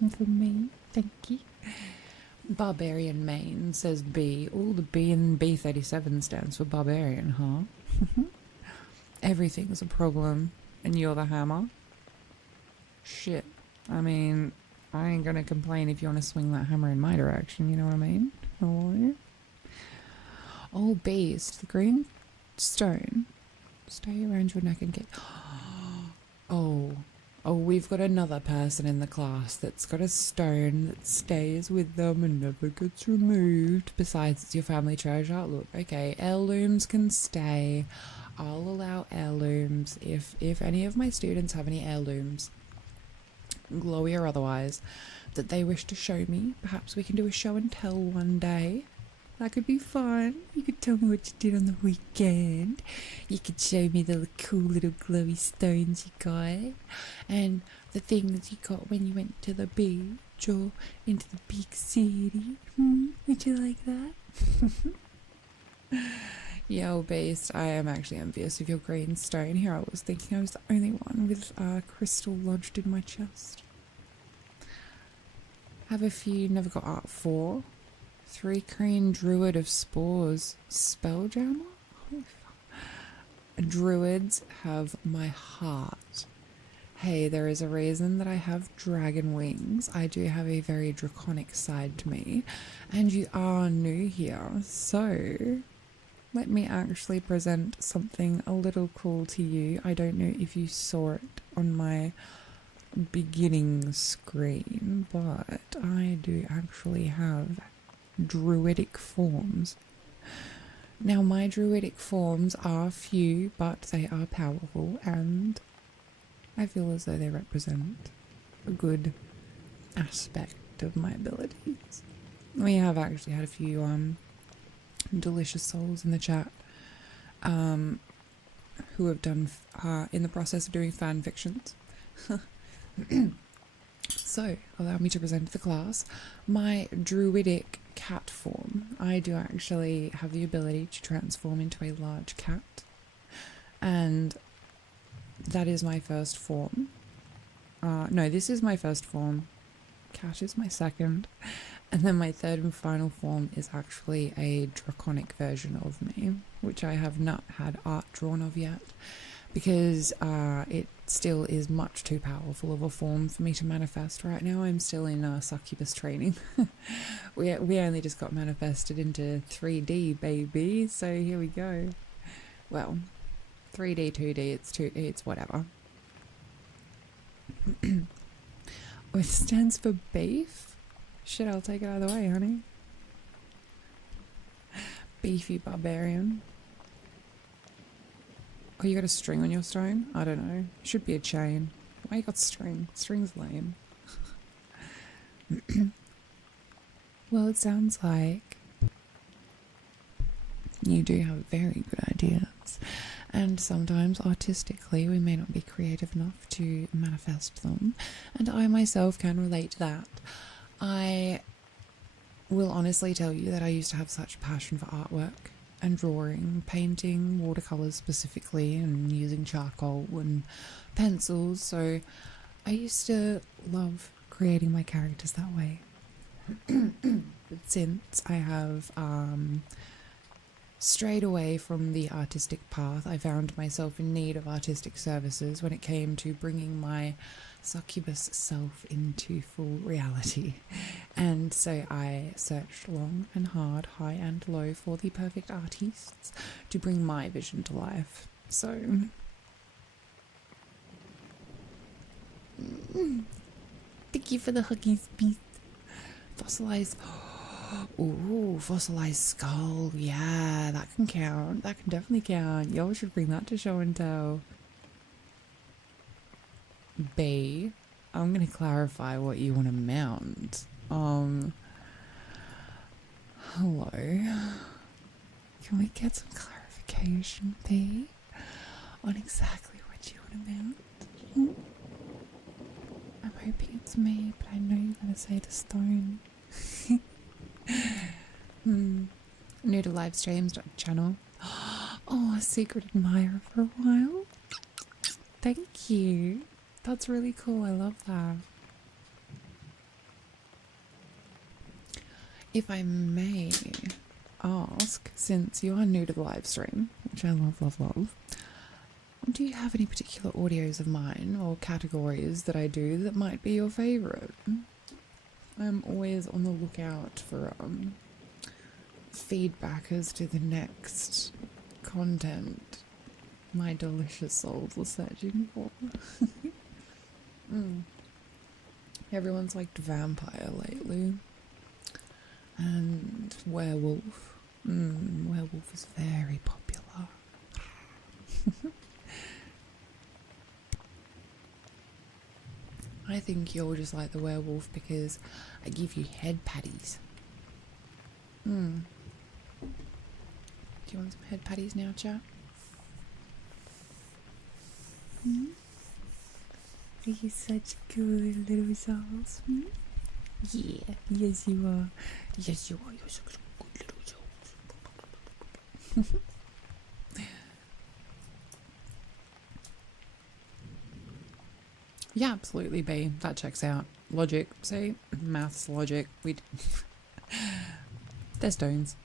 And for me. Thank you. Barbarian main, says B. All the B in B37 stands for barbarian, huh? Everything's a problem, and you're the hammer. Shit. I mean, I ain't gonna complain if you want to swing that hammer in my direction, you know what I mean? Oh, oh beast, the green stone. Stay around your neck and get... Oh, we've got another person in the class that's got a stone that stays with them and never gets removed. Besides, it's your family treasure. Look, okay, heirlooms can stay. I'll allow heirlooms if any of my students have any heirlooms, glowy or otherwise, that they wish to show me. Perhaps we can do a show and tell one day. That could be fun. You could tell me what you did on the weekend. You could show me the cool little glowy stones you got. And the things you got when you went to the beach or into the big city. Would you like that? Yo, based. I am actually envious of your green stone. Here I was thinking I was the only one with crystal lodged in my chest. Have a few never got art for. 3 Korean Druid of Spores. Spelljammer? Druids have my heart. Hey, there is a reason that I have dragon wings. I do have a very draconic side to me. And you are new here, so let me actually present something a little cool to you. I don't know if you saw it on my beginning screen, but I do actually have druidic forms. Now, my druidic forms are few, but they are powerful, and I feel as though they represent a good aspect of my abilities. We have actually had a few delicious souls in the chat who have done in the process of doing fan fictions. So, allow me to present to the class my druidic cat form. I do actually have the ability to transform into a large cat, and that is my first form. No, this is my first form. Cat is my second. And then my third and final form is actually a draconic version of me, which I have not had art drawn of yet, because it still is much too powerful of a form for me to manifest right now. I'm still in Succubus training. we only just got manifested into 3D, baby, so here we go. Well, 3D, 2D, it's whatever. It stands for beef? Shit, I'll take it either way, honey. Beefy barbarian. Oh, you got a string on your stone? I don't know. Should be a chain. Why you got string? String's lame. Well, it sounds like you do have very good ideas. And sometimes, artistically, we may not be creative enough to manifest them. And I myself can relate to that. I will honestly tell you that I used to have such a passion for artwork. and drawing, painting watercolors specifically, and using charcoal and pencils. So I used to love creating my characters that way. But since I have strayed away from the artistic path, I found myself in need of artistic services when it came to bringing my succubus self into full reality. And so I searched long and hard, high and low, for the perfect artists to bring my vision to life. So thank you for the huggies, beast. Fossilized. Ooh, fossilized skull. Yeah, that can count. That can definitely count. Y'all should bring that to show and tell. B, I'm gonna clarify what you want to mount. Hello. Can we get some clarification, B, on exactly what you want to mount? I'm hoping it's me, but I know you're gonna say the stone. New to live streams channel. Oh, a secret admirer for a while. Thank you. That's really cool. I love that. If I may ask, since you are new to the live stream, which I love, do you have any particular audios of mine or categories that I do that might be your favourite? I'm always on the lookout for feedback as to the next content my delicious souls are searching for. Everyone's liked vampire lately. And werewolf. Werewolf is very popular. I think you'll just like the werewolf because I give you head patties. Do you want some head patties now, chat? Are you such good little souls? Yeah, yes you are. Yes you are. You're such good little souls. Yeah, absolutely, B. That checks out. Logic, see? Maths, logic. They're stones.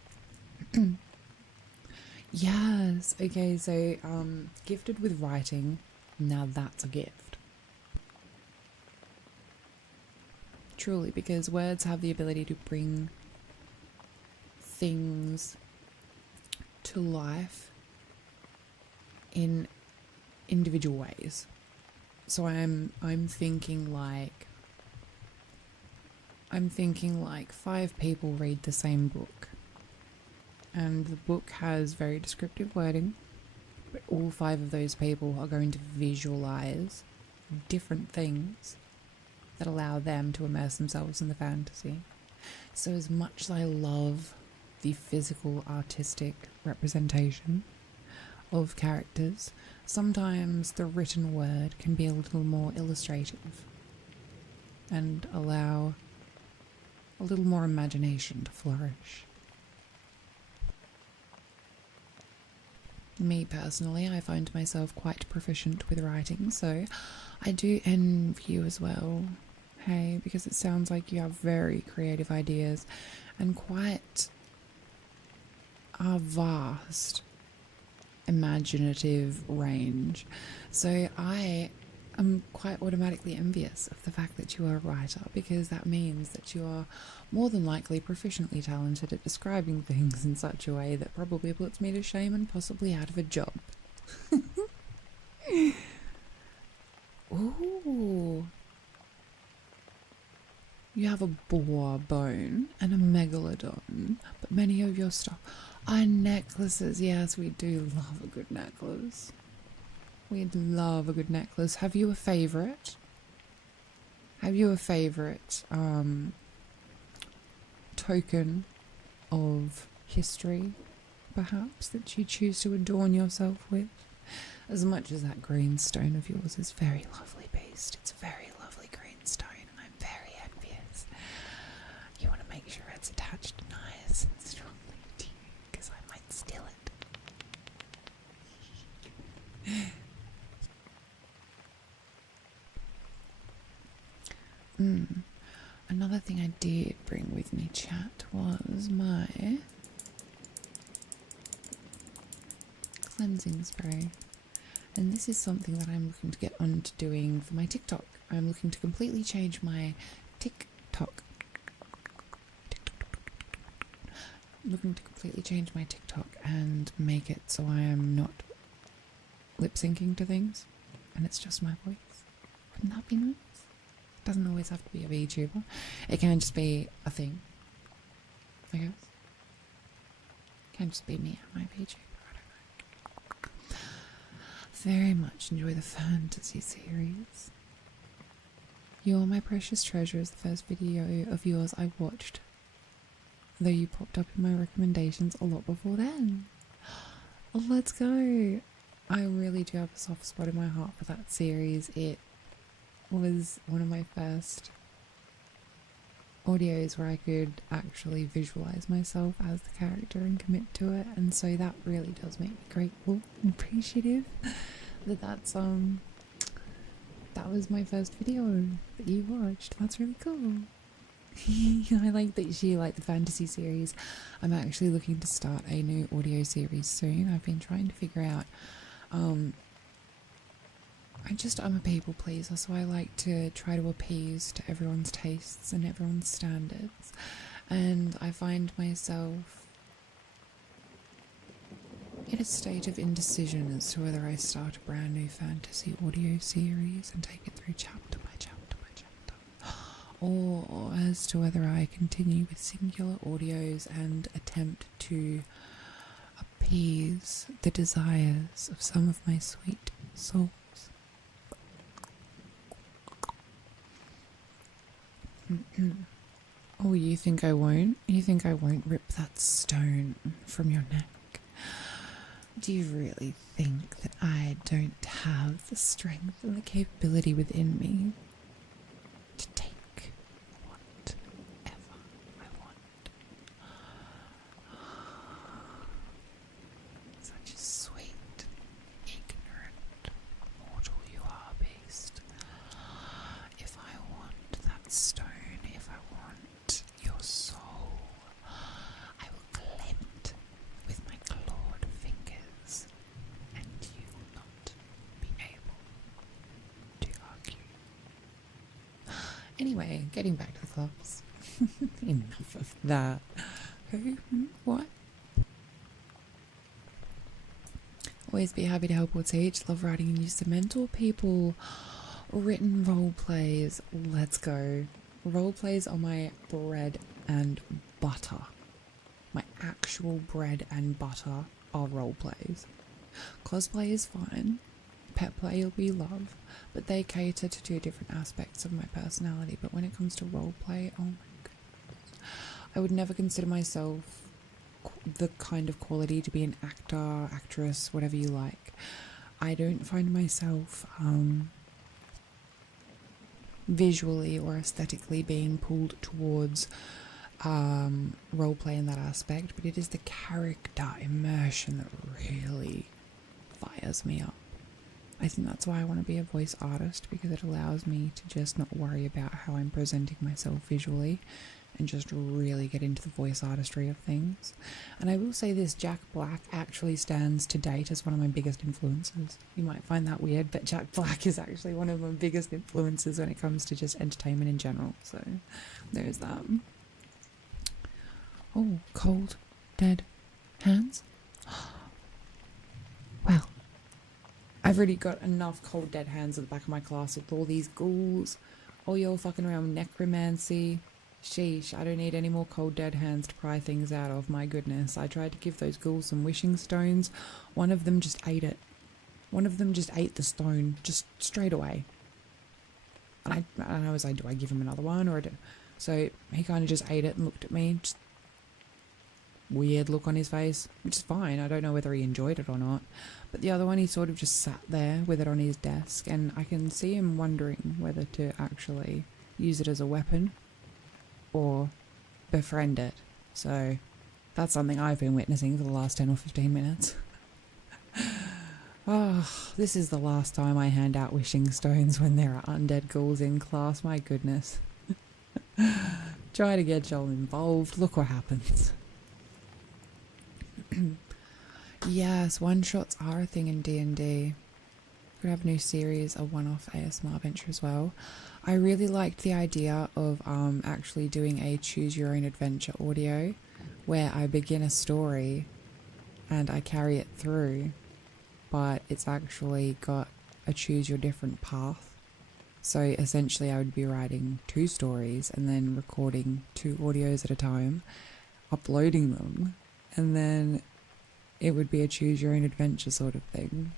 Yes. Okay, so, gifted with writing. Now that's a gift. Truly, because words have the ability to bring things to life in individual ways. So I'm thinking like 5 people read the same book, and the book has very descriptive wording, but all 5 of those people are going to visualize different things that allow them to immerse themselves in the fantasy. So as much as I love the physical artistic representation of characters, sometimes the written word can be a little more illustrative and allow a little more imagination to flourish. Me personally, I find myself quite proficient with writing, so I do envy you as well, hey, because it sounds like you have very creative ideas and quite a vast imaginative range. So I am quite automatically envious of the fact that you are a writer, because that means that you are more than likely proficiently talented at describing things in such a way that probably puts me to shame and possibly out of a job. Ooh. You have a boar bone and a megalodon, but many of your stuff are necklaces. Yes, we do love a good necklace. We'd love a good necklace. Have you a favourite? Have you a favourite token of history, perhaps, that you choose to adorn yourself with? As much as that green stone of yours is very lovely based, it's a very lovely green stone, and I'm very envious. You want to make sure it's attached nice and strongly to you, because I might steal it. Another thing I did bring with me, chat, was my cleansing spray. And this is something that I'm looking to get on to doing for my TikTok. I'm looking to completely change my TikTok. Looking to completely change my TikTok and make it so I am not lip syncing to things and it's just my voice. Wouldn't that be nice? It doesn't always have to be a VTuber. It can just be a thing, I guess. It can just be me and my VTuber. I don't know. Very much enjoy the fantasy series. You Are My Precious Treasure is the first video of yours I watched, though you popped up in my recommendations a lot before then. Let's go. I really do have a soft spot in my heart for that series. It was one of my first audios where I could actually visualize myself as the character and commit to it, and so that really does make me grateful and appreciative that that was my first video that you watched. That's really cool. I like that you like the fantasy series. I'm actually looking to start a new audio series soon. I've been trying to figure out I'm a people pleaser, so I like to try to appease to everyone's tastes and everyone's standards, and I find myself in a state of indecision as to whether I start a brand new fantasy audio series and take it through chapter by chapter by chapter, or as to whether I continue with singular audios and attempt to appease the desires of some of my sweet souls. Oh, you think I won't? You think I won't rip that stone from your neck? Do you really think that I don't have the strength and the capability within me to take whatever I want? Such a sweet, ignorant mortal you are, beast. If I want that stone, if I want your soul, I will claim it with my clawed fingers, and you will not be able to argue. Anyway, getting back to the clubs. Enough of that. Who? What? Always be happy to help or teach. Love writing and use to mentor people. Written role plays. Let's go. Role plays are my bread and butter. My actual bread and butter are role plays. Cosplay is fine. Pet play we love, but they cater to two different aspects of my personality. But when it comes to role play, oh my goodness, I would never consider myself the kind of quality to be an actor, actress, whatever you like. I don't find myself visually or aesthetically being pulled towards roleplay in that aspect, but it is the character immersion that really fires me up. I think that's why I want to be a voice artist, because it allows me to just not worry about how I'm presenting myself visually and just really get into the voice artistry of things. And I will say this, Jack Black actually stands to date as one of my biggest influences. You might find that weird, but Jack Black is actually one of my biggest influences when it comes to just entertainment in general. So there's that. Oh, cold, dead hands. Well, I've already got enough cold dead hands at the back of my class with all these ghouls. All y'all fucking around with necromancy. Sheesh, I don't need any more cold dead hands to pry things out of, my goodness. I tried to give those ghouls some wishing stones. One of them just ate it. One of them just ate the stone, just straight away. And I was like, do I give him another one or do? So he kind of just ate it and looked at me, just weird look on his face, which is fine. I don't know whether he enjoyed it or not. But the other one, he sort of just sat there with it on his desk, and I can see him wondering whether to actually use it as a weapon or befriend it. So that's something I've been witnessing for the last 10 or 15 minutes. Oh, this is the last time I hand out wishing stones when there are undead ghouls in class. My goodness. Try to get y'all involved. Look what happens. Yes, one-shots are a thing in D&D. Could have a new series, a one-off ASMR adventure as well. I really liked the idea of actually doing a choose your own adventure audio where I begin a story and I carry it through, but it's actually got a choose your different path. So essentially I would be writing 2 stories and then recording 2 audios at a time, uploading them, and then it would be a choose your own adventure sort of thing.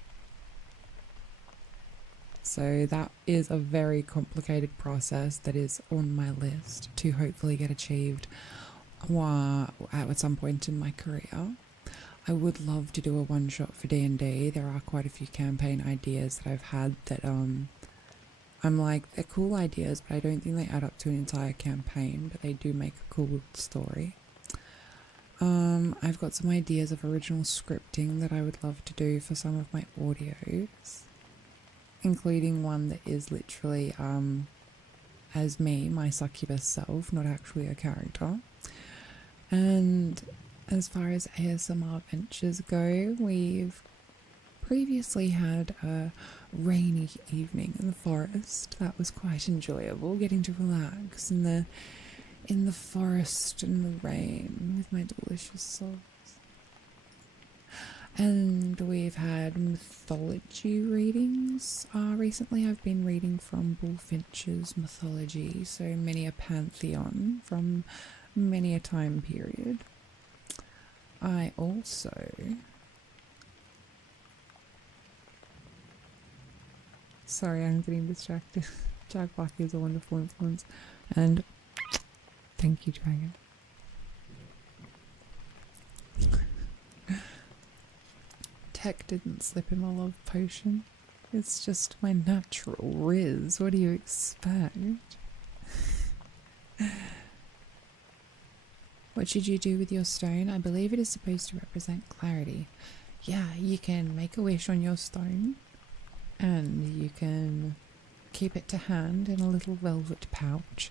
So that is a very complicated process that is on my list to hopefully get achieved at some point in my career. I would love to do a one-shot for D&D. There are quite a few campaign ideas that I've had that I'm like, they're cool ideas, but I don't think they add up to an entire campaign, but they do make a cool story. I've got some ideas of original scripting that I would love to do for some of my audios, including one that is literally as me, my succubus self, not actually a character. And as far as ASMR adventures go, we've previously had a rainy evening in the forest. That was quite enjoyable, getting to relax in the forest in the rain with my delicious sauce. And we've had mythology readings. Recently I've been reading from Bullfinch's mythology, so many a pantheon from many a time period. I also... Sorry, I'm getting distracted. Jack Black is a wonderful influence. And thank you, Dragon. Tech didn't slip in my love potion. It's just my natural riz. What do you expect? What should you do with your stone? I believe it is supposed to represent clarity. Yeah, you can make a wish on your stone, and you can keep it to hand in a little velvet pouch.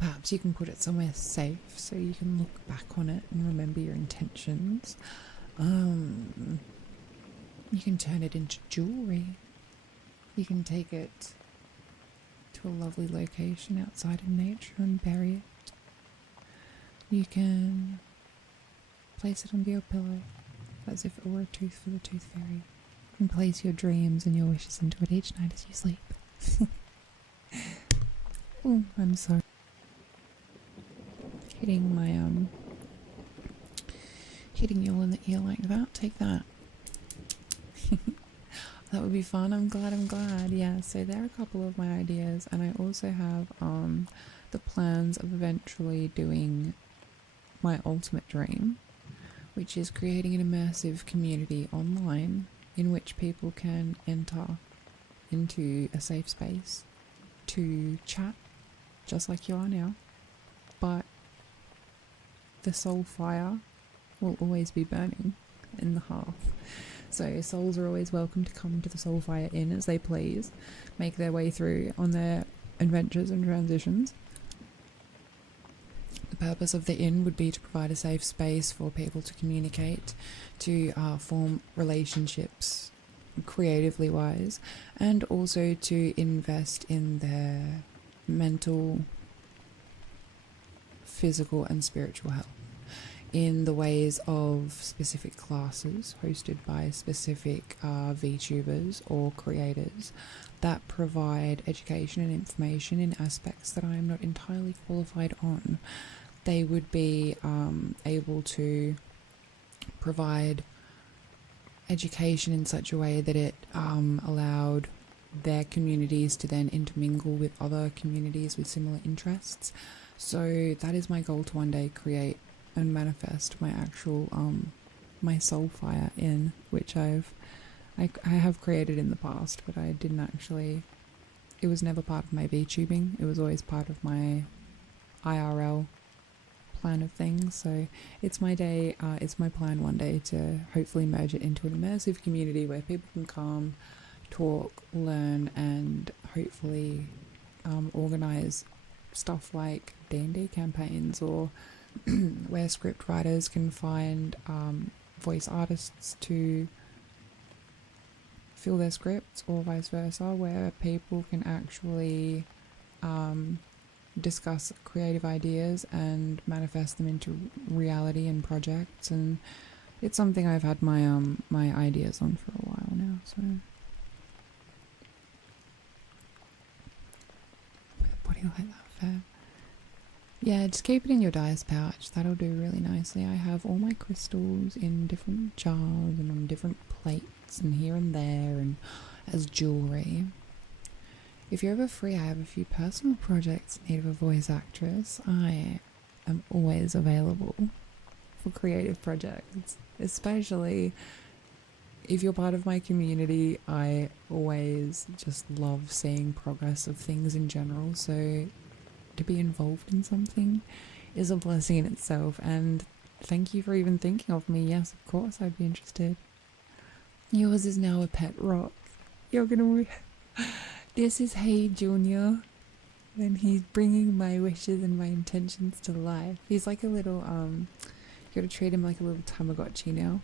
Perhaps you can put it somewhere safe so you can look back on it and remember your intentions. You can turn it into jewelry. You can take it to a lovely location outside in nature and bury it. You can place it under your pillow as if it were a tooth for the tooth fairy, and place your dreams and your wishes into it each night as you sleep. Oh, I'm sorry. Hitting my hitting you all in the ear like that. Take that. That would be fun. I'm glad. Yeah, so there are a couple of my ideas, and I also have the plans of eventually doing my ultimate dream, which is creating an immersive community online in which people can enter into a safe space to chat just like you are now, but the soul fire will always be burning in the hearth. So souls are always welcome to come to the Soulfire Inn as they please, make their way through on their adventures and transitions. The purpose of the inn would be to provide a safe space for people to communicate, to form relationships creatively wise, and also to invest in their mental, physical and spiritual health in the ways of specific classes hosted by specific VTubers or creators that provide education and information in aspects that I am not entirely qualified on. They would be able to provide education in such a way that it allowed their communities to then intermingle with other communities with similar interests. So that is my goal, to one day create and manifest my actual my Soulfire Inn, which I have created in the past, but I didn't actually, it was never part of my VTubing. It was always part of my IRL plan of things. So it's my day, it's my plan one day to hopefully merge it into an immersive community where people can come, talk, learn, and hopefully organize stuff like D&D campaigns, or where script writers can find voice artists to fill their scripts, or vice versa, where people can actually discuss creative ideas and manifest them into reality and projects. And it's something I've had my my ideas on for a while now. So what do you like that fair? Yeah, just keep it in your dice pouch. That'll do really nicely. I have all my crystals in different jars and on different plates and here and there and as jewellery. If you're ever free, I have a few personal projects in need of a voice actress. I am always available for creative projects, especially if you're part of my community. I always just love seeing progress of things in general, so to be involved in something is a blessing in itself, and thank you for even thinking of me. Yes, of course I'd be interested. Yours is now a pet rock. You're gonna... This is Hey Junior, and he's bringing my wishes and my intentions to life. He's like a little, you gotta treat him like a little Tamagotchi now.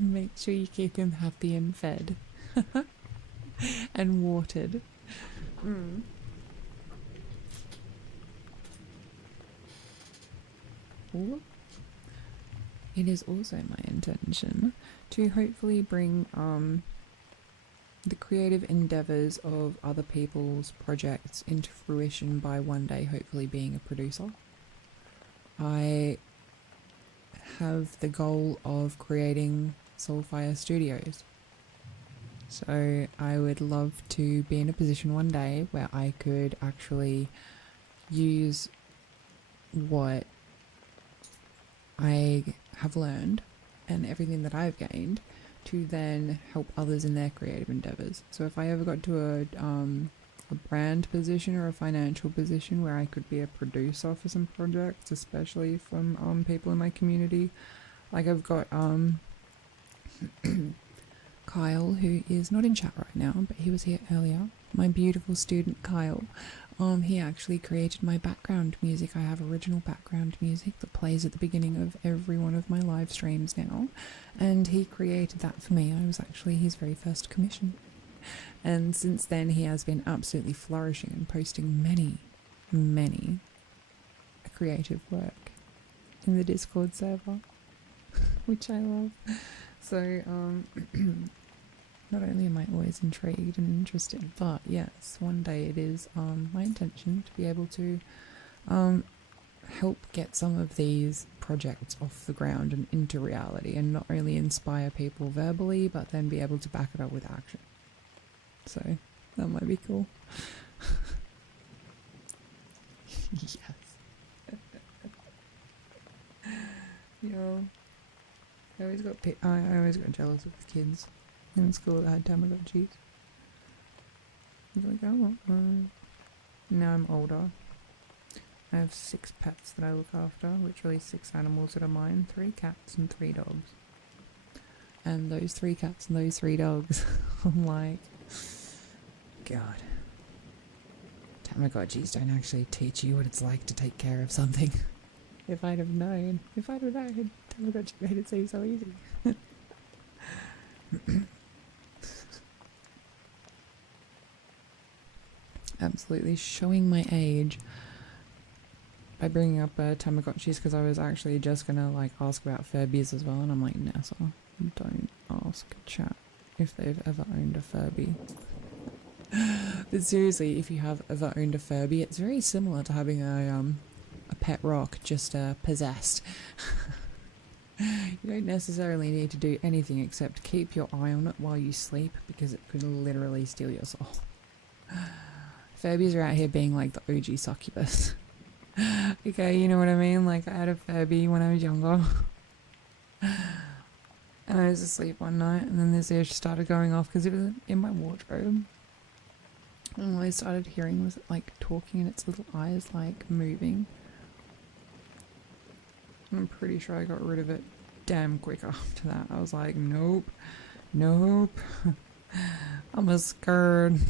Make sure you keep him happy and fed. And watered. It is also my intention to hopefully bring the creative endeavours of other people's projects into fruition by one day hopefully being a producer. I have the goal of creating Soulfire Studios. So I would love to be in a position one day where I could actually use what I have learned and everything that I've gained to then help others in their creative endeavours. So if I ever got to a brand position or a financial position where I could be a producer for some projects, especially from people in my community, like I've got Kyle, who is not in chat right now, but he was here earlier, my beautiful student Kyle. He actually created my background music. I have original background music that plays at the beginning of every one of my live streams now, and he created that for me. I was actually his very first commission, and since then he has been absolutely flourishing and posting many creative work in the Discord server, which I love. So not only am I always intrigued and interested, but yes, one day it is my intention to be able to help get some of these projects off the ground and into reality, and not only inspire people verbally, but then be able to back it up with action. So that might be cool. Yes. Yo, I always got jealous of the kids in school that had Tamagotchis. I was like, I want one. Now I'm older. I have 6 pets that I look after, literally 6 animals that are mine, 3 cats and 3 dogs. And those 3 cats and those 3 dogs, I'm like, God. Tamagotchis don't actually teach you what it's like to take care of something. If I'd have known, Tamagotchi made it seem so easy. Absolutely showing my age by bringing up Tamagotchis, because I was actually just gonna like ask about Furbies as well, and I'm like, Nessa, don't ask chat if they've ever owned a Furby. But seriously, if you have ever owned a Furby, it's very similar to having a pet rock, just possessed. You don't necessarily need to do anything except keep your eye on it while you sleep, because it could literally steal your soul. Furbies are out here being like the OG succubus. Okay, you know what I mean? Like, I had a Furby when I was younger. And I was asleep one night, and then this ear started going off because it was in my wardrobe. And all I started hearing was it like talking, and its little eyes like moving. I'm pretty sure I got rid of it damn quick after that. I was like, nope. I'm scared.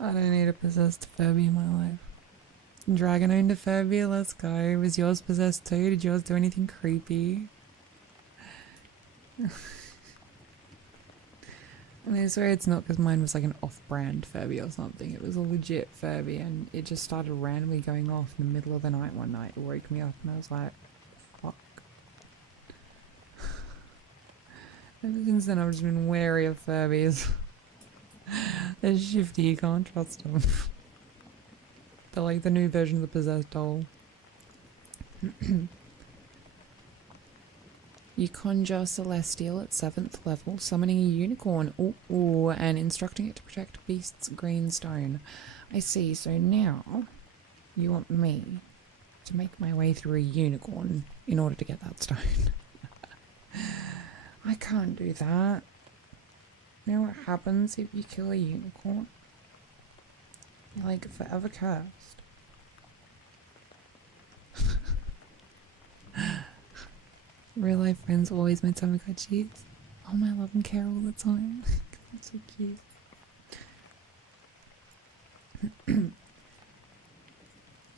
I don't need a possessed Furby in my life. Dragon owned a Furby, let's go. Was yours possessed too? Did yours do anything creepy? I swear it's not because mine was like an off-brand Furby or something. It was a legit Furby and it just started randomly going off in the middle of the night one night. It woke me up and I was like, fuck. Ever since then I've just been wary of Furbies. They're shifty, you can't trust them. They're like the new version of the possessed doll. You conjure Celestial at 7th level, summoning a unicorn, ooh, and instructing it to protect Beast's green stone. I see, so now you want me to make my way through a unicorn in order to get that stone. I can't do that. You know what happens if you kill a unicorn? You're like forever cursed. Real life friends always my Tamagotchis. Oh, I love and care all the time. That's so cute.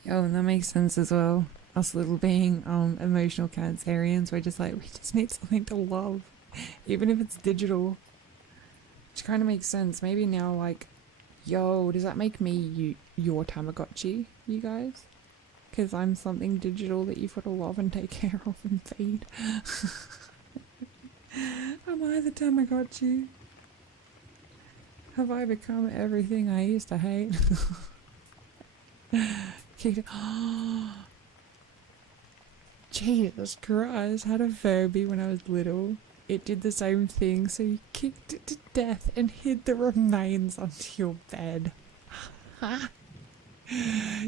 Yo, and that makes sense as well. Us little being emotional Cancerians, we're just like, we just need something to love. Even if it's digital. Which kind of makes sense. Maybe now, like, yo, does that make me your Tamagotchi, you guys? Because I'm something digital that you've got to love and take care of and feed. Am I the Tamagotchi? Have I become everything I used to hate? Jesus Christ, I had a Furby when I was little. It did the same thing, so you kicked it to death and hid the remains under your bed.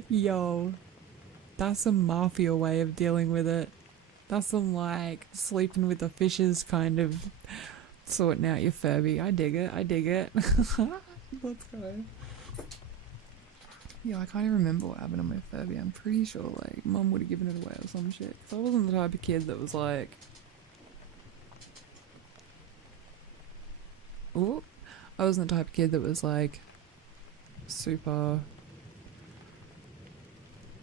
Yo. That's some mafia way of dealing with it. That's some like sleeping with the fishes kind of sorting out your Furby. I dig it. I dig it. Let's go. Yeah, I can't even remember what happened on my Furby. I'm pretty sure like Mum would have given it away or some shit. Cause I wasn't the type of kid that was like, ooh, I wasn't the type of kid that was like super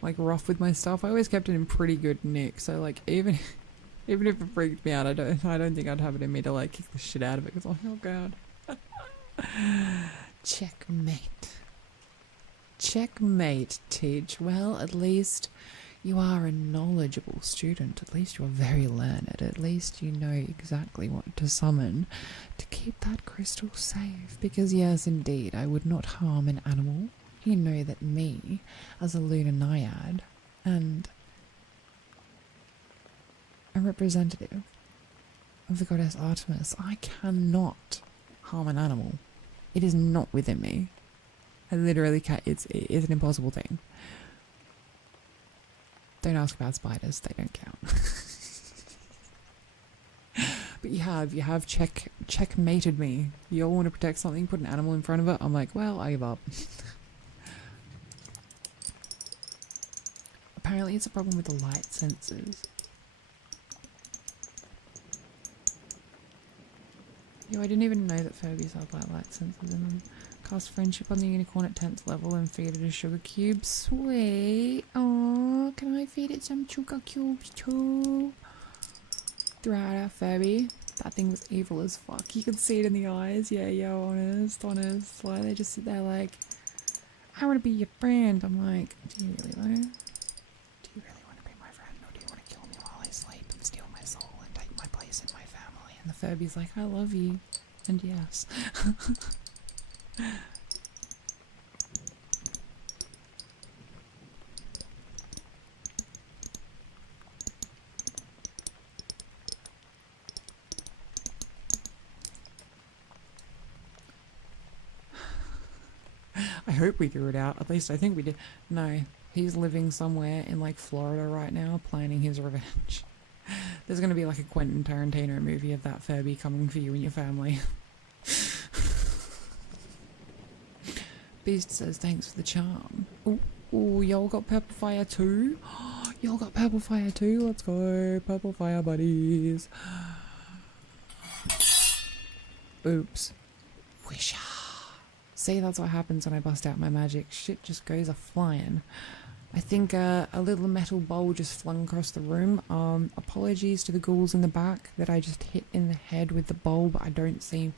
like rough with my stuff. I always kept it in pretty good nick. So like even if it freaked me out, I don't think I'd have it in me to like kick the shit out of it because I'm like, oh god. Checkmate. Checkmate, Teach. Well, at least you are a knowledgeable student. At least you're very learned. At least you know exactly what to summon to keep that crystal safe. Because yes, indeed, I would not harm an animal. You know that me, as a lunar naiad, and a representative of the goddess Artemis, I cannot harm an animal. It is not within me. I literally can't. It's an impossible thing. Don't ask about spiders, they don't count. But you have checkmated me. You all want to protect something, put an animal in front of it. I'm like, well, I give up. Apparently it's a problem with the light sensors. Yo, I didn't even know that Furbies have light sensors in them. Cast friendship on the unicorn at 10th level and feed it a sugar cube. Sweet. Oh, can I feed it some sugar cubes too? Throw out our Furby. That thing was evil as fuck. You could see it in the eyes. Yeah, yo, honest. Like, they just sit there like, I want to be your friend. I'm like, do you really though? Do you really want to be my friend, or do you want to kill me while I sleep and steal my soul and take my place in my family? And the Furby's like, I love you. And yes. I hope we threw it out. At least I think we did. No, he's living somewhere in like Florida right now, planning his revenge. There's going to be like a Quentin Tarantino movie of that Furby coming for you and your family. Beast says thanks for the charm. Ooh, y'all got purple fire too? Y'all got purple fire too? Let's go, purple fire buddies. Oops. Wisha. See, that's what happens when I bust out my magic. Shit just goes a-flying. I think a little metal bowl just flung across the room. Apologies to the ghouls in the back that I just hit in the head with the bowl, but you don't seem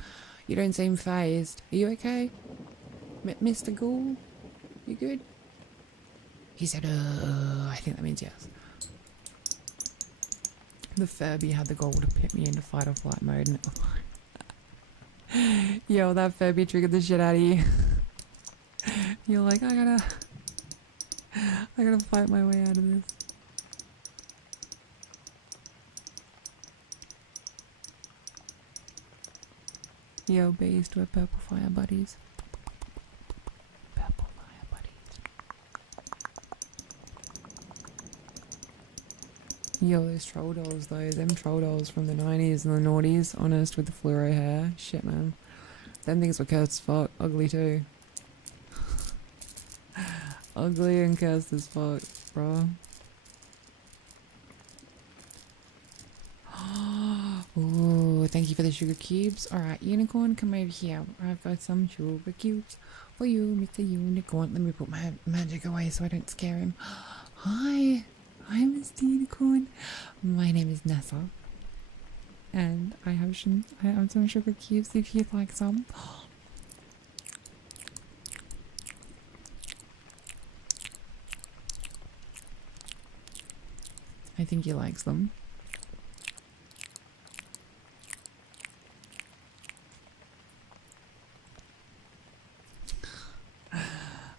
phased. Are you okay? Mr. Ghoul? You good? He said, I think that means yes. The Furby had the goal to put me into fight or flight mode. And yo, that Furby triggered the shit out of you. You're like, I gotta fight my way out of this. Yo, based with purple fire buddies. Purple fire buddies. Yo, those troll dolls though, them troll dolls from the 90s and the noughties, honest, with the fluoro hair. Shit, man. Them things were cursed as fuck. Ugly too. Ugly and cursed as fuck, bro. Ooh, thank you for the sugar cubes. Alright, unicorn, come over here. I've got some sugar cubes for you, Mr. Unicorn. Let me put my magic away so I don't scare him. Hi, I'm Mr. Unicorn. My name is Nessa. And I have some sugar cubes if you'd like some. I think he likes them.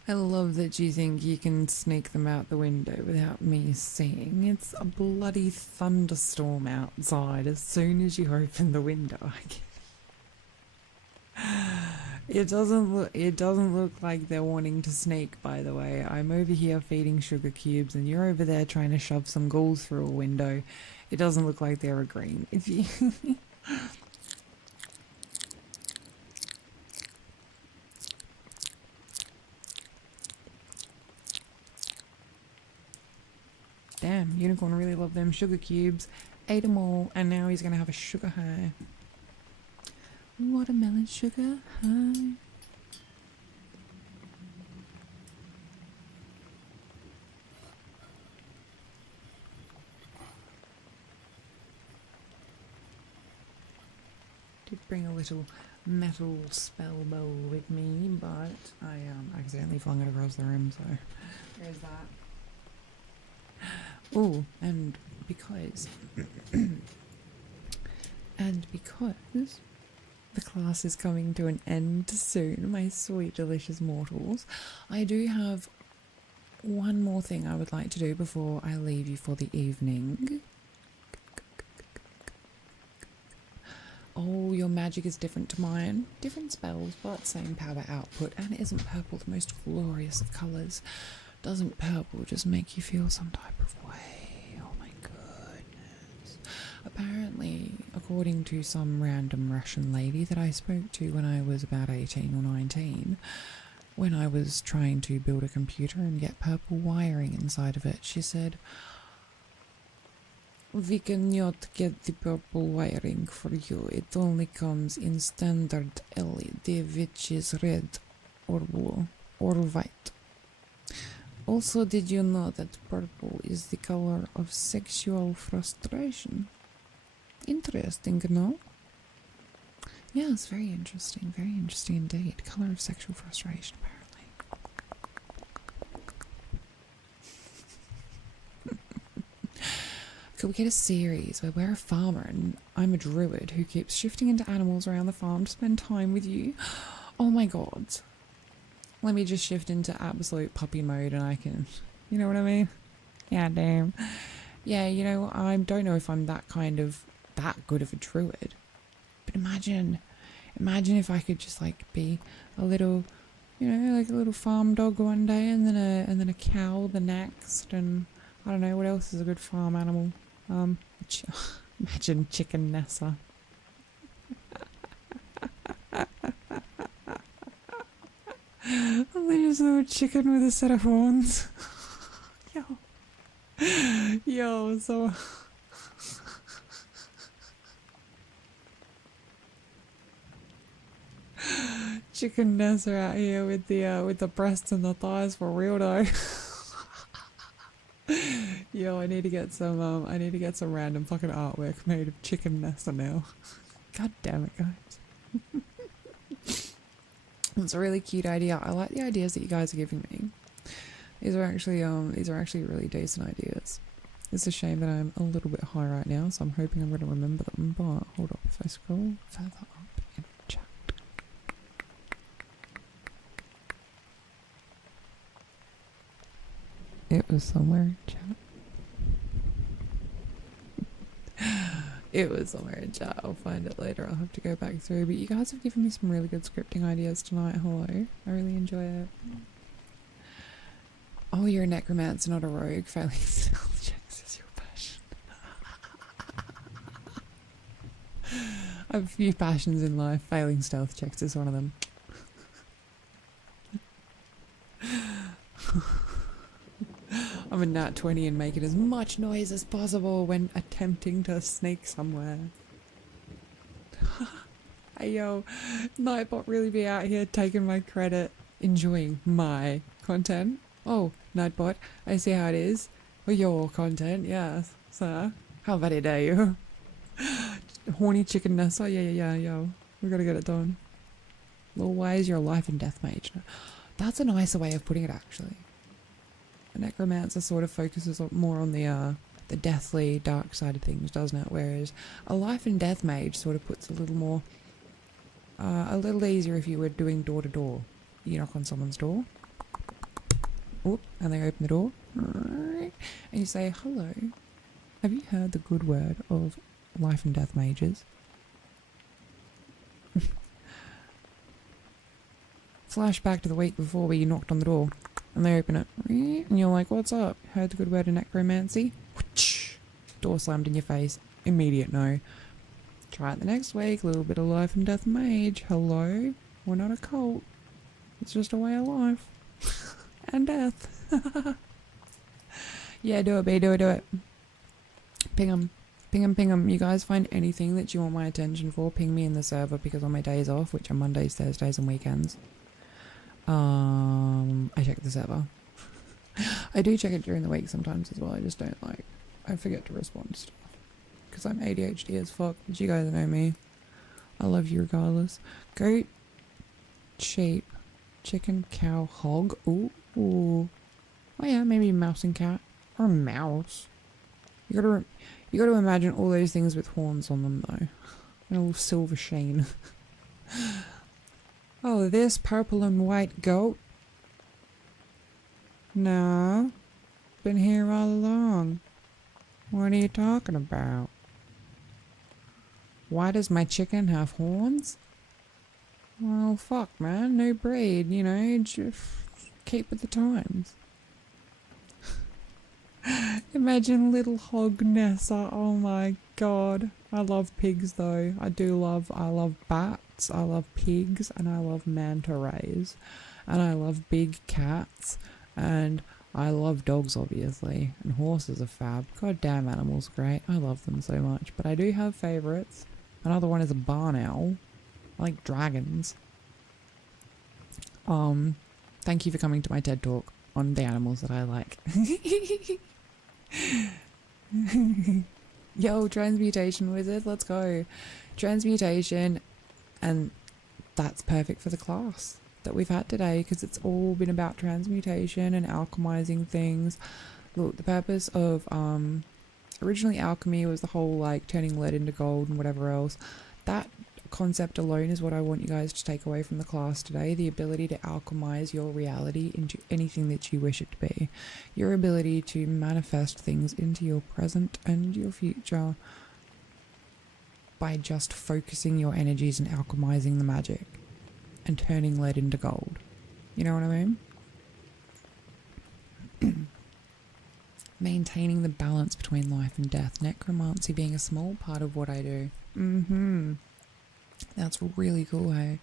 I love that you think you can sneak them out the window without me seeing. It's a bloody thunderstorm outside as soon as you open the window. It doesn't look like they're wanting to sneak, by the way. I'm over here feeding sugar cubes and you're over there trying to shove some ghouls through a window. It doesn't look like they're agreeing with you. Damn, Unicorn really loved them sugar cubes. Ate them all, and now he's gonna have a sugar high. Watermelon sugar high. Did bring a little metal spell bowl with me, but I accidentally flung it across the room, so there's that. Oh, and because the class is coming to an end soon, my sweet delicious mortals, I do have one more thing I would like to do before I leave you for the evening. Oh, your magic is different to mine. Different spells, but same power output, and isn't purple the most glorious of colours? Doesn't purple just make you feel some type of way? Oh my goodness. Apparently, according to some random Russian lady that I spoke to when I was about 18 or 19, when I was trying to build a computer and get purple wiring inside of it, she said, "We cannot get the purple wiring for you. It only comes in standard LED, which is red or blue or white. Also, did you know that purple is the color of sexual frustration? Interesting, no?" Yes, very interesting indeed. Color of sexual frustration, apparently. Could we get a series where we're a farmer and I'm a druid who keeps shifting into animals around the farm to spend time with you? Oh my god. Let me just shift into absolute puppy mode and I can... You know what I mean? Yeah, damn. Yeah, you know, I don't know if I'm that good of a druid. But imagine if I could just, like, be a little, you know, like a little farm dog one day and then a cow the next, and I don't know, what else is a good farm animal? Imagine chicken Nessa. There's a little chicken with a set of horns. Yo, so... Chicken Nessa out here with the breasts and the thighs for real though. Yo, I need to get some random fucking artwork made of chicken Nessa now. God damn it, guys. It's a really cute idea. I like the ideas that you guys are giving me. These are actually really decent ideas. It's a shame that I'm a little bit high right now, so I'm hoping I'm going to remember them. But hold up, if I scroll further up in chat. It was somewhere in chat. It was somewhere in chat. I'll find it later. I'll have to go back through. But you guys have given me some really good scripting ideas tonight. Hello. I really enjoy it. Oh, you're a necromancer, not a rogue. Failing stealth checks is your passion. I have a few passions in life. Failing stealth checks is one of them. I'm a nat 20 and making as much noise as possible when attempting to sneak somewhere. Hey yo, Nightbot really be out here taking my credit, enjoying my content. Oh, Nightbot, I see how it is. Well, your content, yes, sir. How very dare you? Horny chicken Nessa, yeah, yo. We gotta get it done. Lil, why is your life and death mage? That's a nicer way of putting it, actually. A necromancer sort of focuses more on the deathly dark side of things, doesn't it? Whereas a life and death mage sort of puts a little more, a little easier if you were doing door to door. You knock on someone's door, and they open the door, and you say, hello, have you heard the good word of life and death mages? Flashback to the week before where you knocked on the door. And they open it. And you're like, what's up? Heard the good word of necromancy? Door slammed in your face. Immediate no. Try it the next week. A little bit of life and death mage. Hello? We're not a cult. It's just a way of life. And death. Yeah, do it, B. Do it. Ping 'em. Ping 'em. You guys find anything that you want my attention for, ping me in the server, because on my days off, which are Mondays, Thursdays and weekends, I check the server. I do check it during the week sometimes as well. I just don't I forget to respond to stuff because I'm ADHD as fuck, but you guys know me. I love you regardless. Goat, sheep, chicken, cow, hog. Ooh. Oh yeah, maybe mouse and cat, or mouse. You gotta imagine all those things with horns on them though, and a little silver sheen. Oh, this purple and white goat? No, been here all along. What are you talking about? Why does my chicken have horns? Well, fuck, man, new breed, you know, just keep with the times. Imagine little hog Nessa, oh my god. I love pigs though. I love bats, I love pigs, and I love manta rays. And I love big cats, and I love dogs obviously, and horses are fab. God damn, animals are great. I love them so much. But I do have favourites. Another one is a barn owl. I like dragons. Thank you for coming to my TED Talk on the animals that I like. Yo, transmutation wizard, let's go. Transmutation, and that's perfect for the class that we've had today because it's all been about transmutation and alchemizing things. Look, the purpose of originally alchemy was the whole like turning lead into gold and whatever else. That concept alone is what I want you guys to take away from the class today. The ability to alchemize your reality into anything that you wish it to be. Your ability to manifest things into your present and your future by just focusing your energies and alchemizing the magic and turning lead into gold. You know what I mean? Maintaining the balance between life and death. Necromancy being a small part of what I do. That's really cool, hey?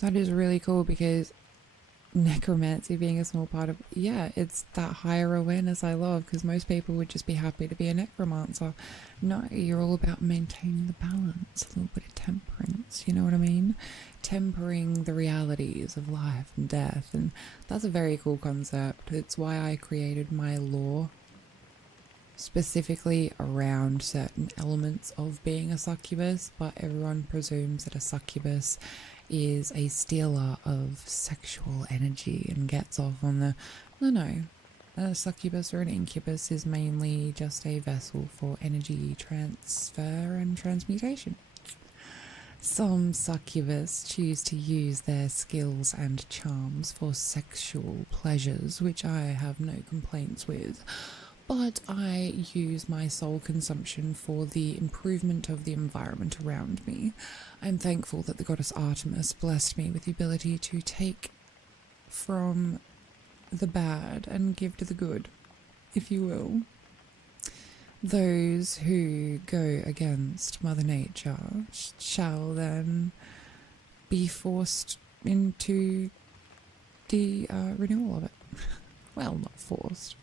That is really cool because necromancy being a small part of, yeah, it's that higher awareness I love, because most people would just be happy to be a necromancer. No, you're all about maintaining the balance, a little bit of temperance, you know what I mean? Tempering the realities of life and death, and that's a very cool concept. It's why I created my lore specifically around certain elements of being a succubus, but everyone presumes that a succubus is a stealer of sexual energy and gets off on the... No. A succubus or an incubus is mainly just a vessel for energy transfer and transmutation. Some succubus choose to use their skills and charms for sexual pleasures, which I have no complaints with. But I use my soul consumption for the improvement of the environment around me. I'm thankful that the goddess Artemis blessed me with the ability to take from the bad and give to the good, if you will. Those who go against Mother Nature shall then be forced into the renewal of it. Well, not forced.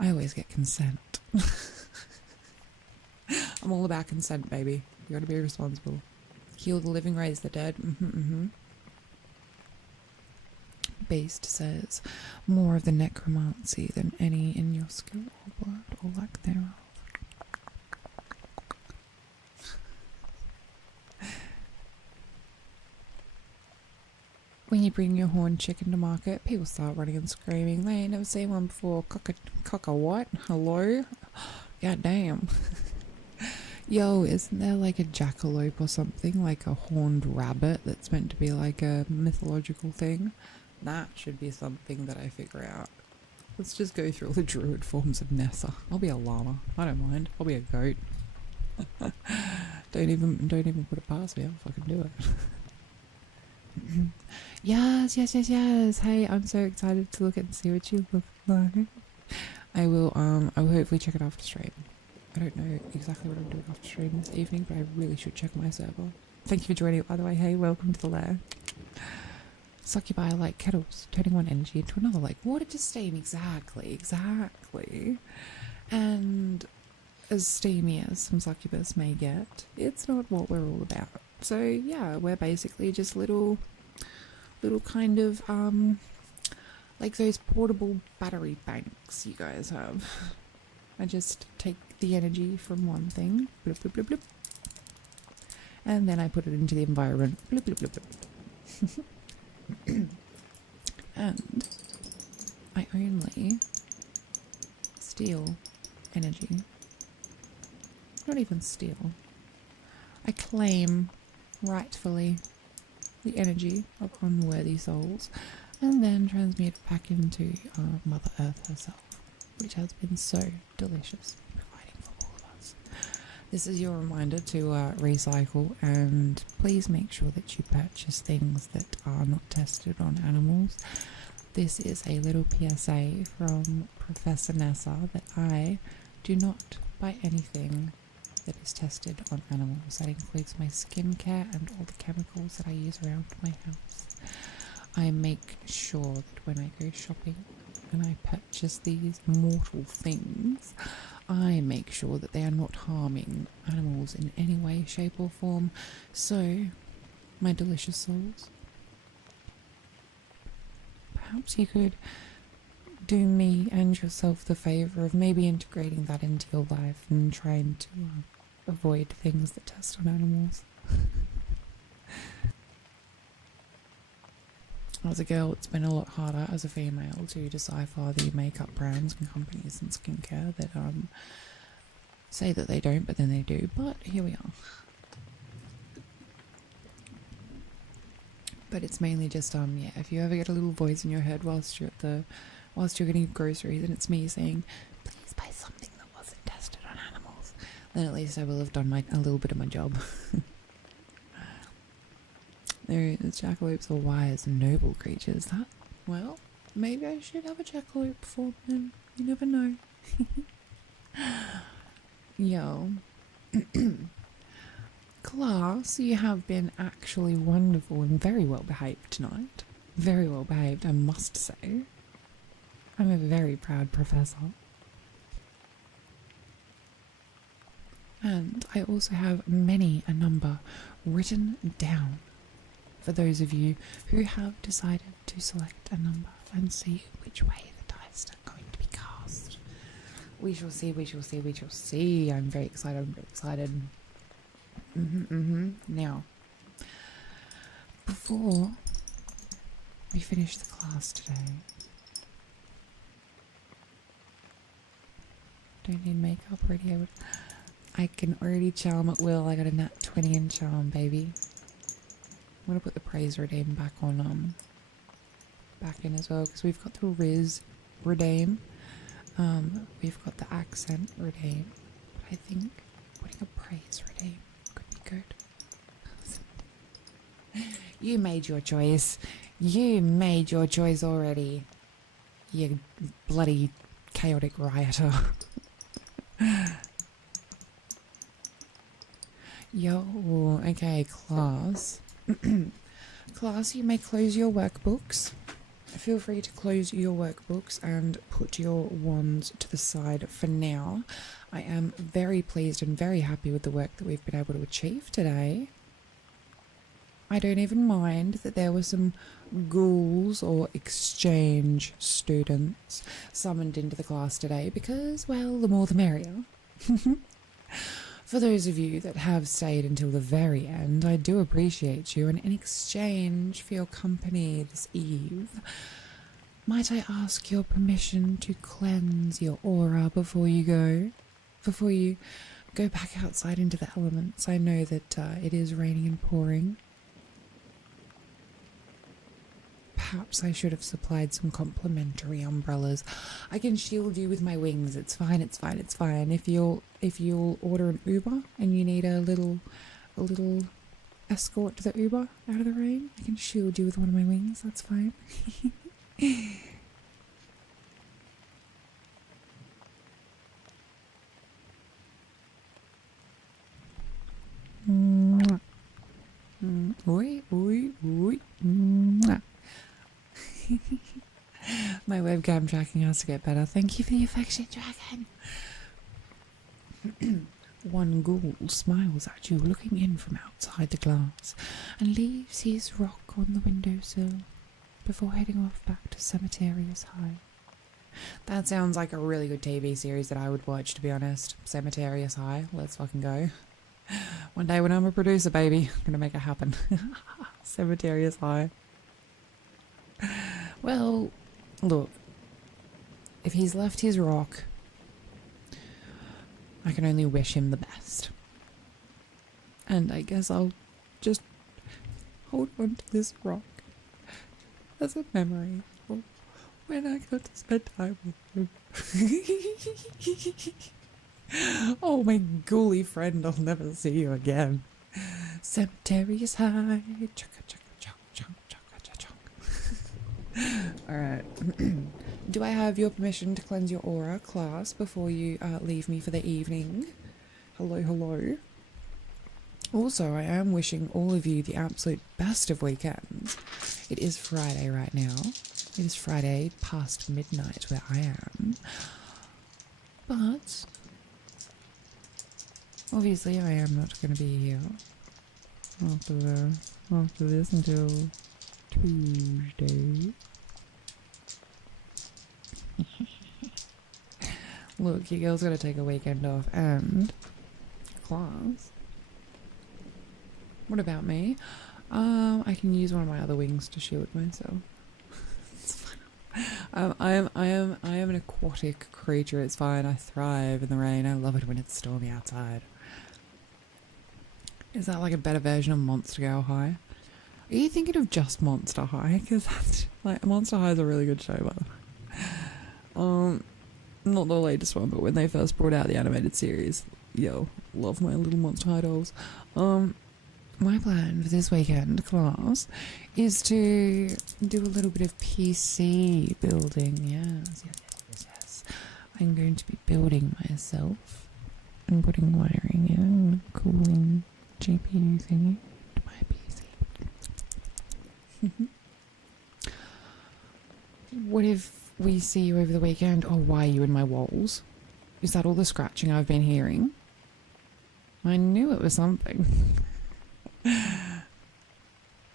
I always get consent. I'm all about consent, baby. You gotta be responsible. Heal the living, raise the dead. Beast says, more of the necromancy than any in your skill or blood or lack thereof. When you bring your horned chicken to market, people start running and screaming. They ain't never seen one before. Cock a what? Hello? God damn. Yo, isn't there like a jackalope or something? Like a horned rabbit that's meant to be like a mythological thing? That should be something that I figure out. Let's just go through all the druid forms of Nessa. I'll be a llama. I don't mind. I'll be a goat. Don't even put it past me. I'll fucking do it. Yes. Hey, I'm so excited to look and see what you look like. I will hopefully check it after stream. I don't know exactly what I'm doing after stream this evening, but I really should check my server. Thank you for joining, by the way. Hey, welcome to the lair. Succubi are like kettles, turning one energy into another, like water to steam. Exactly. And as steamy as some succubus may get, it's not what we're all about. So yeah, we're basically just little kind of like those portable battery banks you guys have. I just take the energy from one thing, bloop, bloop, bloop, bloop, and then I put it into the environment, bloop, bloop, bloop, bloop. And I only steal energy. Not even steal. I claim rightfully the energy of unworthy souls and then transmute it back into Mother Earth herself, which has been so delicious, providing for all of us. This is your reminder to recycle, and please make sure that you purchase things that are not tested on animals. This is a little PSA from Professor Nessa that I do not buy anything that is tested on animals. That includes my skincare and all the chemicals that I use around my house. I make sure that when I go shopping and I purchase these mortal things, I make sure that they are not harming animals in any way, shape or form. So, my delicious souls, perhaps you could do me and yourself the favour of maybe integrating that into your life and trying to avoid things that test on animals. As a girl, it's been a lot harder as a female to decipher the makeup brands and companies and skincare that say that they don't, but then they do. But here we are. But it's mainly just yeah, if you ever get a little voice in your head whilst you're getting groceries and it's me saying, please buy something that wasn't tested on animals, then at least I will have done a little bit of my job. The jackalopes are wise and noble creatures. Well, maybe I should have a jackalope form then. You never know. Yo. Class, you have been actually wonderful and very well behaved tonight. Very well behaved, I must say. I'm a very proud professor. And I also have many a number written down for those of you who have decided to select a number and see which way the dice are going to be cast. We shall see, we shall see, we shall see. I'm very excited, I'm very excited. Now, before we finish the class today, don't need makeup already. I can already charm at will. I got a nat 20 in charm, baby. I'm gonna put the praise redeem back on, back in as well, because we've got the Riz redeem. We've got the accent redeem, but I think putting a praise redeem could be good. You made your choice. You made your choice already. You bloody chaotic rioter. Yo, okay, class. Class, you may close your workbooks. Feel free to close your workbooks and put your wands to the side for now. I am very pleased and very happy with the work that we've been able to achieve today. I don't even mind that there were some ghouls or exchange students summoned into the class today because, well, the more the merrier. For those of you that have stayed until the very end, I do appreciate you, and in exchange for your company this eve, might I ask your permission to cleanse your aura before you go? Before you go back outside into the elements? I know that it is raining and pouring. Perhaps I should have supplied some complimentary umbrellas. I can shield you with my wings. It's fine, it's fine, it's fine. If you'll order an Uber and you need a little escort to the Uber out of the rain, I can shield you with one of my wings. That's fine. Oi, oi, oi. My webcam tracking has to get better. Thank you for the affection, dragon. One ghoul smiles at you, looking in from outside the glass, and leaves his rock on the windowsill before heading off back to Cemeterius High. That sounds like a really good TV series that I would watch, to be honest. Cemeterius High. Let's fucking go. One day when I'm a producer, baby, I'm gonna make it happen. Cemeterius High. Well, look, if he's left his rock, I can only wish him the best. And I guess I'll just hold on to this rock as a memory of when I got to spend time with him. Oh, my ghouly friend, I'll never see you again. Cemeterius High. Alright. Do I have your permission to cleanse your aura, class, before you leave me for the evening? Hello, hello. Also, I am wishing all of you the absolute best of weekends. It is Friday right now. It is Friday past midnight where I am. But obviously I am not going to be here after this until Tuesday. Look, your girl's gotta take a weekend off, and class. What about me? I can use one of my other wings to shield myself. It's fine. I am an aquatic creature. It's fine. I thrive in the rain. I love it when it's stormy outside. Is that like a better version of Monster Girl High? Are you thinking of just Monster High? Because that's like Monster High is a really good show, by the way. Not the latest one, but when they first brought out the animated series, yo, love my little Monster High dolls. My plan for this weekend, class, is to do a little bit of PC building. Yes. I'm going to be building myself and putting wiring in, cooling GPU thingy to my PC. What if we see you over the weekend? Oh, why are you in my walls? Is that all the scratching I've been hearing? I knew it was something.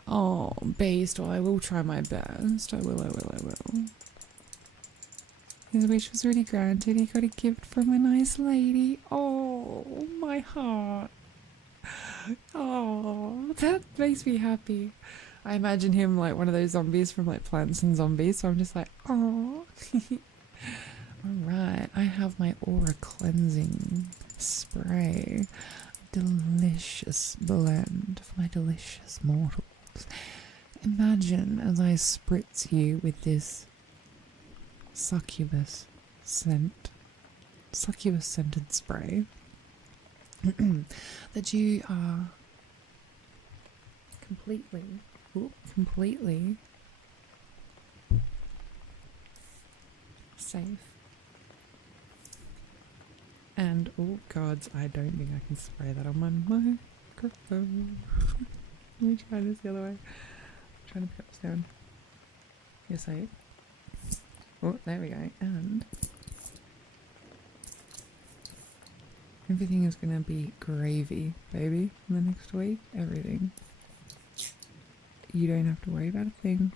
Oh, Beast, I will try my best. I will. His wish was already granted. He got a gift from a nice lady. Oh, my heart. Oh, that makes me happy. I imagine him like one of those zombies from like Plants and Zombies, so I'm just like, oh. Alright, I have my aura cleansing spray. Delicious blend for my delicious mortals. Imagine as I spritz you with this succubus scented spray that you are completely safe. And oh gods, I don't think I can spray that on my microphone. Let me try this the other way. I'm trying to pick up sound. You're safe. Oh, there we go. And everything is gonna be gravy, baby, in the next week. Everything. You don't have to worry about a thing.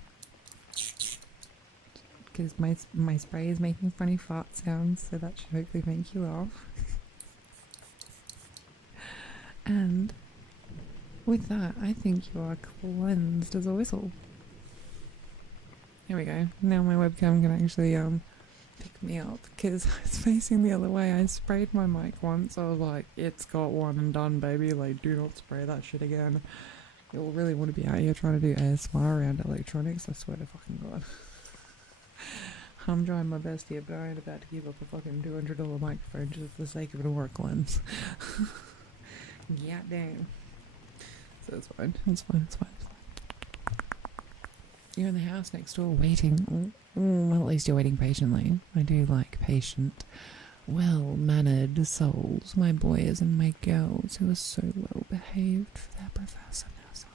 Because my spray is making funny fart sounds, so that should hopefully make you laugh. And with that, I think you are cleansed as a whistle. There we go. Now my webcam can actually pick me up because I was facing the other way. I sprayed my mic once. I was like, it's got one and done, baby. Like, do not spray that shit again. You'll really want to be out here trying to do ASMR around electronics. I swear to fucking God. I'm trying my best here, but I ain't about to give up a fucking $200 microphone just for the sake of an aura cleanse. Yeah, damn. So it's fine. It's fine. You're in the house next door waiting. Well, at least you're waiting patiently. I do like patient, well-mannered souls. My boys and my girls who are so well-behaved for their Professor Nessa.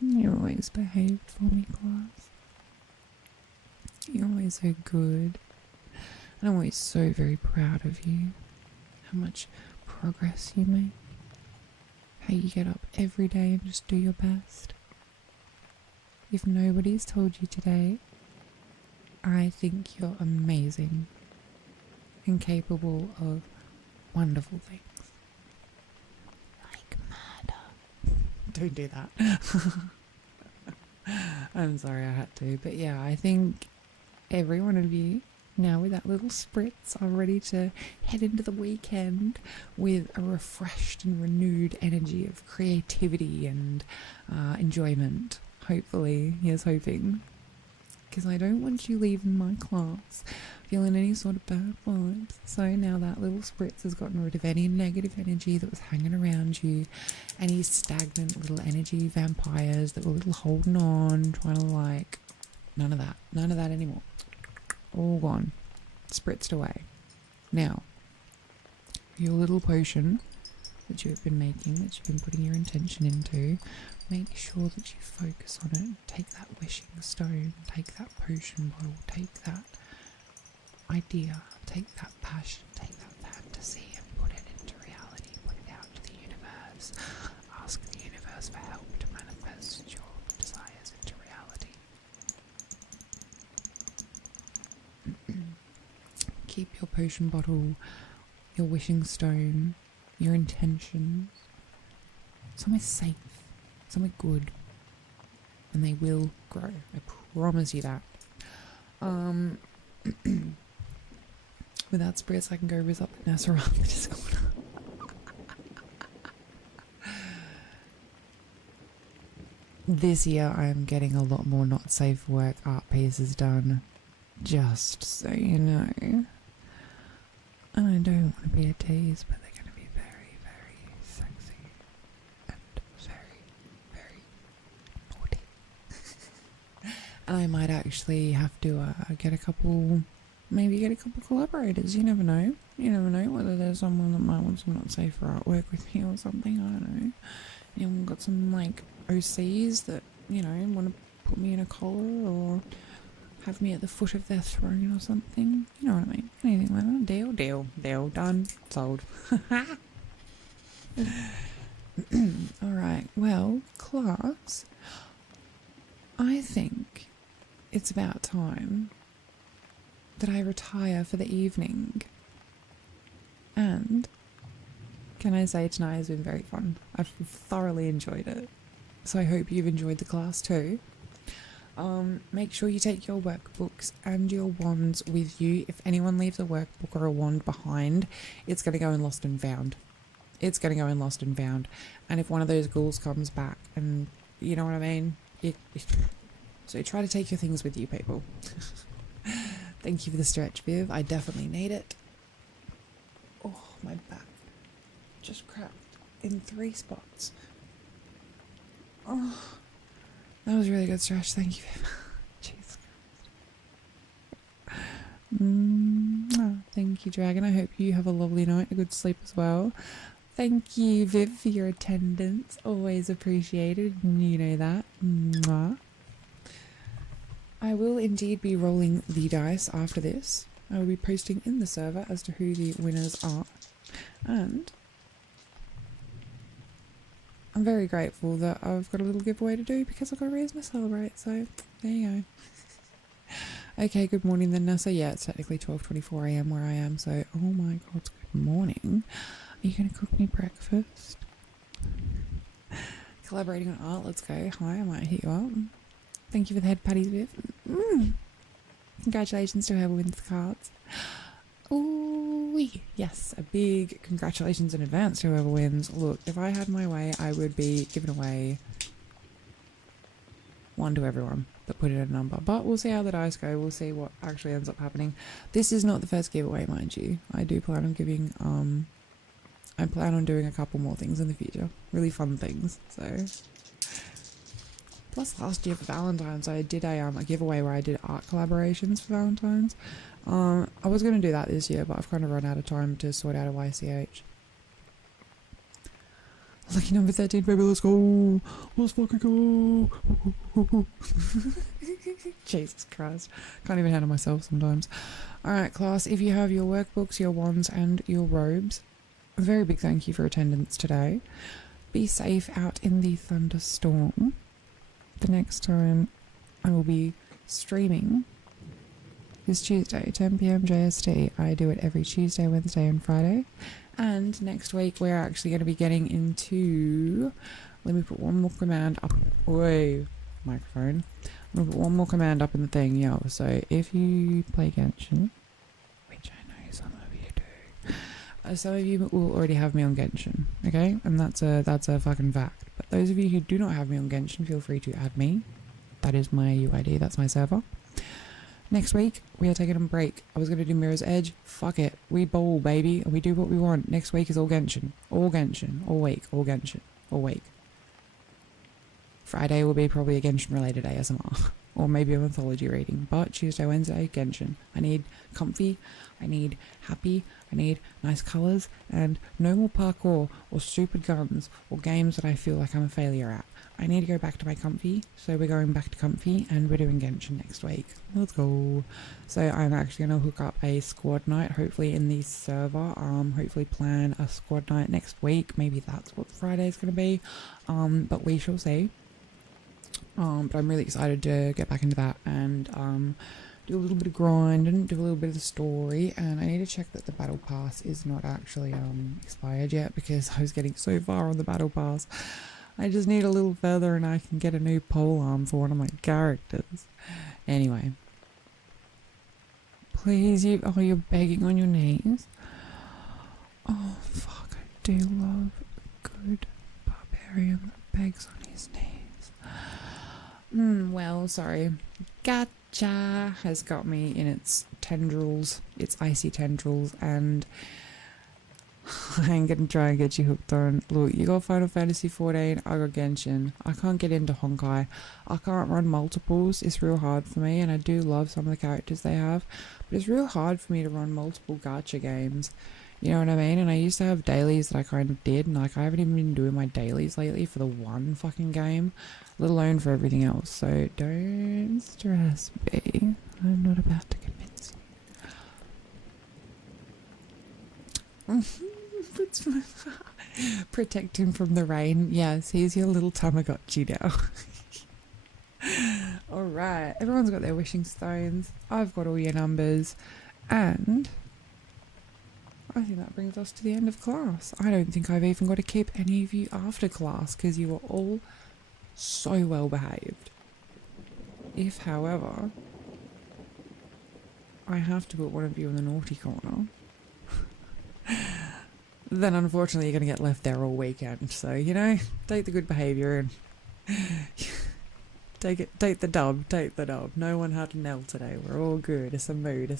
You're always behaved for me, class. You're always so good. And I'm always so very proud of you. How much progress you make. How you get up every day and just do your best. If nobody's told you today, I think you're amazing and capable of wonderful things. Like murder. Don't do that. I'm sorry I had to, but yeah, I think every one of you now with that little spritz are ready to head into the weekend with a refreshed and renewed energy of creativity and enjoyment. Hopefully, here's hoping. Because I don't want you leaving my class feeling any sort of bad vibes. So now that little spritz has gotten rid of any negative energy that was hanging around you, any stagnant little energy vampires that were little holding on, trying to like, none of that anymore. All gone. Spritzed away. Now, your little potion that you've been making, that you've been putting your intention into, make sure that you focus on it. Take that wishing stone, take that potion bottle, take that idea, take that passion, take that fantasy and put it into reality, put it out to the universe. Ask the universe for help to manifest your desires into reality. Keep your potion bottle, your wishing stone, your intentions somewhere safe, somewhere good, and they will grow. I promise you that. With that spritz, I can go riz up the Nessa around the Discord. This year, I am getting a lot more not safe for work art pieces done. Just so you know. And I don't want to be a tease, but they're going to be very, very sexy and very, very naughty. And I might actually have to get a couple maybe get a couple of collaborators. You never know. You never know whether there's someone that might want some not safe for artwork with me or something. I don't know. Anyone got some like OCs that, you know, want to put me in a collar or have me at the foot of their throne or something. You know what I mean? Anything like that. Deal. Done. Sold. Alright, well, class, I think it's about time that I retire for the evening. And can I say tonight has been very fun. I've thoroughly enjoyed it. So I hope you've enjoyed the class too. Make sure you take your workbooks and your wands with you. If anyone leaves a workbook or a wand behind, it's going to go in lost and found. It's going to go in lost and found. And if one of those ghouls comes back, and you know what I mean? So try to take your things with you, people. Thank you for the stretch, Viv. I definitely need it. Oh, my back just cracked in 3 spots. Oh, that was a really good stretch. Thank you, Viv. Jesus Christ. Thank you, Dragon. I hope you have a lovely night, a good sleep as well. Thank you, Viv, for your attendance. Always appreciated. You know that. Mwah. I will indeed be rolling the dice after this. I will be posting in the server as to who the winners are. And I'm very grateful that I've got a little giveaway to do because I've got a reason to celebrate. So there you go. Okay, good morning then, Nessa. Yeah, it's technically 12:24 AM where I am. So, oh my god, good morning. Are you going to cook me breakfast? Collaborating on art, let's go. Hi, I might hit you up. Thank you for the head patties, Viv. Congratulations to whoever wins the cards. Ooh, yes, a big congratulations in advance to whoever wins. Look, if I had my way, I would be giving away one to everyone that put in a number. But we'll see how the dice go. We'll see what actually ends up happening. This is not the first giveaway, mind you. I do plan on giving, I plan on doing a couple more things in the future. Really fun things, so. Plus last year for Valentine's, I did a giveaway where I did art collaborations for Valentine's. I was going to do that this year, but I've kind of run out of time to sort out a YCH. Lucky number 13, baby, let's go! Let's fucking go! Jesus Christ. Can't even handle myself sometimes. Alright, class, if you have your workbooks, your wands, and your robes, a very big thank you for attendance today. Be safe out in the thunderstorm. The next time I will be streaming is Tuesday, 10 PM JST. I do it every Tuesday, Wednesday, and Friday. And next week we're actually going to be getting into... Let me put one more command up. Whoa, microphone. I'm going to put one more command up in the thing, yo. So if you play Genshin, which I know some of you do, some of you will already have me on Genshin, okay? And that's a fucking fact. But those of you who do not have me on Genshin, feel free to add me. That is my UID, that's my server. Next week, we are taking a break. I was going to do Mirror's Edge. Fuck it. We bowl, baby. And we do what we want. Next week is all Genshin. All Genshin. All week. All Genshin. All week. Friday will be probably a Genshin-related ASMR. Or maybe a mythology reading. But Tuesday, Wednesday, Genshin. I need comfy. I need happy. I need nice colours. And no more parkour or stupid guns or games that I feel like I'm a failure at. I need to go back to my comfy, so we're going back to comfy and we're doing Genshin next week. Let's go. So I'm actually going to hook up a squad night, hopefully in the server. Hopefully plan a squad night next week. Maybe that's what Friday is going to be. But we shall see. But I'm really excited to get back into that and do a little bit of grind and do a little bit of the story. And I need to check that the battle pass is not actually expired yet, because I was getting so far on the battle pass. I just need a little further and I can get a new pole arm for one of my characters. Anyway. Please, you're begging on your knees. Oh, fuck, I do love a good barbarian that begs on his knees. Well, sorry. Gotcha has got me in its tendrils, its icy tendrils, and I ain't gonna try and get you hooked on. Look, you got Final Fantasy 14, I got Genshin. I can't get into Honkai. I can't run multiples. It's real hard for me, and I do love some of the characters they have, but it's real hard for me to run multiple gacha games. You know what I mean? And I used to have dailies that I kind of did, and like I haven't even been doing my dailies lately for the one fucking game, let alone for everything else. So don't stress me. I'm not about to convince you. Protect him from the rain. Yes, he's your little Tamagotchi now. Alright, everyone's got their wishing stones. I've got all your numbers. And I think that brings us to the end of class. I don't think I've even got to keep any of you after class because you were all so well behaved. If, however, I have to put one of you in the naughty corner, then unfortunately you're going to get left there all weekend. So, you know, take the good behaviour and take the dub. No one had an L today. We're all good. It's a mood.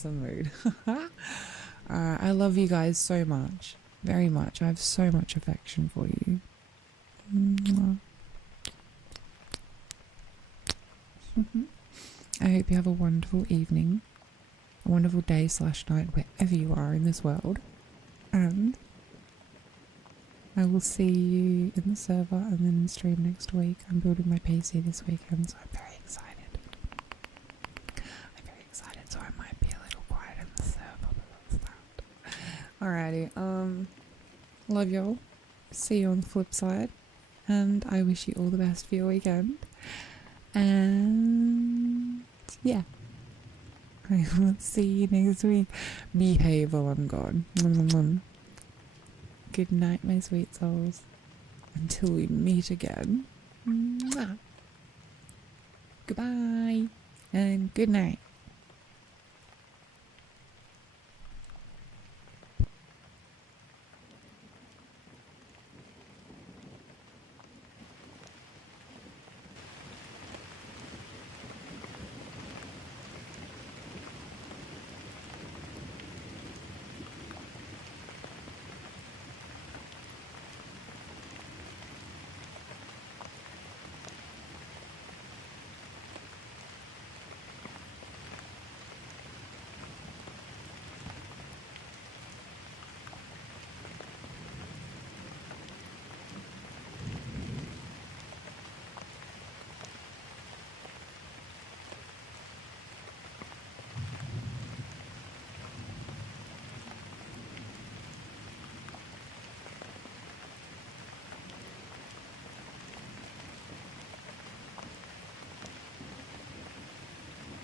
I love you guys so much. Very much. I have so much affection for you. Mwah. I hope you have a wonderful evening, a wonderful day / night, wherever you are in this world. And I will see you in the server and then in stream next week. I'm building my PC this weekend, so I'm very excited. So I might be a little quiet in the server, but that's that. Alrighty, love y'all. See you on the flip side. And I wish you all the best for your weekend. And yeah. I will see you next week. Behave while I'm gone. Good night, my sweet souls. Until we meet again. Mwah. Goodbye and good night.